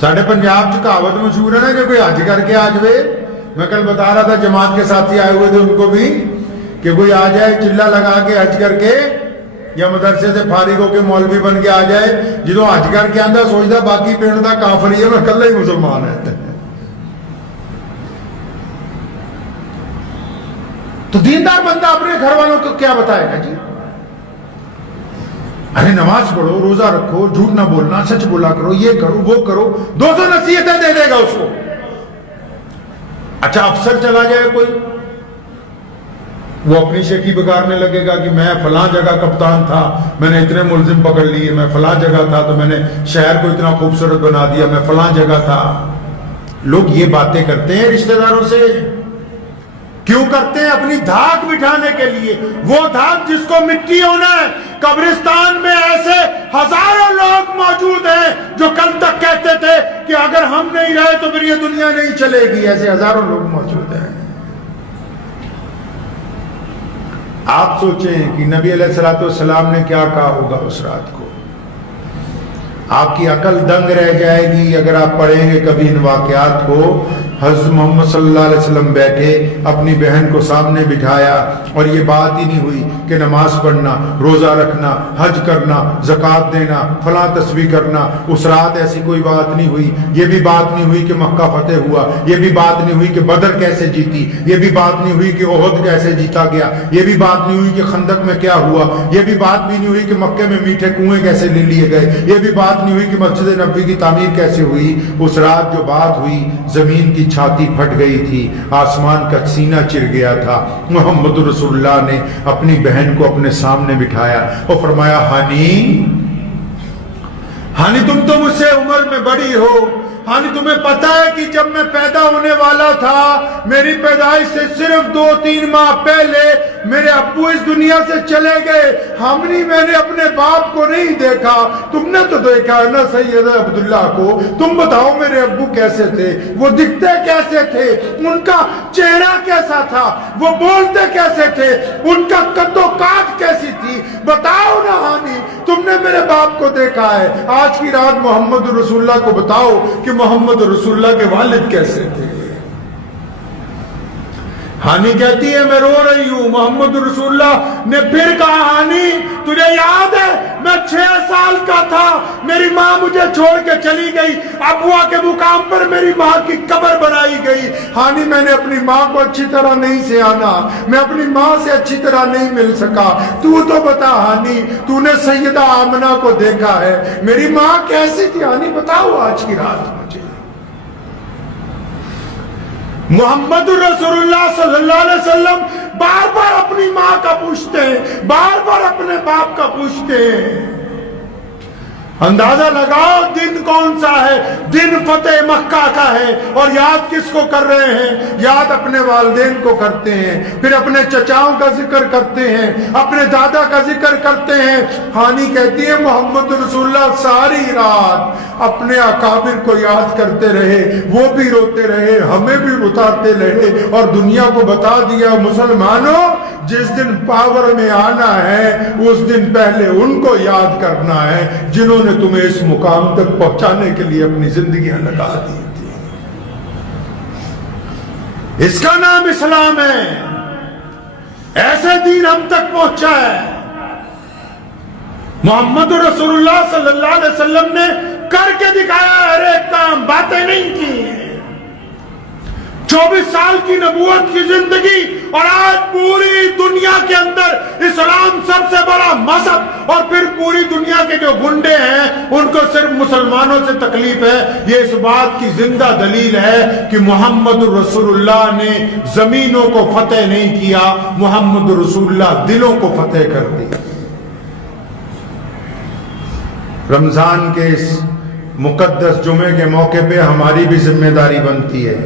ساڑھے پنجاب چ کہاوت مشہور ہے نا کہ کوئی حج کر کے آ جائے. میں کل بتا رہا تھا جماعت کے ساتھی آئے ہوئے تھے ان کو بھی کہ کوئی آ جائے چلہ لگا کے حج کر کے, یا مدرسے سے فارغ ہو کے مولوی بن کے آ جائے, جدو حج کر کے آندہ سوچتا باقی پینڈ دا کافر ہی ہے, میں کلہ ہی مسلمان ہے. تو دیندار بندہ اپنے گھر والوں کو کیا بتائے گا جی؟ ارے نماز پڑھو, روزہ رکھو, جھوٹ نہ بولنا, سچ بولا کرو, یہ کرو وہ کرو, 200 نصیحتیں دے دے گا اس کو. اچھا افسر چلا جائے کوئی, وہ اپنی شیخی بگارنے لگے گا کہ میں فلاں جگہ کپتان تھا, میں نے اتنے ملزم پکڑ لیے, میں فلاں جگہ تھا تو میں نے شہر کو اتنا خوبصورت بنا دیا, میں فلاں جگہ تھا. لوگ یہ باتیں کرتے ہیں رشتہ داروں سے, کیوں کرتے ہیں؟ اپنی دھاک بٹھانے کے لیے. وہ دھاک جس کو مٹی ہونا ہے. قبرستان میں ایسے ہزاروں لوگ موجود ہیں جو کل تک کہتے تھے کہ اگر ہم نہیں رہے تو پھر یہ دنیا نہیں چلے گی. ایسے ہزاروں لوگ موجود ہیں. آپ سوچیں کہ نبی علیہ الصلوۃ والسلام نے کیا کہا ہوگا اس رات کو. آپ کی عقل دنگ رہ جائے گی اگر آپ پڑھیں گے کبھی ان واقعات کو. حضرت محمد صلی اللہ علیہ وسلم بیٹھے، اپنی بہن کو سامنے بٹھایا، اور یہ بات ہی نہیں ہوئی کہ نماز پڑھنا، روزہ رکھنا، حج کرنا، زکوٰۃ دینا، فلاں تسبیح کرنا، اس رات ایسی کوئی بات نہیں ہوئی۔ یہ بھی بات نہیں ہوئی کہ مکہ فتح ہوا، یہ بھی بات نہیں ہوئی کہ بدر کیسے جیتی، یہ بھی بات نہیں ہوئی کہ احد کیسے جیتا گیا، یہ بھی بات نہیں ہوئی کہ خندق میں کیا ہوا، یہ بھی بات بھی نہیں ہوئی کہ مکے میں میٹھے کنویں کیسے لے لیے گئے، یہ بھی بات نہیں ہوئی کہ مسجد نبوی کی تعمیر کیسے ہوئی۔ اس رات جو بات ہوئی، زمین کی چھاتی پھٹ گئی تھی، آسمان کا سینہ چر گیا تھا۔ محمد رسول اللہ نے اپنی بہن کو اپنے سامنے بٹھایا اور فرمایا، ہانی تم تو مجھ سے عمر میں بڑی ہو، ہانی تمہیں پتا ہے کہ جب میں پیدا ہونے والا تھا، میری پیدائش سے صرف 2-3 ماہ پہلے میرے ابو اس دنیا سے چلے گئے۔ ہمنی میں نے اپنے باپ کو نہیں دیکھا، تم نے تو دیکھا ہے نا سید عبداللہ کو۔ تم بتاؤ میرے ابو کیسے تھے، وہ دکھتے کیسے تھے، ان کا چہرہ کیسا تھا، وہ بولتے کیسے تھے، ان کا قد و قامت کیسی تھی، بتاؤ نا ہانی، تم نے میرے باپ کو دیکھا ہے۔ آج کی رات محمد رسول اللہ کو بتاؤ کہ محمد رسول اللہ کے والد کیسے تھے۔ ہانی کہتی ہے میں رو رہی ہوں۔ محمد رسول اللہ نے پھر کہا، ہانی تجھے یاد ہے میں 6 سال کا تھا، میری ماں مجھے چھوڑ کے چلی گئی، ابوا کے مقام پر میری ماں کی قبر بنائی گئی۔ ہانی میں نے اپنی ماں کو اچھی طرح نہیں سیانا، میں اپنی ماں سے اچھی طرح نہیں مل سکا۔ تو بتا ہانی، تو نے سیدہ آمنہ کو دیکھا ہے، میری ماں کیسی تھی؟ ہانی بتاؤ آج کی رات مجھے۔ محمد رسول اللہ صلی اللہ علیہ وسلم بار بار اپنی ماں کا پوچھتے ہیں، بار بار اپنے باپ کا پوچھتے ہیں۔ اندازہ لگاؤ دن کون سا ہے؟ دن فتح مکہ کا ہے، اور یاد کس کو کر رہے ہیں؟ یاد اپنے والدین کو کرتے ہیں، پھر اپنے چچاؤں کا ذکر کرتے ہیں، اپنے دادا کا ذکر کرتے ہیں۔ ہانی کہتی ہے محمد رسول اللہ ساری رات اپنے اکابر کو یاد کرتے رہے، وہ بھی روتے رہے، ہمیں بھی بتاتے رہے، اور دنیا کو بتا دیا مسلمانوں جس دن پاور میں آنا ہے اس دن پہلے ان کو یاد کرنا ہے جنہوں نے تمہیں اس مقام تک پہنچانے کے لیے اپنی زندگیاں لگا دی تھی۔ اس کا نام اسلام ہے، ایسے دین ہم تک پہنچا ہے۔ محمد رسول اللہ صلی اللہ علیہ وسلم نے کر کے دکھایا ہر ایک کام، باتیں نہیں کی۔ 24 سال کی نبوت کی زندگی، اور آج پوری دنیا کے اندر اسلام سب سے بڑا مذہب، اور پھر پوری دنیا کے جو گنڈے ہیں ان کو صرف مسلمانوں سے تکلیف ہے۔ یہ اس بات کی زندہ دلیل ہے کہ محمد رسول اللہ نے زمینوں کو فتح نہیں کیا، محمد رسول اللہ دلوں کو فتح کر دی۔ رمضان کے اس مقدس جمعے کے موقع پہ ہماری بھی ذمہ داری بنتی ہے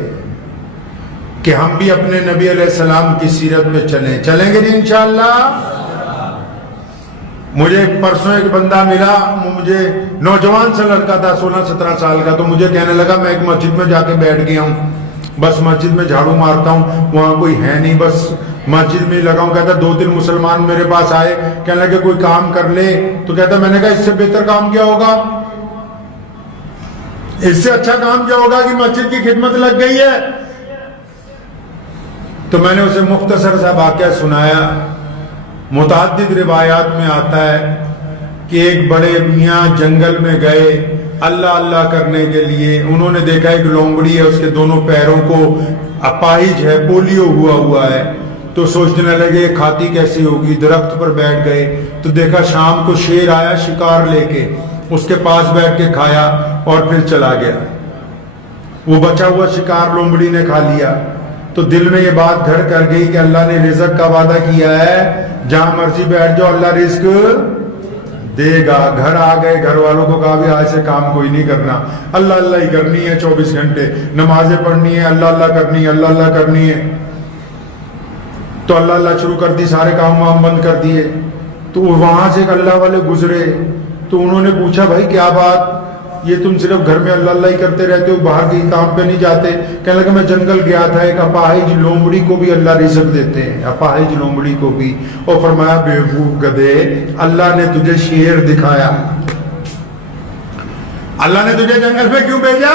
کہ ہم بھی اپنے نبی علیہ السلام کی سیرت پہ چلیں گے انشاءاللہ۔ مجھے پرسوں ایک بندہ ملا، مجھے نوجوان سا لڑکا تھا 16-17 سال کا، تو مجھے کہنے لگا میں ایک مسجد میں جا کے بیٹھ گیا ہوں، بس مسجد میں جھاڑو مارتا ہوں، وہاں کوئی ہے نہیں، بس مسجد میں لگا ہوں۔ کہتا 2 مسلمان میرے پاس آئے، کہنے لگے کوئی کام کر لے، تو کہتا میں نے کہا اس سے بہتر کام کیا ہوگا، اس سے اچھا کام کیا ہوگا کہ مسجد کی خدمت لگ گئی ہے۔ تو میں نے اسے مختصر سا واقعہ سنایا۔ متعدد روایات میں آتا ہے کہ ایک بڑے میاں جنگل میں گئے اللہ اللہ کرنے کے لیے، انہوں نے دیکھا ایک لومڑی ہے، اس کے دونوں پیروں کو اپاہج ہے، پولیو ہوا ہے، تو سوچنے لگے یہ کھاتی کیسی ہوگی، درخت پر بیٹھ گئے تو دیکھا شام کو شیر آیا شکار لے کے، اس کے پاس بیٹھ کے کھایا اور پھر چلا گیا۔ وہ بچا ہوا شکار لومڑی نے کھا لیا، تو دل میں یہ بات گھر کر گئی کہ اللہ نے رزق کا وعدہ کیا ہے، جہاں مرضی بیٹھ جاؤ اللہ رزق دے گا۔ گھر آ گئے، گھر والوں کو کہا بھی آج سے کام کوئی نہیں کرنا، اللہ اللہ ہی کرنی ہے 24 گھنٹے، نمازیں پڑھنی ہے، اللہ اللہ کرنی ہے، اللہ اللہ کرنی ہے۔ تو اللہ اللہ شروع کر دی، سارے کام وام بند کر دیے۔ تو وہاں سے ایک اللہ والے گزرے، تو انہوں نے پوچھا بھائی کیا بات، یہ تم صرف گھر میں اللہ اللہ ہی کرتے رہتے ہو، باہر کے کام پہ نہیں جاتے؟ کہنے لگا میں جنگل گیا تھا، ایک اپاہج لومڑی کو بھی اللہ رزق دیتے ہیں، اپاہج لومڑی کو بھی۔ اور فرمایا بیوقوف گدھے، اللہ نے تجھے شیر دکھایا، اللہ نے تجھے جنگل میں کیوں بھیجا؟